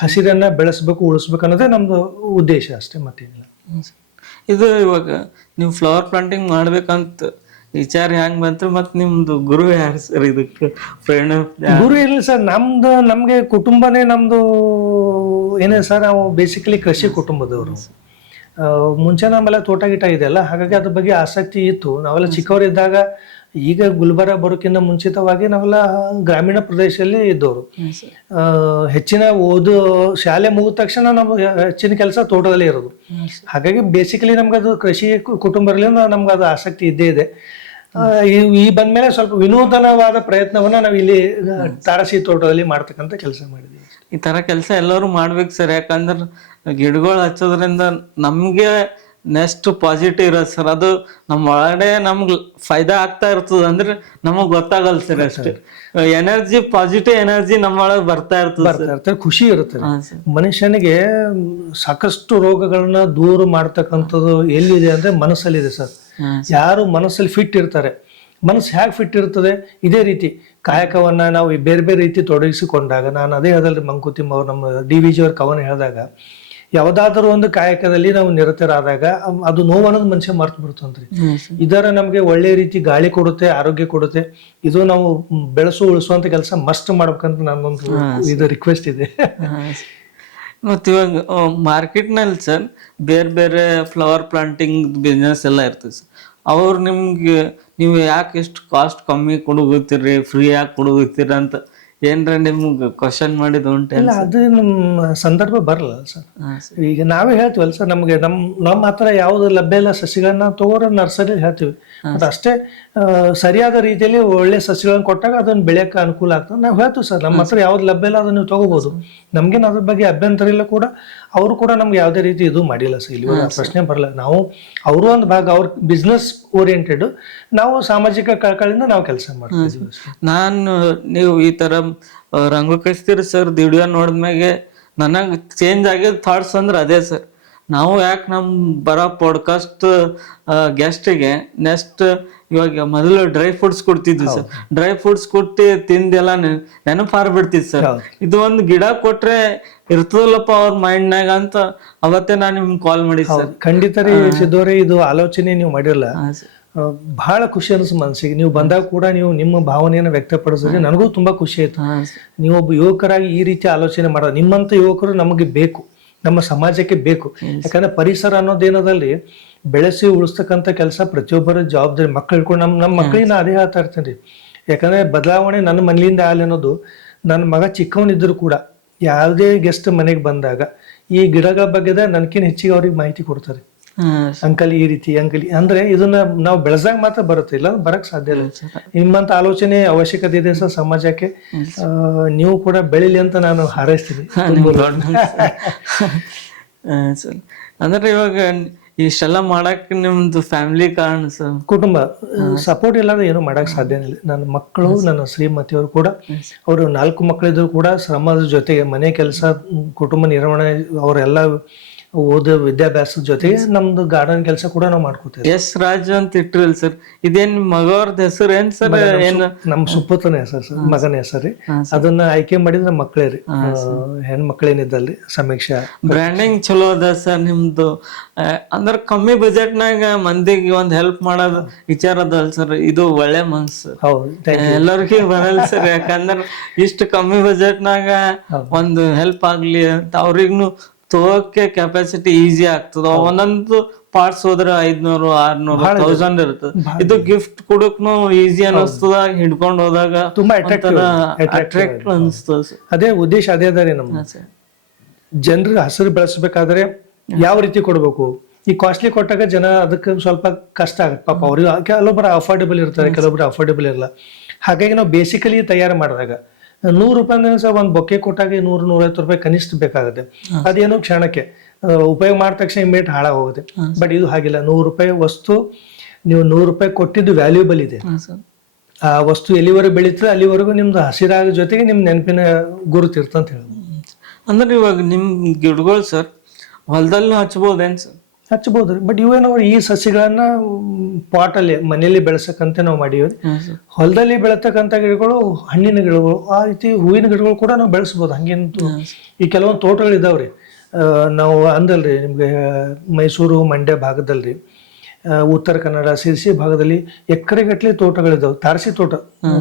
ಹಸಿರನ್ನ ಬೆಳೆಸ್ಬೇಕು, ಉಳಿಸ್ಬೇಕು ಅನ್ನೋದೇ ನಮ್ದು ಉದ್ದೇಶ ಅಷ್ಟೇ, ಮತ್ತೇನಿಲ್ಲ. ಇದು ಇವಾಗ ನೀವು ಫ್ಲವರ್ ಪ್ಲಾಂಟಿಂಗ್ ಮಾಡ್ಬೇಕಂತ ವಿಚಾರ ಹೆಂಗ್ ಬಂತು? ಮತ್ ನಿಮ್ದು ಗುರು ಯಾರು ಸರ್ ಇದಕ್ಕೆ ಪ್ರೇರಣೆ? ಗುರು ಇರಲಿ ಸರ್, ನಮ್ಗೆ ಕುಟುಂಬನೇ ನಮ್ದು ಏನೇ ಸರ್. ನಾವು ಬೇಸಿಕಲಿ ಕೃಷಿ ಕುಟುಂಬದವರು. ಮುಂಚೆ ನಮ್ಮೆಲ್ಲ ತೋಟ ಗಿಟ ಇದೆಯಲ್ಲ, ಹಾಗಾಗಿ ಅದ್ರ ಬಗ್ಗೆ ಆಸಕ್ತಿ ಇತ್ತು. ನಾವೆಲ್ಲ ಚಿಕ್ಕವರಿದ್ದಾಗ, ಈಗ ಗುಲ್ಬರ್ಗ ಬರೋಕ್ಕಿಂತ ಮುಂಚಿತವಾಗಿ ನಾವೆಲ್ಲ ಗ್ರಾಮೀಣ ಪ್ರದೇಶದಲ್ಲಿ ಇದ್ದವರು. ಹೆಚ್ಚಿನ ಶಾಲೆ ಮುಗಿದ ತಕ್ಷಣ ನಾವು ಹೆಚ್ಚಿನ ಕೆಲಸ ತೋಟದಲ್ಲಿ ಇರೋದು. ಹಾಗಾಗಿ ಬೇಸಿಕಲಿ ನಮ್ಗೆ ಅದು ಕೃಷಿ ಕುಟುಂಬದಿಂದ ನಮ್ಗೆ ಅದು ಆಸಕ್ತಿ ಇದ್ದೇ ಇದೆ. ಈ ಬಂದ್ಮೇಲೆ ಸ್ವಲ್ಪ ವಿನೂತನವಾದ ಪ್ರಯತ್ನವನ್ನ ನಾವು ಇಲ್ಲಿ ತಾರಸಿ ತೋಟದಲ್ಲಿ ಮಾಡ್ತಕ್ಕಂಥ ಕೆಲಸ ಮಾಡಿದ್ದೀವಿ. ಈ ತರ ಕೆಲಸ ಎಲ್ಲರೂ ಮಾಡ್ಬೇಕು ಸರ್, ಯಾಕಂದ್ರೆ ಗಿಡಗಳು ಹಚ್ಚೋದ್ರಿಂದ ನಮ್ಗೆ ನೆಕ್ಸ್ಟ್ ಪಾಸಿಟಿವ್ ಇರತ್ತೆ ಸರ್. ಅದು ನಮ್ಮ ಒಳಗಡೆ ನಮ್ಗೆ ಫಾಯ್ದಾ ಆಗ್ತಾ ಇರ್ತದ ಅಂದ್ರೆ ನಮಗ್ ಗೊತ್ತಾಗಲ್ಲ ಸರ್. ಅಷ್ಟೇ ಎನರ್ಜಿ, ಪಾಸಿಟಿವ್ ಎನರ್ಜಿ ನಮ್ಮೊಳಗೆ ಬರ್ತಾ ಇರ್ತದೆ, ಖುಷಿ ಇರುತ್ತೆ. ಮನುಷ್ಯನಿಗೆ ಸಾಕಷ್ಟು ರೋಗಗಳನ್ನ ದೂರ ಮಾಡ್ತಕ್ಕಂಥದ್ದು ಎಲ್ಲಿದೆ ಅಂದ್ರೆ ಮನಸ್ಸಲ್ಲಿದೆ ಸರ್. ಯಾರು ಮನಸ್ಸಲ್ಲಿ ಫಿಟ್ ಇರ್ತಾರೆ, ಮನಸ್ಸು ಹೇಗೆ ಫಿಟ್ ಇರ್ತದೆ, ಇದೇ ರೀತಿ ಕಾಯಕವನ್ನ ನಾವು ಬೇರೆ ಬೇರೆ ರೀತಿ ತೊಡಗಿಸಿಕೊಂಡಾಗ, ನಾನು ಅದೇ ಹೇಳಲ್ರಿ, ಮಂಕುತಿಮ್ಮ ಅವ್ರು ನಮ್ಮ DVG ಅವ್ರ ಕವನ ಹೇಳಿದಾಗ, ಯಾವುದಾದ್ರೂ ಒಂದು ಕಾಯಕದಲ್ಲಿ ನಾವು ನಿರತರಾದಾಗ ಅದು ನೋವು ಅನ್ನೋದು ಮನುಷ್ಯ ಮರ್ತು ಬಿಡ್ತಂತ್ರಿ. ಇದರ ನಮ್ಗೆ ಒಳ್ಳೆ ರೀತಿ ಗಾಳಿ ಕೊಡುತ್ತೆ, ಆರೋಗ್ಯ ಕೊಡುತ್ತೆ. ಇದು ನಾವು ಉಳಿಸುವಂತ ಕೆಲಸ ಮಸ್ಟ್ ಮಾಡ್ಬೇಕಂತ ನನ್ನೊಂದು ಇದು ರಿಕ್ವೆಸ್ಟ್ ಇದೆ. ಮತ್ತು ಇವಾಗ ಮಾರ್ಕೆಟ್ನಲ್ಲಿ ಸರ್ ಬೇರೆ ಬೇರೆ ಫ್ಲವರ್ ಪ್ಲಾಂಟಿಂಗ್ ಬಿಸ್ನೆಸ್ ಎಲ್ಲ ಇರ್ತದೆ ಸರ್. ಅವ್ರು ನಿಮ್ಗೆ ನೀವು ಯಾಕೆ ಎಷ್ಟು ಕಾಸ್ಟ್ ಕಮ್ಮಿ ಕೊಡೋಗುತ್ತೀರಿ, ಫ್ರೀ ಯಾಕೆ ಕೊಡೋಗುತ್ತೀರ ಅಂತ ಏನ್ರ ನಿಮ್ಗೆ ಕ್ವಶನ್ ಮಾಡಿದ ಉಂಟು? ಇಲ್ಲ, ಅದು ನಮ್ಮ ಸಂದರ್ಭ ಬರಲ್ಲ ಸರ್. ಈಗ ನಾವೇ ಹೇಳ್ತೀವಲ್ಲ ಸರ್, ನಮ್ಗೆ ನಮ್ಮ ಹತ್ರ ಯಾವ್ದು ಲಭ್ಯ ಇಲ್ಲ ಸಸಿಗಳನ್ನ ತಗೋರ ನರ್ಸರಿ ಹೇಳ್ತೀವಿ. ಅದು ಅಷ್ಟೇ ಸರಿಯಾದ ರೀತಿಯಲ್ಲಿ ಒಳ್ಳೆ ಸಸಿಗಳನ್ನ ಕೊಟ್ಟಾಗ ಅದನ್ನ ಬೆಳೆಯಕ್ಕೆ ಅನುಕೂಲ ಆಗ್ತದೆ. ನಾವು ಹೇಳ್ತೀವಿ ಸರ್, ನಮ್ಮ ಹತ್ರ ಯಾವ್ದು ಲಭ್ಯ ಇಲ್ಲ ಅದನ್ನ ನೀವು ತಗೋಬಹುದು, ನಮ್ಗೇನು ಅದ್ರ ಬಗ್ಗೆ ಅಭ್ಯಂತರ ಇಲ್ಲ ಕೂಡ. ಅವರು ಕೂಡ ನಮ್ಗೆ ಯಾವುದೇ ರೀತಿ ಇದು ಮಾಡಿಲ್ಲ ಸರ್, ಇಲ್ಲಿ ಪ್ರಶ್ನೆ ಬರಲ್ಲ. ನಾವು ಅವರು ಒಂದು ಭಾಗ, ಅವ್ರ ಬಿಸ್ನೆಸ್ ಓರಿಯೆಂಟೆಡ್, ನಾವು ಸಾಮಾಜಿಕ ಕಳಕಳಿಂದ ನಾವು ಕೆಲಸ ಮಾಡ್ತೀವಿ. ನೀವು ಈ ತರ ರಂಗು ಕಳಿಸ್ತೀರಿ ಸರ್, ವಿಡಿಯೋ ನೋಡಿದ್ಮ್ಯಾಗೆ ನನಗೆ ಚೇಂಜ್ ಆಗಿದ್ ಥಾಟ್ಸ್ ಅಂದ್ರೆ ಅದೇ ಸರ್. ನಾವು ಯಾಕೆ ನಮ್ಮ ಬರೋ ಪಾಡ್ಕಾಸ್ಟ್ ಗೆಸ್ಟಿಗೆ ನೆಕ್ಸ್ಟ್ ಇವಾಗ ಮೊದಲು ಡ್ರೈ ಫ್ರೂಟ್ಸ್ ಕೊಡ್ತಿದ್ವಿ ಸರ್. ಡ್ರೈ ಫ್ರೂಟ್ಸ್ ಕೊಟ್ಟು ತಿಂದೆಲ್ಲ ನೆನಪಾರ್ಬಿಡ್ತಿದ್ ಸರ್. ಇದು ಒಂದು ಗಿಡ ಕೊಟ್ರೆ ಇರ್ತದಲ್ಲಪ್ಪ ಅವ್ರ ಮೈಂಡ್ನಾಗ ಅಂತ ಅವತ್ತೇ ನಾನು ನಿಮ್ಗೆ ಕಾಲ್ ಮಾಡಿದ್ ಸರ್. ಖಂಡಿತ ರೀ ಸಿದ್ದೋರೆ, ಇದು ಆಲೋಚನೆ ನೀವು ಮಾಡಿರಲ್ಲ, ಬಹಳ ಖುಷಿ ಅನಿಸ್ತು ಮನಸ್ಸಿಗೆ. ನೀವು ಬಂದಾಗ ಕೂಡ ನೀವು ನಿಮ್ಮ ಭಾವನೆಯನ್ನು ವ್ಯಕ್ತಪಡಿಸಿದ್ರೆ ನನಗೂ ತುಂಬಾ ಖುಷಿ ಆಯ್ತು. ನೀವು ಒಬ್ಬ ಯುವಕರಾಗಿ ಈ ರೀತಿ ಆಲೋಚನೆ ಮಾಡೋದು, ನಿಮ್ಮಂತ ಯುವಕರು ನಮಗೆ ಬೇಕು, ನಮ್ಮ ಸಮಾಜಕ್ಕೆ ಬೇಕು. ಯಾಕಂದ್ರೆ ಪರಿಸರ ಅನ್ನೋದೇನದಲ್ಲಿ ಬೆಳೆಸಿ ಉಳಿಸ್ತಕ್ಕಂಥ ಕೆಲಸ ಪ್ರತಿಯೊಬ್ಬರ ಜವಾಬ್ದಾರಿ. ಮಕ್ಕಳು ಹಿಡ್ಕೊಂಡು ನಮ್ಮ ಮಕ್ಕಳಿಗೆ ನಾ ಅದೇ ಹೇಳ್ತಾ ಇರ್ತೀನಿ. ಯಾಕಂದ್ರೆ ಬದಲಾವಣೆ ನನ್ನ ಮನೆಯಿಂದ ಆಗಲಿ ಅನ್ನೋದು, ನನ್ನ ಮಗ ಚಿಕ್ಕವನಿದ್ರು ಕೂಡ ಯಾವುದೇ ಗೆಸ್ಟ್ ಮನೆಗೆ ಬಂದಾಗ ಈ ಗಿಡಗಳ ಬಗ್ಗೆ ನನ್ಕಿಂತ ಹೆಚ್ಚಿಗೆ ಅವ್ರಿಗೆ ಮಾಹಿತಿ ಕೊಡ್ತಾರೆ. ಅಂಕಲ್ ಈ ರೀತಿ, ಅಂಕಲ್ ಅಂದ್ರೆ ಇದನ್ನ ನಾವು ಬೆಳೆದಾಗ ಮಾತ್ರ ಬರುತ್ತೆ, ಇಲ್ಲ ಬರಕ್ ಸಾಧ್ಯ ಇಲ್ಲ. ನಿಮ್ಮಂತ ಆಲೋಚನೆ ಅವಶ್ಯಕತೆ ಇದೆ ಸರ್ ಸಮಾಜಕ್ಕೆ. ನೀವು ಕೂಡ ಬೆಳಿಲಿ ಅಂತ ನಾನು ಹಾರೈಸ್ತೀನಿ. ಅಂದ್ರೆ ಇವಾಗ ಇಷ್ಟೆಲ್ಲ ಮಾಡಕ್ ನಿಮ್ದು ಫ್ಯಾಮಿಲಿ ಕಾರಣ ಸರ್, ಕುಟುಂಬ ಸಪೋರ್ಟ್ ಇಲ್ಲಾಂದ್ರೆ ಏನು ಮಾಡಕ್ ಸಾಧ್ಯ ಇಲ್ಲ. ನನ್ನ ಮಕ್ಕಳು, ನನ್ನ ಶ್ರೀಮತಿಯವರು ಕೂಡ, ಅವರು 4 ಮಕ್ಕಳಿದ್ರು ಕೂಡ ಶ್ರಮದ ಜೊತೆಗೆ ಮನೆ ಕೆಲಸ, ಕುಟುಂಬ ನಿರ್ವಹಣೆ, ಅವರೆಲ್ಲ ವಿದ್ಯಾಭ್ಯಾಸದ ಜೊತೆಗೆ ನಮ್ದು ಗಾರ್ಡನ್ ಕೆಲಸ ಕೂಡ ನಾವು ಮಾಡ್ಕೋತೀವಿ. ಎಸ್ ರಾಜು ಅಂತ ಇಟ್ರಲ್ ಸರ್, ಇದೇನ್ ಮಗವ್ರದ್ದು ಹೆಸರು ಏನ್ ಸರ್? ಏನು ನಮ್ ಸುಪುತ್ರನ ಹೆಸರು ಸರ್, ಮಗನ ಹೆಸರಿ. ಅದನ್ನ ಆಯ್ಕೆ ಮಾಡಿದ್ರೆ ಮಕ್ಕಳೇ ರೀ, ಹೆಣ್ಮಕ್ಳೇನಿದ್ದಲ್ರಿ. ಸಮೀಕ್ಷಾ ಬ್ರ್ಯಾಂಡಿಂಗ್ ಚಲೋ ಅದ ಸರ್ ನಿಮ್ದು. ಅಂದ್ರ ಕಮ್ಮಿ ಬಜೆಟ್ ನಾಗ ಮಂದಿಗೆ ಒಂದ್ ಹೆಲ್ಪ್ ಮಾಡೋದು ವಿಚಾರ ಅದಲ್ ಸರ್, ಇದು ಒಳ್ಳೆ ಮನ್ಸು. ಎಲ್ಲರಿಗೂ ಬರಲ್ಲ ಸರ್, ಯಾಕಂದ್ರ ಇಷ್ಟು ಕಮ್ಮಿ ಬಜೆಟ್ ನಾಗ ಒಂದು ಹೆಲ್ಪ್ ಆಗ್ಲಿ ಅಂತ ಅವ್ರಿಗ್ನು ತಗೋಕೆ ಕೆಪಾಸಿಟಿ ಈಸಿ ಆಗ್ತದ. ಒಂದೊಂದು ಪಾರ್ಟ್ಸ್ ಹೋದ್ರೆ 500, 600, 1000 ಇರ್ತದೆ. ಇದು ಗಿಫ್ಟ್ ಕೊಡಕ್ನು ಈಸಿ ಅನಿಸ್ತದ, ಹಿಡ್ಕೊಂಡ್ ಹೋದಾಗ ತುಂಬಾ ಅಟ್ರಾಕ್ಟ್ ಅನಿಸ್ತದ. ಅದೇ ಉದ್ದೇಶ, ಅದೇ ಅದ ರೀ ನಮ್ಗೆ. ಜನರಿಗೆ ಹಸಿರು ಬೆಳೆಸಬೇಕಾದ್ರೆ ಯಾವ ರೀತಿ ಕೊಡ್ಬೇಕು. ಈ ಕಾಸ್ಟ್ಲಿ ಕೊಟ್ಟಾಗ ಜನ ಅದಕ್ಕೆ ಸ್ವಲ್ಪ ಕಷ್ಟ ಆಗುತ್ತೆ ಪಾಪ ಅವ್ರಿಗೆ. ಕೆಲವೊಬ್ಬರು ಅಫೋರ್ಡೆಬಲ್ ಇರ್ತಾರೆ, ಕೆಲವೊಬ್ರು ಅಫೋರ್ಡೆಬಲ್ ಇರಲ್ಲ. ಹಾಗಾಗಿ ನಾವು ಬೇಸಿಕಲಿ ತಯಾರು ಮಾಡಿದಾಗ 100 ರೂಪಾಯಿ ಸಹ ಒಂದು ಬೊಕ್ಕೆ ಕೊಟ್ಟಾಗ 100-150 ರೂಪಾಯಿ ಕನಿಷ್ಠ ಬೇಕಾಗುತ್ತೆ. ಅದೇನೋ ಕ್ಷಣಕ್ಕೆ ಉಪಯೋಗ ಮಾಡಿದ ತಕ್ಷಣ ಇಮ್ಮಿಡಿಯೇಟ್ ಹಾಳಾಗಿ ಹೋಗುತ್ತೆ. ಬಟ್ ಇದು ಹಾಗಿಲ್ಲ, 100 ರೂಪಾಯಿ ವಸ್ತು, ನೀವು 100 ರೂಪಾಯಿ ಕೊಟ್ಟಿದ್ದು ವ್ಯಾಲ್ಯೂಬಲ್ ಇದೆ. ಆ ವಸ್ತು ಎಲ್ಲಿವರೆಗೂ ಬೆಳೀತದೆ ಅಲ್ಲಿವರೆಗೂ ನಿಮ್ದು ಹಸಿರಾಗ ಜೊತೆಗೆ ನಿಮ್ ನೆನಪಿನ ಗುರುತಿರ್ತಂತ ಹೇಳ್ಬೋದು. ಅಂದ್ರೆ ಇವಾಗ ನಿಮ್ ಗಿಡಗಳು ಸರ್ ಹೊಲದಲ್ಲಿ ಹಚ್ಬೋದೇನ್ ಸರ್? ಹಚ್ಬೋದ್ರಿ. ಬಟ್ ಇವೇನವ್ರು ಈ ಸಸಿಗಳನ್ನ ಪಾಟಲ್ಲಿ ಮನೆಯಲ್ಲಿ ಬೆಳೆಸಕ್ಕಂತ ನಾವು ಮಾಡೀವಿ. ಹೊಲದಲ್ಲಿ ಬೆಳತಕ್ಕಂಥ ಗಿಡಗಳು, ಹಣ್ಣಿನ ಗಿಡಗಳು, ಆ ರೀತಿ ಹೂವಿನ ಗಿಡಗಳು ಕೂಡ ನಾವು ಬೆಳೆಸ್ಬೋದು. ಹಂಗೇನು ಈ ಕೆಲವೊಂದು ತೋಟಗಳು ಇದಾವ್ರಿ. ನಾವು ಅಂದಲ್ರಿ ನಿಮ್ಗೆ ಮೈಸೂರು, ಮಂಡ್ಯ ಭಾಗದಲ್ರಿ, ಉತ್ತರ ಕನ್ನಡ, ಸಿರ್ಸಿ ಭಾಗದಲ್ಲಿ ಎಕರೆಗಟ್ಲೆ ತೋಟಗಳಿದಾವೆ. ತಾರಸಿ ತೋಟ,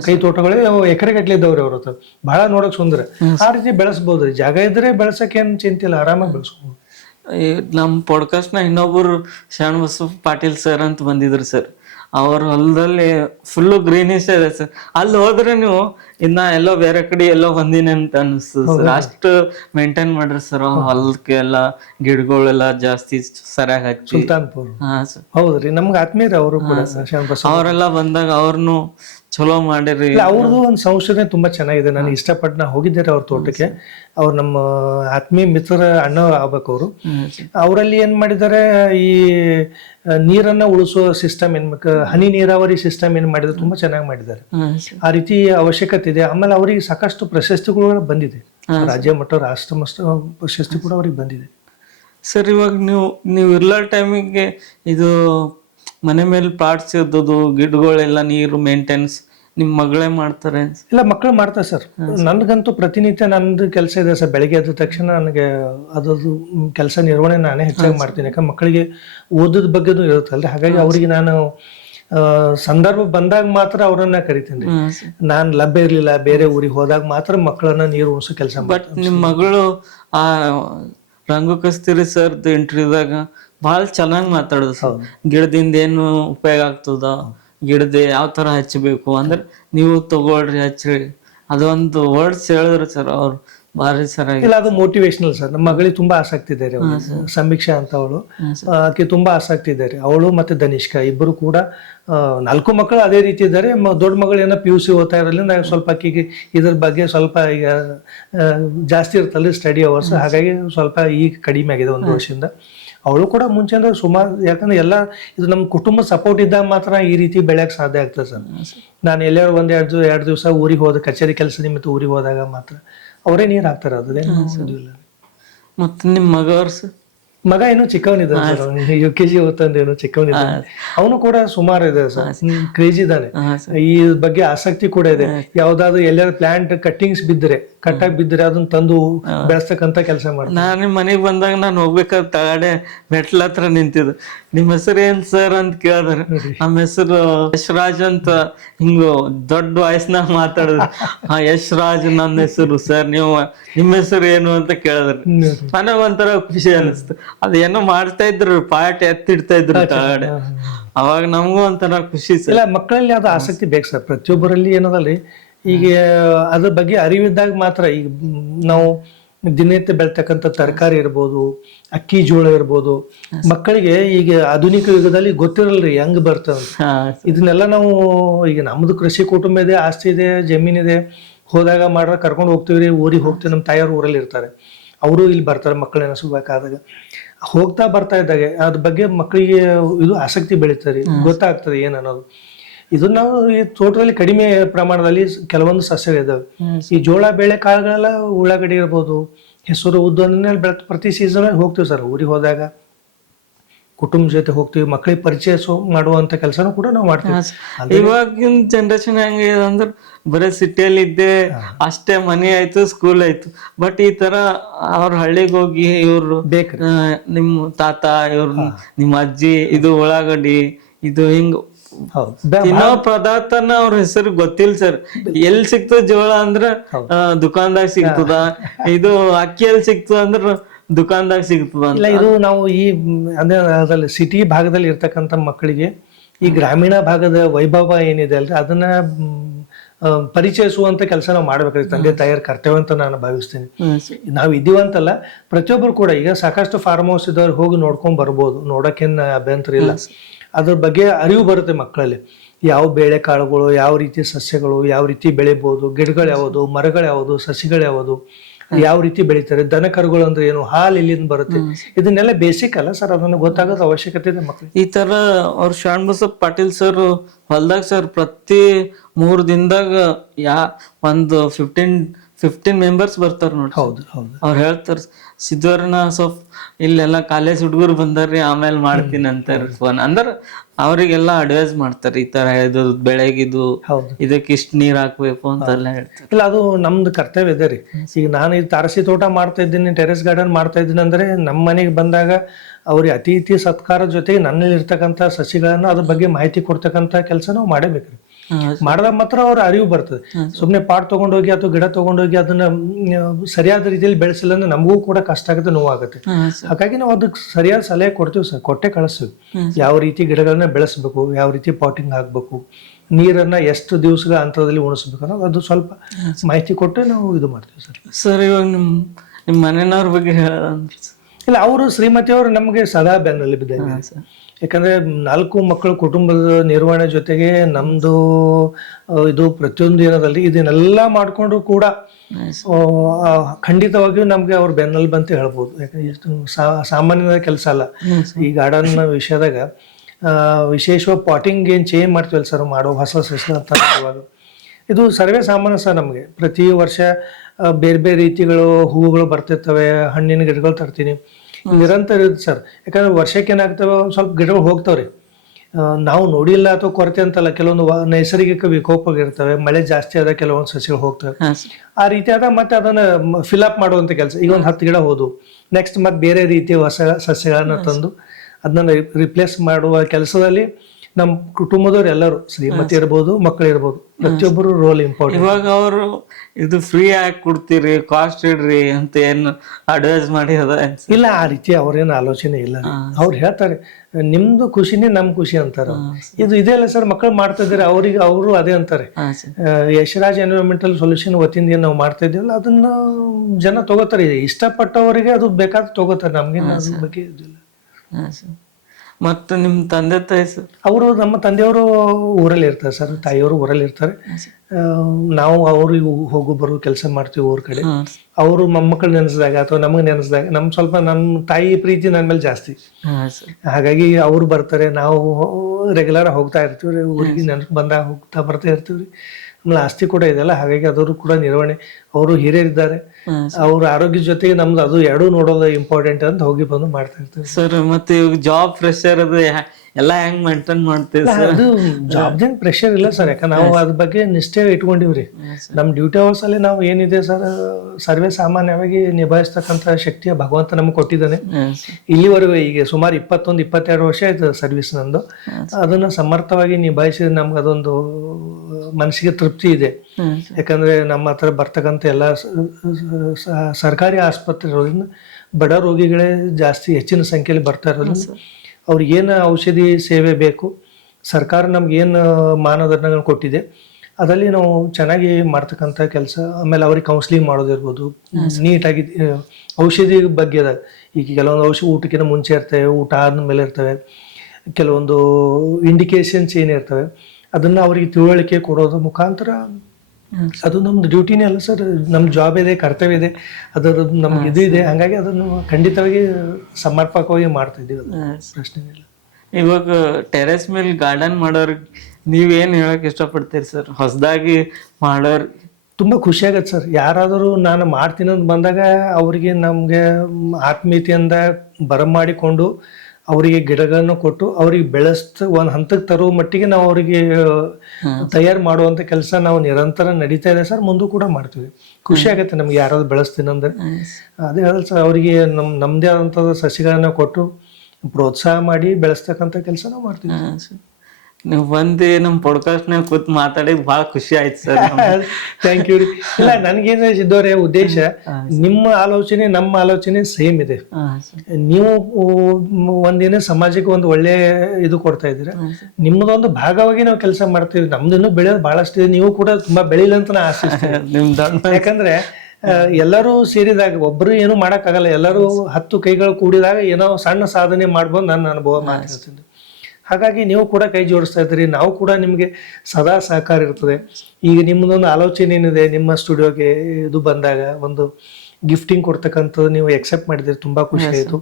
ಕೈ ತೋಟಗಳೇ ಎಕರೆಗಟ್ಲೆ ಇದಾವ್ರಿ ಅವ್ರ ಹತ್ರ. ಬಹಳ ನೋಡಕ್ ಸುಂದರ. ಆ ರೀತಿ ಬೆಳೆಸ್ಬೋದ್ರಿ. ಜಾಗ ಇದ್ರೆ ಬೆಳೆಸಕ್ಕೆ ಏನ್ ಚಿಂತೆ ಇಲ್ಲ, ಆರಾಮಾಗಿ ಬೆಳೆಸ್ಬೋದು. ನಮ್ಮ ಪಾಡ್ಕಾಸ್ಟ್ನ ಇನ್ನೊಬ್ಬರು ಶರಣಬಸವ ಪಾಟೀಲ್ ಸರ್ ಅಂತ ಬಂದಿದ್ರು ಸರ್. ಅವ್ರ ಹೊಲದಲ್ಲಿ ಫುಲ್ಲು ಗ್ರೀನಿಶ್ ಇದೆ ಸರ್. ಅಲ್ಲಿ ಹೋದ್ರೆ ನೀವು ಇನ್ನ ಎಲ್ಲೋ ಬೇರೆ ಕಡೆ ಎಲ್ಲೋ ಬಂದಿನಿ ಅಂತ ಅನಿಸ್ತದೆ ಸರ್. ಅಷ್ಟು ಮೇಂಟೈನ್ ಮಾಡ್ರಿ ಸರ್ ಹೊಲಕ್ಕೆ ಎಲ್ಲ ಗಿಡಗಳೆಲ್ಲ ಜಾಸ್ತಿ ಸರಿಯಾಗಿ ಹಚ್ಚಿ. ಸುಲ್ತಾನ್ಪುರ್. ಹಾ ಸರ್, ಹೌದ್ರಿ, ನಮ್ಗೆ ಆತ್ಮೀಯರು ಅವರು ಕೂಡ ಶರಣಬಸವ. ಅವರೆಲ್ಲ ಬಂದಾಗ ಅವ್ರನ್ನು ಚಲೋ ಮಾಡಿರಿ. ಅವ್ರದ್ದು ಒಂದು ಸಂಶೋಧನೆ ತುಂಬಾ ಚೆನ್ನಾಗಿದೆ. ನಾನು ಇಷ್ಟಪಟ್ಟು ನಾ ಹೋಗಿದ್ದೆ ಅವ್ರ ತೋಟಕ್ಕೆ. ಅವ್ರು ನಮ್ಮ ಆತ್ಮೀಯ ಮಿತ್ರರ ಅಣ್ಣ ಆಗ್ಬೇಕು ಅವರು. ಅವರಲ್ಲಿ ಏನ್ ಮಾಡಿದ್ದಾರೆ, ಈ ನೀರನ್ನ ಉಳಿಸುವ ಸಿಸ್ಟಮ್ ಹನಿ ನೀರಾವರಿ ಸಿಸ್ಟಮ್ ಏನ್ ಮಾಡಿದ್ರೆ ತುಂಬಾ ಚೆನ್ನಾಗಿ ಮಾಡಿದ್ದಾರೆ. ಆ ರೀತಿ ಅವಶ್ಯಕತೆ ಇದೆ. ಆಮೇಲೆ ಅವರಿಗೆ ಸಾಕಷ್ಟು ಪ್ರಶಸ್ತಿಗಳು ಬಂದಿದೆ, ರಾಜ್ಯ ಮಟ್ಟ ರಾಷ್ಟ್ರ ಮಟ್ಟ ಪ್ರಶಸ್ತಿ ಕೂಡ ಅವ್ರಿಗೆ ಬಂದಿದೆ. ಸರ್ ಇವಾಗ ನೀವು ಇರ್ಲ ಟೈಮಿಗೆ ಇದು ಮನೆ ಮೇಲೆ ಪ್ಲಾಟ್ಸ್ ಇದ್ದದು ಗಿಡಗಳೆಲ್ಲ ನೀರು ಮೇಂಟೆನೆನ್ಸ್ ನಿಮ್ ಮಗಳೇ ಮಾಡ್ತಾರೆ? ಇಲ್ಲ, ಮಕ್ಕಳು ಮಾಡ್ತಾರೆ ಸರ್. ನನ್ಗಂತೂ ಪ್ರತಿನಿತ್ಯ ನಂದು ಕೆಲಸ ಇದೆ ಸರ್. ಬೆಳಗ್ಗೆ ಎದ್ದ ತಕ್ಷಣ ನನಗೆ ಅದರದ್ದು ಕೆಲಸ ನಿರ್ವಹಣೆ ನಾನೇ ಹೆಚ್ಚಾಗಿ ಮಾಡ್ತೀನಿ. ಯಾಕಂದ್ರೆ ಮಕ್ಕಳಿಗೆ ಓದೋದ್ ಬಗ್ಗೆನೂ ಇರುತ್ತಲ್ರಿ. ಹಾಗಾಗಿ ಅವ್ರಿಗೆ ನಾನು ಸಂದರ್ಭ ಬಂದಾಗ ಮಾತ್ರ ಅವ್ರನ್ನ ಕರಿತೀನಿ. ನಾನ್ ಲಭ್ಯ ಇರ್ಲಿಲ್ಲ, ಬೇರೆ ಊರಿಗೆ ಹೋದಾಗ ಮಾತ್ರ ಮಕ್ಕಳನ್ನ ನೀರು ಉಣಿಸೋ ಕೆಲಸ. ಬಟ್ ನಿಮ್ ಮಗಳು ಆ ರಂಗು ಕಸ್ತೂರಿ ಸರ್ ಇಂಟರ್ವ್ಯೂದಾಗ ಬಹಳ ಚೆನ್ನಾಗಿ ಮಾತಾಡೋದು ಸರ್. ಗಿಡದಿಂದ ಏನು ಉಪಯೋಗ ಆಗ್ತದ, ಗಿಡದ ಯಾವ ತರ ಹಚ್ಚಬೇಕು ಅಂದ್ರೆ ನೀವು ತಗೊಳ್ರಿ ಹಚ್ಚ್ರಿ, ಅದೊಂದು ವರ್ಡ್ಸ್ ಹೇಳಿದ್ರು ಸರ್ ಅವ್ರು ಭಾರಿ ಸರಿಯಾಗಿ. ಇಲ್ಲ, ಅದು ಮೋಟಿವೇಶನಲ್ ಸರ್. ನಮ್ಮ ಮಗಳಿಗೆ ತುಂಬಾ ಆಸಕ್ತಿ ಇದೆ ರೀ. ಸಮೀಕ್ಷಾ ಅಂತ ಅವಳು, ಆಕೆ ತುಂಬಾ ಆಸಕ್ತಿ ಇದೆ ರೀ. ಅವಳು ಮತ್ತೆ ಧನಿಷ್ಕಾ ಇಬ್ಬರು ಕೂಡ 4 ಮಕ್ಕಳು ಅದೇ ರೀತಿ ಇದ್ದಾರೆ. ದೊಡ್ಡ ಮಗಳು ಏನೋ PUC ಓದ್ತಾ ಇರೋದ್ರಿಂದ ಸ್ವಲ್ಪ ಆಕೆಗೆ ಇದ್ರ ಬಗ್ಗೆ ಸ್ವಲ್ಪ ಈಗ ಜಾಸ್ತಿ ಇರ್ತಲ್ಲ ಸ್ಟಡಿ ಅವರ್ಸ್. ಹಾಗಾಗಿ ಸ್ವಲ್ಪ ಈಗ ಕಡಿಮೆ ಆಗಿದೆ 1 ವರ್ಷದಿಂದ. ಅವಳು ಕೂಡ ಮುಂಚೆ ಅಂದ್ರೆ ಸುಮಾರು, ಯಾಕಂದ್ರೆ ಎಲ್ಲ ಇದು ನಮ್ಮ ಕುಟುಂಬ ಸಪೋರ್ಟ್ ಇದ್ದಾಗ ಮಾತ್ರ ಈ ರೀತಿ ಬೆಳೆಯಕ್ಕೆ ಸಾಧ್ಯ ಆಗ್ತದೆ ಸರ್. ನಾನು ಎಲ್ಲಾರು 1-2 ದಿವಸ ಊರಿಗೆ ಹೋದ, ಕಚೇರಿ ಕೆಲಸ ನಿಮಿತ್ತ ಊರಿಗೆ ಹೋದಾಗ ಮಾತ್ರ ಅವರೇ ನೀರು ಹಾಕ್ತಾರೆ. ಅದೇನು ಇಲ್ಲ. ಮತ್ತೆ ನಿಮ್ಮ ಮಗವ್ರು ಸರ್? ಮಗ ಏನೋ ಚಿಕ್ಕವನಿದ್ದಾನೆ, UKG ಓದ್ತಂದೇನು ಚಿಕ್ಕವನಿದ್ದಾನೆ. ಅವನು ಕೂಡ ಸುಮಾರು ಇದೆ ಸರ್, ಕ್ರೇಜಿ ಇದ್ದಾನೆ. ಈ ಬಗ್ಗೆ ಆಸಕ್ತಿ ಕೂಡ ಇದೆ. ಯಾವ್ದಾದ್ರು ಎಲ್ಲಾರು ಪ್ಲಾಂಟ್ ಕಟ್ಟಿಂಗ್ಸ್ ಬಿದ್ದರೆ, ಕಟ್ಟಾಗಿ ಬಿದ್ದರೆ ಅದನ್ನ ತಂದು ಬೆಳೆಸ್ತಕ್ಕಂತ ಕೆಲಸ ಮಾಡ್ತಾರೆ. ನಾನು ಮನೆಗೆ ಬಂದಾಗ ನಾನು ಹೋಗ್ಬೇಕಾದ್ರೆ ತಗಡೆ ಮೆಟ್ಲ ಹತ್ರ ನಿಂತಿದ್ದು. ನಿಮ್ ಹೆಸರು ಏನ್ ಸರ್ ಅಂತ ಕೇಳಿದ್ರೆ, ನಮ್ಮ ಹೆಸರು ಯಶ್ರಾಜ್ ಅಂತ ಹಿಂಗ ದೊಡ್ಡ ವಯಸ್ಸಿನಾಗ ಮಾತಾಡಿದ್ರು. ಯಶ್ರಾಜ್ ನನ್ನ ಹೆಸರು ಸರ್, ನಿಮ್ಮ ಹೆಸರು ಏನು ಅಂತ ಕೇಳಿದ್ರು. ನನಗ ಒಂಥರ ಖುಷಿ ಅನಿಸ್ತು. ಅದೇನೋ ಮಾಡ್ತಾ ಇದ್ರು, ಪಾಠ ಎತ್ತಿಡ್ತಾ ಇದ್ರು ತಗಡೆ. ಅವಾಗ ನಮಗೂ ಒಂಥರ ಖುಷಿ ಸರ್. ಇಲ್ಲ, ಮಕ್ಕಳಲ್ಲಿ ಅದು ಆಸಕ್ತಿ ಬೇಕು ಸರ್. ಪ್ರತಿಯೊಬ್ಬರಲ್ಲಿ ಏನದಲ್ಲಿ ಈಗ ಅದ್ರ ಬಗ್ಗೆ ಅರಿವಿದ್ದಾಗ ಮಾತ್ರ. ಈಗ ನಾವು ದಿನನಿತ್ಯ ಬೆಳ್ತಕ್ಕಂಥ ತರಕಾರಿ ಇರ್ಬೋದು, ಅಕ್ಕಿ ಜೋಳ ಇರ್ಬೋದು, ಮಕ್ಕಳಿಗೆ ಈಗ ಆಧುನಿಕ ಯುಗದಲ್ಲಿ ಗೊತ್ತಿರಲ್ರಿ ಹೆಂಗ್ ಬರ್ತದ. ಇದನ್ನೆಲ್ಲ ನಾವು ಈಗ ನಮ್ದು ಕೃಷಿ ಕುಟುಂಬ ಇದೆ, ಆಸ್ತಿ ಇದೆ, ಜಮೀನಿದೆ, ಹೋದಾಗ ಮಾಡ್ರ ಕರ್ಕೊಂಡು ಹೋಗ್ತೀವ್ರಿ. ಊರಿಗೆ ಹೋಗ್ತೀವಿ, ನಮ್ಮ ತಾಯಿಯವರು ಊರಲ್ಲಿ ಇರ್ತಾರೆ, ಅವರು ಇಲ್ಲಿ ಬರ್ತಾರೆ ಮಕ್ಕಳು ನೆನೆಸ್ಬೇಕಾದಾಗ. ಹೋಗ್ತಾ ಬರ್ತಾ ಇದ್ದಾಗೆ ಅದ್ರ ಬಗ್ಗೆ ಮಕ್ಕಳಿಗೆ ಇದು ಆಸಕ್ತಿ ಬೆಳೀತಾರೆ, ಗೊತ್ತಾಗ್ತದೆ ಏನ್ ಅನ್ನೋದು. ಇದು ನಾವು ಈ ತೋಟದಲ್ಲಿ ಕಡಿಮೆ ಪ್ರಮಾಣದಲ್ಲಿ ಕೆಲವೊಂದು ಸಸ್ಯಗಳಿದಾವೆ. ಈ ಜೋಳ, ಬೇಳೆ, ಕಾಳುಗಳೆಲ್ಲ, ಉಳ್ಳಾಗಡ್ಡಿ ಇರ್ಬೋದು, ಹೆಸರು, ಉದ್ದು ಪ್ರತಿ ಸೀಸನ್ ಹೋಗ್ತೀವಿ ಸರ್. ಊರಿಗೆ ಹೋದಾಗ ಕುಟುಂಬ ಜೊತೆ ಹೋಗ್ತೀವಿ, ಮಕ್ಕಳಿಗೆ ಪರಿಚಯ ಮಾಡುವಂತ ಕೆಲಸನೂ ಕೂಡ ನಾವು ಮಾಡ್ತೀವಿ. ಇವಾಗಿನ ಜನರೇಷನ್ ಹೆಂಗೆ ಅಂದ್ರೆ ಬರೀ ಸಿಟಿಯಲ್ಲಿ ಇದ್ದೆ ಅಷ್ಟೇ, ಮನೆ ಆಯ್ತು, ಸ್ಕೂಲ್ ಆಯ್ತು. ಬಟ್ ಈ ತರ ಅವ್ರ ಹಳ್ಳಿಗೆ ಹೋಗಿ ಇವ್ರು ನಿಮ್ ತಾತ, ಇವ್ರು ನಿಮ್ಮ ಅಜ್ಜಿ, ಇದು ಉಳ್ಳಾಗಡ್ಡಿ, ಇದು ಹಿಂಗ್ ತಿನ್ನೋ ಪದಾರ್ಥನ ಅವ್ರ ಹೆಸರು ಗೊತ್ತಿಲ್ಲ ಸರ್. ಎಲ್ಲಿ ಸಿಗ್ತದ ಜೋಳ ಅಂದ್ರ ದುಕಾನ್ದಾಗ ಸಿಗ್ತದ, ಇದು ಅಕ್ಕಿ ಎಲ್ಲಿ ಸಿಗ್ತದ ಅಂದ್ರ ದುಕಾನ್ದಾಗ ಸಿಗ್ತದ. ಇಲ್ಲ, ಇದು ನಾವು ಈ ಅಂದ್ರೆ ಸಿಟಿ ಭಾಗದಲ್ಲಿ ಇರ್ತಕ್ಕಂಥ ಮಕ್ಕಳಿಗೆ ಈ ಗ್ರಾಮೀಣ ಭಾಗದ ವೈಭವ ಏನಿದೆ ಅಲ್ರಿ, ಅದನ್ನ ಪರಿಚಯಿಸುವಂತ ಕೆಲಸ ನಾವು ಮಾಡ್ಬೇಕ್ರಿ. ತಂದೆ ತಾಯಿಯರ ಕರ್ತವ್ಯ ಅಂತ ನಾನು ಭಾವಿಸ್ತೀನಿ. ನಾವು ಇದೀವಂತಲ್ಲ, ಪ್ರತಿಯೊಬ್ಬರು ಕೂಡ ಈಗ ಸಾಕಷ್ಟು ಫಾರ್ಮ್ ಹೌಸ್ ಇದ್ದವ್ರು ಹೋಗಿ ನೋಡ್ಕೊಂಡ್ ಬರ್ಬೋದು, ನೋಡಕ್ಕೇನ್ ಅಭ್ಯಂತರ ಇಲ್ಲ. ಅದ್ರ ಬಗ್ಗೆ ಅರಿವು ಬರುತ್ತೆ ಮಕ್ಕಳಲ್ಲಿ. ಯಾವ ಬೇಳೆ ಕಾಳುಗಳು, ಯಾವ ರೀತಿ ಸಸ್ಯಗಳು ಯಾವ ರೀತಿ ಬೆಳಿಬಹುದು, ಗಿಡಗಳು ಯಾವುದು, ಮರಗಳು ಯಾವುದು, ಸಸಿಗಳು ಯಾವುದು, ಯಾವ ರೀತಿ ಬೆಳಿತಾರೆ, ದನ ಕರುಗಳು ಅಂದ್ರೆ ಏನು, ಹಾಲು ಎಲ್ಲಿಂದ ಬರುತ್ತೆ, ಇದನ್ನೆಲ್ಲ ಬೇಸಿಕ್ ಅಲ್ಲ ಸರ್, ಅದನ್ನ ಗೊತ್ತಾಗೋದು ಅವಶ್ಯಕತೆ ಇದೆ ಮಕ್ಕಳಿಗೆ. ಈ ತರ ಅವ್ರ ಶರಣಬಸವ ಪಾಟೀಲ್ ಸರ್ ಹೊಲ್ದಾಗ ಸರ್ ಪ್ರತಿ 3 ದಿನದಾಗ ಒಂದು 15 ಮೆಂಬರ್ಸ್ ಬರ್ತಾರ ನೋಡಿ. ಹೌದು ಹೌದು. ಅವ್ರು ಹೇಳ್ತಾರ, ಸಿದ್ಧವರ್ಣ ಸ್ವಲ್ಪ ಇಲ್ಲೆಲ್ಲ ಕಾಲೇಜ್ ಹುಡುಗರು ಬಂದಾರ್ರಿ, ಆಮೇಲೆ ಮಾಡ್ತೀನಿ ಅಂತಾರ ಫೋನ್. ಅಂದ್ರ ಅವ್ರಿಗೆಲ್ಲ ಅಡ್ವೈಸ್ ಮಾಡ್ತಾರೆ, ಈ ತರ ಇದು ಬೆಳೆಗಿದು ಇದಕ್ಕೆ ಇಷ್ಟ ನೀರ್ ಹಾಕ್ಬೇಕು ಅಂತೆಲ್ಲ ಹೇಳ್ತಾರೆ. ಇಲ್ಲ, ಅದು ನಮ್ದು ಕರ್ತವ್ಯ ಇದೆ ರೀ. ಈಗ ನಾನು ಈ ತಾರಸಿ ತೋಟ ಮಾಡ್ತಾ ಇದ್ದೀನಿ, ಟೆರೆಸ್ ಗಾರ್ಡನ್ ಮಾಡ್ತಾ ಇದ್ದೀನಿ ಅಂದ್ರೆ ನಮ್ಮ ಮನೆಗೆ ಬಂದಾಗ ಅವ್ರಿಗೆ ಅತಿಥಿ ಸತ್ಕಾರದ ಜೊತೆಗೆ ನನ್ನಲ್ಲಿ ಇರ್ತಕ್ಕಂಥ ಸಸಿಗಳನ್ನ ಅದ್ರ ಬಗ್ಗೆ ಮಾಹಿತಿ ಕೊಡ್ತಕ್ಕಂಥ ಕೆಲಸ ನಾವು ಮಾಡಬೇಕ್ರಿ. ಮಾಡಿದಾಗ ಮಾತ್ರ ಅವ್ರ ಅರಿವು ಬರ್ತದೆ. ಸುಮ್ಮನೆ ಪಾಟ್ ತಗೊಂಡೋಗಿ ಅಥವಾ ಗಿಡ ತಗೊಂಡೋಗಿ ಅದನ್ನ ಸರಿಯಾದ ರೀತಿಯಲ್ಲಿ ಬೆಳೆಸಿಲ್ಲ ಅಂದ್ರೆ ನಮಗೂ ಕೂಡ ಕಷ್ಟ ಆಗುತ್ತೆ, ನೋವಾಗುತ್ತೆ. ಹಾಗಾಗಿ ನಾವು ಅದಕ್ಕೆ ಸರಿಯಾದ ಸಲಹೆ ಕೊಡ್ತೀವಿ ಸರ್, ಕೊಟ್ಟೆ ಕಳಿಸ್ತೀವಿ. ಯಾವ ರೀತಿ ಗಿಡಗಳನ್ನ ಬೆಳೆಸ್ಬೇಕು, ಯಾವ ರೀತಿ ಪಾಟಿಂಗ್ ಹಾಕ್ಬೇಕು, ನೀರನ್ನ ಎಷ್ಟು ದಿವಸಗಳ ಅಂತರದಲ್ಲಿ ಉಣಿಸ್ಬೇಕು ಅನ್ನೋದು ಅದು ಸ್ವಲ್ಪ ಮಾಹಿತಿ ಕೊಟ್ಟೆ ನಾವು ಇದು ಮಾಡ್ತೀವಿ ಸರ್. ಸರ್ ಇವಾಗ ನಿಮ್ಮ ಮನೆಯವ್ರ ಬಗ್ಗೆ ಹೇಳೋದಂದ್ರೆ ಇಲ್ಲ, ಅವರು ಶ್ರೀಮತಿಯವರು ನಮಗೆ ಸದಾ ಬೆನ್ನಲ್ಲಿ ಬಿದ್ದಂಗೆ. ಯಾಕಂದ್ರೆ 4 ಮಕ್ಕಳ ಕುಟುಂಬದ ನಿರ್ವಹಣೆ ಜೊತೆಗೆ ನಮ್ದು ಇದು ಪ್ರತಿಯೊಂದು ಏನದಲ್ಲಿ ಇದನ್ನೆಲ್ಲ ಮಾಡ್ಕೊಂಡ್ರು ಕೂಡ ಖಂಡಿತವಾಗಿಯೂ ನಮ್ಗೆ ಅವ್ರ ಬೆನ್ನಲ್ಲಿ ಬಂತ ಹೇಳ್ಬೋದು. ಯಾಕಂದ್ರೆ ಎಷ್ಟು ಸಾಮಾನ್ಯದ ಕೆಲಸ ಅಲ್ಲ ಈ ಗಾರ್ಡನ್ ವಿಷಯದಾಗ. ವಿಶೇಷವಾಗಿ ಪಾಟಿಂಗ್ ಏನು ಚೇಂಜ್ ಮಾಡ್ತೀವಲ್ಲ ಸರ್, ಮಾಡೋ ಹೊಸ ಸಸ್ಯ ಅಂತ ಇವಾಗ ಇದು ಸರ್ವೇ ಸಾಮಾನ್ಯ ಸರ್. ನಮಗೆ ಪ್ರತಿ ವರ್ಷ ಬೇರೆ ಬೇರೆ ರೀತಿಗಳು ಹೂವುಗಳು ಬರ್ತಿರ್ತವೆ, ಹಣ್ಣಿನ ಗಿಡಗಳು ತರ್ತೀನಿ, ನಿರಂತರ ಇರುತ್ತೆ ಸರ್. ಯಾಕಂದ್ರೆ ವರ್ಷಕ್ಕೆ ಏನಾಗ್ತವೆ, ಸ್ವಲ್ಪ ಗಿಡಗಳು ಹೋಗ್ತಾವ್ರಿ, ನಾವು ನೋಡಿಲ್ಲ ಅಥವಾ ಕೊರತೆ ಅಂತಲ್ಲ, ಕೆಲವೊಂದು ನೈಸರ್ಗಿಕ ವಿಕೋಪಗಳಿರ್ತವೆ, ಮಳೆ ಜಾಸ್ತಿ ಆದ ಕೆಲವೊಂದು ಸಸ್ಯಗಳು ಹೋಗ್ತವೆ. ಆ ರೀತಿ ಆದಾಗ ಮತ್ತೆ ಅದನ್ನ ಫಿಲ್ ಅಪ್ ಮಾಡುವಂತ ಕೆಲಸ. ಈಗ ಒಂದು 10 ಗಿಡ ಹೋದು, ನೆಕ್ಸ್ಟ್ ಮತ್ತೆ ಬೇರೆ ರೀತಿಯ ಹೊಸ ಸಸ್ಯಗಳನ್ನ ತಂದು ಅದನ್ನ ರಿಪ್ಲೇಸ್ ಮಾಡುವ ಕೆಲಸದಲ್ಲಿ ನಮ್ಮ ಕುಟುಂಬದವ್ರು ಎಲ್ಲರೂ, ಶ್ರೀಮತಿ ಇರ್ಬೋದು, ಮಕ್ಕಳು ಇರ್ಬೋದು, ಪ್ರತಿಯೊಬ್ಬರು ರೋಲ್ ಇಂಪಾರ್ಟೆಂಟ್. ಇವಾಗ ಅವರು ಇದು ಫ್ರೀ ಆಗಿ ಕೊಡ್ತೀರಿ, ಕಾಸ್ಟ್ ಇಡ್ರಿ ಅಂತ ಏನು ಅಡ್ವೈಸ್ ಮಾಡಿ ಇಲ್ಲ, ಆ ರೀತಿ ಅವ್ರೇನು ಆಲೋಚನೆ ಇಲ್ಲ. ಅವ್ರು ಹೇಳ್ತಾರೆ ನಿಮ್ದು ಖುಷಿನೇ ನಮ್ ಖುಷಿ ಅಂತಾರ. ಇದು ಇದೆ ಅಲ್ಲ ಸರ್, ಮಕ್ಕಳು ಮಾಡ್ತಾ ಇದಾರೆ, ಅವ್ರಿಗೆ ಅವರು ಅದೇ ಅಂತಾರೆ. ಯಶರಾಜ್ ಎನ್ವಿರಾನ್ಮೆಂಟಲ್ ಸೊಲ್ಯೂಷನ್ ವತಿಯಿಂದ ನಾವು ಮಾಡ್ತಾ ಇದೀವಲ್ಲ, ಅದನ್ನ ಜನ ತಗೋತಾರೆ, ಇಷ್ಟಪಟ್ಟವರಿಗೆ ಅದು ಬೇಕಾದ್ರೆ ತಗೋತಾರೆ, ನಮ್ಗೆ ಅದ್ರ ಬಗ್ಗೆ ಇದಿಲ್ಲ. ಮತ್ತೆ ನಿಮ್ಮ ತಂದೆ ತಾಯಿ ಸರ್? ಅವರು ನಮ್ಮ ತಂದೆಯವರು ಊರಲ್ಲಿ ಇರ್ತಾರೆ ಸರ್, ತಾಯಿಯವರು ಊರಲ್ಲಿ ಇರ್ತಾರೆ. ನಾವು ಅವ್ರಿಗೆ ಹೋಗು ಬರೋ ಕೆಲಸ ಮಾಡ್ತೀವಿ ಊರ್ ಕಡೆ. ಅವರು ಮೊಮ್ಮಕ್ಕಳು ನೆನೆಸಿದಾಗ ಅಥವಾ ನಮಗೆ ನೆನೆಸಿದಾಗ ನಮ್ಮ ತಾಯಿ ಪ್ರೀತಿ ನನ್ನ ಮೇಲೆ ಜಾಸ್ತಿ. ಹಾಗಾಗಿ ಅವ್ರು ಬರ್ತಾರೆ, ನಾವು ರೆಗ್ಯುಲರ್ ಹೋಗ್ತಾ ಇರ್ತೀವ್ರಿ ಊರಿಗೆ, ನೆನಪು ಬಂದಾಗ ಹೋಗ್ತಾ ಬರ್ತಾ ಇರ್ತೀವ್ರಿ. ಆಮೇಲೆ ಆಸ್ತಿ ಕೂಡ ಇದೆಲ್ಲ, ಹಾಗಾಗಿ ಅದರು ಕೂಡ ನಿರ್ವಹಣೆ, ಅವರು ಹಿರಿಯರಿದ್ದಾರೆ, ಅವ್ರ ಆರೋಗ್ಯ ಜೊತೆಗೆ ನಮ್ದು ಅದು ಎರಡೂ ನೋಡೋದು ಇಂಪಾರ್ಟೆಂಟ್ ಅಂತ ಹೋಗಿ ಬಂದು ಮಾಡ್ತಾ ಇರ್ತೀವಿ ಸರ್. ಮತ್ತೆ ಇವಾಗ ಜಾಬ್ ಪ್ರೆಷರ್ ಅದು ಎಲ್ಲ ಹೆಂಗ್ ಮೇಂಟೈನ್ ಮಾಡ್ತೀವಿ ಸರ್? ಅದು ಜಾಬ್ದೇನ್ ಪ್ರೆಷರ್ ಇಲ್ಲ ಸರ್, ಯಾಕಂದ್ರೆ ನಾವು ಅದ್ರ ಬಗ್ಗೆ ನಿಷ್ಠೆ ಇಟ್ಕೊಂಡಿವ್ರಿ. ನಮ್ ಡ್ಯೂಟಿ ಅವರ್ಸ್ ಅಲ್ಲಿ ನಾವು ಏನಿದೆ ಸರ್, ಸರ್ವೇ ಸಾಮಾನ್ಯವಾಗಿ ನಿಭಾಯಿಸ್ತಕ್ಕಂತ ಶಕ್ತಿಯ ಭಗವಂತ ನಮ್ಗೆ ಕೊಟ್ಟಿದ್ದಾನೆ. ಇಲ್ಲಿವರೆಗೂ ಈಗ ಸುಮಾರು 21-22 ವರ್ಷ ಆಯ್ತು ಸರ್ವಿಸ್ ನಂದು. ಅದನ್ನ ಸಮರ್ಥವಾಗಿ ನಿಭಾಯಿಸಿದ ನಮ್ಗೆ ಅದೊಂದು ಮನಸ್ಸಿಗೆ ತೃಪ್ತಿ ಇದೆ. ಯಾಕಂದ್ರೆ ನಮ್ಮ ಹತ್ರ ಬರ್ತಕ್ಕಂಥ ಎಲ್ಲ ಸರ್ಕಾರಿ ಆಸ್ಪತ್ರೆ ಇರೋದ್ರಿಂದ ಬಡ ರೋಗಿಗಳೇ ಜಾಸ್ತಿ ಹೆಚ್ಚಿನ ಸಂಖ್ಯೆಯಲ್ಲಿ ಬರ್ತಾ ಇರೋದ್ರಿಂದ ಅವ್ರಿಗೇನು ಔಷಧಿ ಸೇವೆ ಬೇಕು, ಸರ್ಕಾರ ನಮ್ಗೆ ಏನು ಮಾನದಂಡಗಳು ಕೊಟ್ಟಿದೆ ಅದರಲ್ಲಿ ನಾವು ಚೆನ್ನಾಗಿ ಮಾಡ್ತಕ್ಕಂಥ ಕೆಲಸ. ಆಮೇಲೆ ಅವ್ರಿಗೆ ಕೌನ್ಸಿಲಿಂಗ್ ಮಾಡೋದಿರ್ಬೋದು, ನೀಟಾಗಿ ಔಷಧಿ ಬಗ್ಗೆದಾಗ ಈಗ ಕೆಲವೊಂದು ಔಷಧಿ ಊಟಕ್ಕಿಂತ ಮುಂಚೆ ಇರ್ತವೆ, ಊಟ ಆದ್ಮೇಲೆ ಇರ್ತವೆ, ಕೆಲವೊಂದು ಇಂಡಿಕೇಶನ್ಸ್ ಏನಿರ್ತವೆ ಅದನ್ನ ಅವ್ರಿಗೆ ತಿಳುವಳಿಕೆ ಕೊಡೋದ್ರ ಮುಖಾಂತರ ಅದು ನಮ್ದು ಡ್ಯೂಟಿನೇ ಅಲ್ಲ ಸರ್, ನಮ್ ಜಾಬ್ ಇದೆ, ಕರ್ತವ್ಯ ಇದೆ, ಅದರ ನಮ್ಗೆ ಇದು ಇದೆ. ಹಂಗಾಗಿ ಅದನ್ನು ಖಂಡಿತವಾಗಿ ಸಮರ್ಪಕವಾಗಿ ಮಾಡ್ತಾ ಇದ್ದೀವಿ, ಪ್ರಶ್ನೆ ಇಲ್ಲ. ಇವಾಗ ಟೆರೆಸ್ ಮೇಲೆ ಗಾರ್ಡನ್ ಮಾಡೋರ್ಗೆ ನೀವೇನು ಹೇಳಕ್ ಇಷ್ಟಪಡ್ತೀರಿ ಸರ್? ಹೊಸದಾಗಿ ಮಾಡೋರ್ ತುಂಬಾ ಖುಷಿ ಆಗತ್ತೆ ಸರ್. ಯಾರಾದರೂ ನಾನು ಮಾಡ್ತೀನಿ ಅಂತ ಬಂದಾಗ ಅವರಿಗೆ ನಮ್ಗೆ ಆತ್ಮೀಯತೆಯಿಂದ ಬರಮಾಡಿಕೊಂಡು ಅವರಿಗೆ ಗಿಡಗಳನ್ನು ಕೊಟ್ಟು ಅವ್ರಿಗೆ ಒಂದ್ ಹಂತಕ್ಕೆ ತರುವ ಮಟ್ಟಿಗೆ ನಾವು ಅವರಿಗೆ ತಯಾರು ಮಾಡುವಂತ ಕೆಲಸ ನಾವು ನಿರಂತರ ನಡೀತಾ ಇದೆ ಸರ್, ಮುಂದೂ ಕೂಡ ಮಾಡ್ತೀವಿ. ಖುಷಿ ಆಗತ್ತೆ ನಮ್ಗೆ ಯಾರಾದ್ರು ಬೆಳೆಸ್ತೀನಿ ಅಂದ್ರೆ. ಅದೇ ಹೇಳಲ್ಲ ಸರ್, ಅವರಿಗೆ ನಮ್ದೇ ಆದಂತ ಸಸಿಗಳನ್ನ ಕೊಟ್ಟು ಪ್ರೋತ್ಸಾಹ ಮಾಡಿ ಬೆಳೆಸ್ತಕ್ಕಂಥ ಕೆಲಸ ನಾವು ಮಾಡ್ತೀವಿ. ನೀವು ಬಂದು ನಮ್ಮ ಪಾಡ್ಕಾಸ್ಟ್ನಾಗ ಕೂತ್ ಮಾತಾಡಿದ್ ಬಹಳ ಖುಷಿ ಆಯ್ತು ಸರ್. Thank you. ಇಲ್ಲ, ನನ್ಗೇನ ಇದ್ದವ್ರೆ ಉದ್ದೇಶ, ನಿಮ್ಮ ಆಲೋಚನೆ ನಮ್ಮ ಆಲೋಚನೆ ಸೇಮ್ ಇದೆ. ನೀವು ಒಂದಿನ ಸಮಾಜಕ್ಕೆ ಒಂದು ಒಳ್ಳೆ ಇದು ಕೊಡ್ತಾ ಇದ್ದೀರಾ, ನಿಮ್ಮದೊಂದು ಭಾಗವಾಗಿ ನಾವು ಕೆಲಸ ಮಾಡ್ತೀವಿ. ನಮ್ದಿನ್ನೂ ಬೆಳೆಯೋದು ಬಹಳಷ್ಟು ಇದೆ, ನೀವು ಕೂಡ ತುಂಬಾ ಬೆಳಿಲ್ಲ ಅಂತ ನಾ ಆಶಿಸ್ತೀನಿ. ಯಾಕಂದ್ರೆ ಎಲ್ಲರೂ ಸೇರಿದಾಗ ಒಬ್ರು ಏನು ಮಾಡಕ್ ಆಗಲ್ಲ, ಎಲ್ಲರೂ 10 ಕೈಗಳು ಕೂಡಿದಾಗ ಏನೋ ಸಣ್ಣ ಸಾಧನೆ ಮಾಡ್ಬೋದು, ನನ್ನ ಅನುಭವ ಮಾತಾಡ್ತೀನಿ. ಹಾಗಾಗಿ ನೀವು ಕೂಡ ಕೈ ಜೋಡಿಸ್ತಾ ಇದ್ದೀರಿ, ನಾವು ಕೂಡ ನಿಮಗೆ ಸದಾ ಸಹಕಾರ ಇರ್ತದೆ. ಈಗ ನಿಮ್ಮದೊಂದು ಆಲೋಚನೆ ಏನಿದೆ, ನಿಮ್ಮ ಸ್ಟುಡಿಯೋಗೆ ಇದು ಬಂದಾಗ ಒಂದು ಗಿಫ್ಟಿಂಗ್ ಕೊಡ್ತಕ್ಕಂಥದ್ದು ನೀವು ಎಕ್ಸೆಪ್ಟ್ ಮಾಡಿದ್ರೆ ತುಂಬಾ ಖುಷಿ ಆಯ್ತು.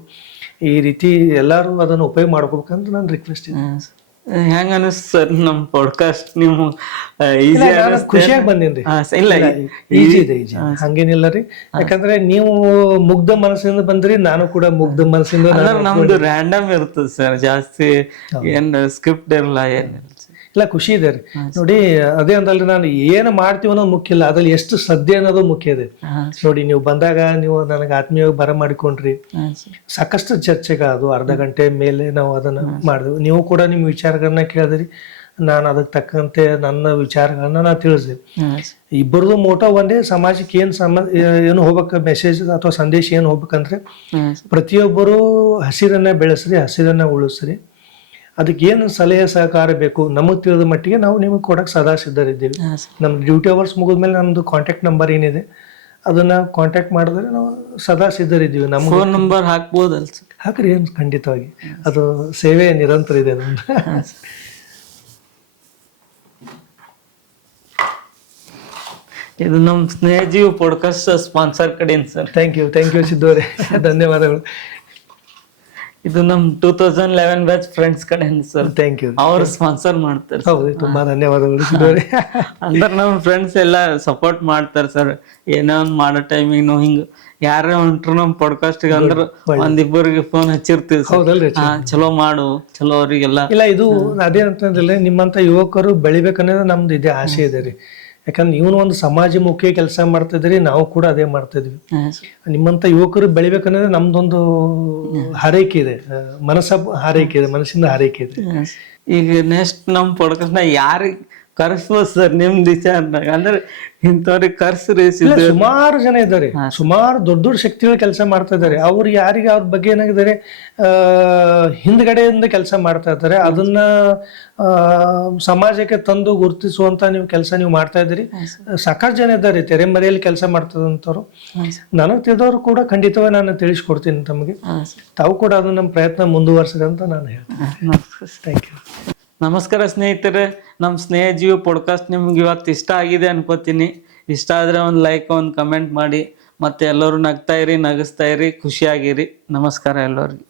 ಈ ರೀತಿ ಎಲ್ಲರೂ ಅದನ್ನು ಉಪಯೋಗ ಮಾಡ್ಕೋಬೇಕಂತ ನನ್ನ ರಿಕ್ವೆಸ್ಟ್ ಇದೆ. ಹೆಂಗ ಅನಿಸ್ತು ಸರ್ ನಮ್ ಪಾಡ್ಕಾಸ್ಟ್? ನೀವು ಖುಷಿಯಾಗಿ ಬಂದೇನ್ರಿ. ಇಲ್ಲ, ಈಜಿ ಇದೆ, ಈಜಿ, ಹಂಗೇನಿಲ್ಲ ರೀ. ಯಾಕಂದ್ರೆ ನೀವು ಮುಗ್ಧ ಮನಸ್ಸಿಂದ ಬಂದ್ರಿ, ನಾನು ಕೂಡ ಮುಗ್ಧ ಮನಸ್ಸಿಂದ. ನಮ್ದು ರ್ಯಾಂಡಮ್ ಇರ್ತದೆ ಸರ್, ಜಾಸ್ತಿ ಏನ್ ಸ್ಕ್ರಿಪ್ಟ್ ಇರಲ್ಲ, ಏನಿಲ್ಲ. ಇಲ್ಲ, ಖುಷಿ ಇದೆ ರೀ. ನೋಡಿ, ಅದೇ ಅಂದಲ್ರಿ, ನಾನು ಏನು ಮಾಡ್ತೀವಿ ಅನ್ನೋದು ಮುಖ್ಯ ಇಲ್ಲ, ಅದ್ರಲ್ಲಿ ಎಷ್ಟು ಶ್ರದ್ಧೆ ಅನ್ನೋದು ಮುಖ್ಯ ಇದೆ. ನೋಡಿ, ನೀವು ಬಂದಾಗ ನೀವು ನನಗೆ ಆತ್ಮೀಯವಾಗಿ ಬರ ಮಾಡಿಕೊಂಡ್ರಿ, ಸಾಕಷ್ಟು ಚರ್ಚೆಗಳು, ಅದು ಅರ್ಧ ಗಂಟೆ ಮೇಲೆ ನಾವು ಅದನ್ನ ಮಾಡಿದ್ವಿ. ನೀವು ಕೂಡ ನಿಮ್ಮ ವಿಚಾರಗಳನ್ನ ಕೇಳಿದ್ರಿ, ನಾನು ಅದಕ್ಕೆ ತಕ್ಕಂತೆ ನನ್ನ ವಿಚಾರಗಳನ್ನ ನಾನು ತಿಳಿಸಿದೆ. ಇಬ್ಬರದು ಮೋಟೋ ಒಂದೇ, ಸಮಾಜಕ್ಕೆ ಏನು ಹೋಗ್ಬೇಕು ಮೆಸೇಜ್ ಅಥವಾ ಸಂದೇಶ ಏನು ಹೋಗ್ಬೇಕಂದ್ರೆ ಪ್ರತಿಯೊಬ್ಬರು ಹಸಿರನ್ನ ಬೆಳೆಸ್ರಿ, ಹಸಿರನ್ನ ಉಳಿಸ್ರಿ. ಅದಕ್ಕೆ ಏನು ಸಲಹೆ ಸಹಕಾರ ಬೇಕು ನಮಗೆ ತಿಳಿದ ಮಟ್ಟಿಗೆ ನಾವು ನಿಮಗೆ ಕೊಡಕ್ಕೆ ಸದಾ ಸಿದ್ಧರಿದ್ದೀವಿ. ನಮ್ಮ ಡ್ಯೂಟಿ ಅವರ್ಸ್ ಮುಗಿದ್ಮೇಲೆ ನಮ್ಮದು ಕಾಂಟ್ಯಾಕ್ಟ್ ನಂಬರ್ ಏನಿದೆ ಅದನ್ನ ಕಾಂಟ್ಯಾಕ್ಟ್ ಮಾಡಿದ್ರೆ ನಾವು ಸದಾ ಸಿದ್ಧರಿದ್ದೀವಿ. ನಮ್ಮ ಫೋನ್ ನಂಬರ್ ಹಾಕ್ಬೋದಲ್ಲ ಸರ್? ಹಾಕ್ರಿ, ಏನು ಖಂಡಿತವಾಗಿ. ಅದು ಸೇವೆ ನಿರಂತರ ಇದೆ ನಮ್ದು. ಇದು ನಮ್ಮ ಸ್ನೇಹಜೀವಿ ಪಾಡ್ಕಾಸ್ಟ್ ಸ್ಪಾನ್ಸರ್ ಕಡೆಯಿಂದ ಸರ್. ಥ್ಯಾಂಕ್ ಯು ಸಿದ್ದೋರೆ, ಧನ್ಯವಾದಗಳು. ಇದು ನಮ್ 2011 ಬ್ಯಾಚ್ ಫ್ರೆಂಡ್ಸ್ ಕಡೆಯಿಂದ ಸರ್. Thank you. ಅವ್ರು ಸ್ಪಾನ್ಸರ್ ಮಾಡ್ತಾರೆ. ಹೌದು, ತುಂಬಾ ಧನ್ಯವಾದಗಳು ಸಿದ್ದೋರೆ. ಅಂದ್ರೆ ನಮ್ಮ ಫ್ರೆಂಡ್ಸ್ ಎಲ್ಲ ಸಪೋರ್ಟ್ ಮಾಡ್ತಾರೆ ಸರ್. ಏನೋ ಒಂದ್ ಮಾಡೋ ಟೈಮಿಂಗ್ ಹಿಂಗ ಯಾರೇ ಹೊಂಟ್ರು ನಮ್ ಪಾಡ್ಕಾಸ್ಟ್ ಅಂದ್ರೆ ಒಂದಿಬ್ಬರಿಗೆ ಫೋನ್ ಹಚ್ಚಿರ್ತೀವಿ. ಹೌದಲ್ರಿ, ಚಲೋ ಮಾಡು, ಚಲೋ ಅವ್ರಿಗೆಲ್ಲ. ಇಲ್ಲ, ಇದು ಅದೇನಂತಂದ್ರೆ ನಿಮ್ಮಂತ ಯುವಕರು ಬೆಳಿಬೇಕನ್ನೋದು ನಮ್ದು ಇದೆ, ಆಸೆ ಇದೆ ರೀ. ಯಾಕಂದ್ರೆ ನೀವು ಒಂದು ಸಮಾಜಮುಖಿ ಕೆಲಸ ಮಾಡ್ತಾ ಇದ್ರಿ, ನಾವು ಕೂಡ ಅದೇ ಮಾಡ್ತಾ ಇದ್ವಿ. ನಿಮ್ಮಂತ ಯುವಕರು ಬೆಳಿಬೇಕನ್ನೋದು ನಮ್ದೊಂದು ಹಾರೈಕೆ ಇದೆ, ಹಾರೈಕೆ ಇದೆ, ಮನಸ್ಸಿಂದ ಹಾರೈಕೆ ಇದೆ. ಈಗ ನೆಕ್ಸ್ಟ್ ನಮ್ ಪಾಡ್ಕಾಸ್ಟ್ ನ ಯಾರಿಗೆ ಕರ್ಸ್ಬೋದು ಸರ್ ನಿಮ್ ವಿಚಾರದಾಗ? ಅಂದ್ರೆ ಇಂಥವ್ರಿಗೆ ಕರ್ಸ್ರಿ. ಸುಮಾರು ಜನ ಇದ್ದಾರೆ, ಸುಮಾರು ದೊಡ್ಡ ದೊಡ್ಡ ಶಕ್ತಿಗಳು ಕೆಲಸ ಮಾಡ್ತಾ ಇದ್ದಾರೆ. ಅವ್ರು ಯಾರಿಗೆ ಅವ್ರ ಬಗ್ಗೆ ಏನಾಗಿದ್ದಾರೆ ಹಿಂದ್ಗಡೆಯಿಂದ ಕೆಲಸ ಮಾಡ್ತಾ ಇರ್ತಾರೆ. ಅದನ್ನ ಸಮಾಜಕ್ಕೆ ತಂದು ಗುರುತಿಸುವಂತ ನೀವು ಮಾಡ್ತಾ ಇದ್ದೀರಿ. ಸಾಕಷ್ಟು ಜನ ಇದ್ದಾರೆ ತೆರೆ ಮರೆಯಲ್ಲಿ ಕೆಲಸ ಮಾಡ್ತದಂತವ್ರು. ನನಗೆ ತಿಳಿದವರು ಕೂಡ ಖಂಡಿತವಾಗಿ ನಾನು ತಿಳಿಸ್ಕೊಡ್ತೀನಿ ತಮಗೆ. ತಾವು ಕೂಡ ಅದನ್ನ ನಮ್ಮ ಪ್ರಯತ್ನ ಮುಂದುವರ್ಸದಂತ ನಾನು ಹೇಳ್ತೀನಿ. Thank you. ನಮಸ್ಕಾರ ಸ್ನೇಹಿತರೆ, ನಮ್ಮ ಸ್ನೇಹಜೀವಿ ಪಾಡ್ಕಾಸ್ಟ್ ನಿಮ್ಗೆ ಇವತ್ತು ಇಷ್ಟ ಆಗಿದೆ ಅನ್ಕೋತೀನಿ. ಇಷ್ಟ ಆದರೆ ಒಂದು ಲೈಕ್, ಒಂದು ಕಮೆಂಟ್ ಮಾಡಿ. ಮತ್ತೆ ಎಲ್ಲರೂ ನಗ್ತಾ ಇರಿ, ನಗಿಸ್ತಾ ಇರಿ, ಖುಷಿಯಾಗಿರಿ. ನಮಸ್ಕಾರ ಎಲ್ಲರಿಗೂ.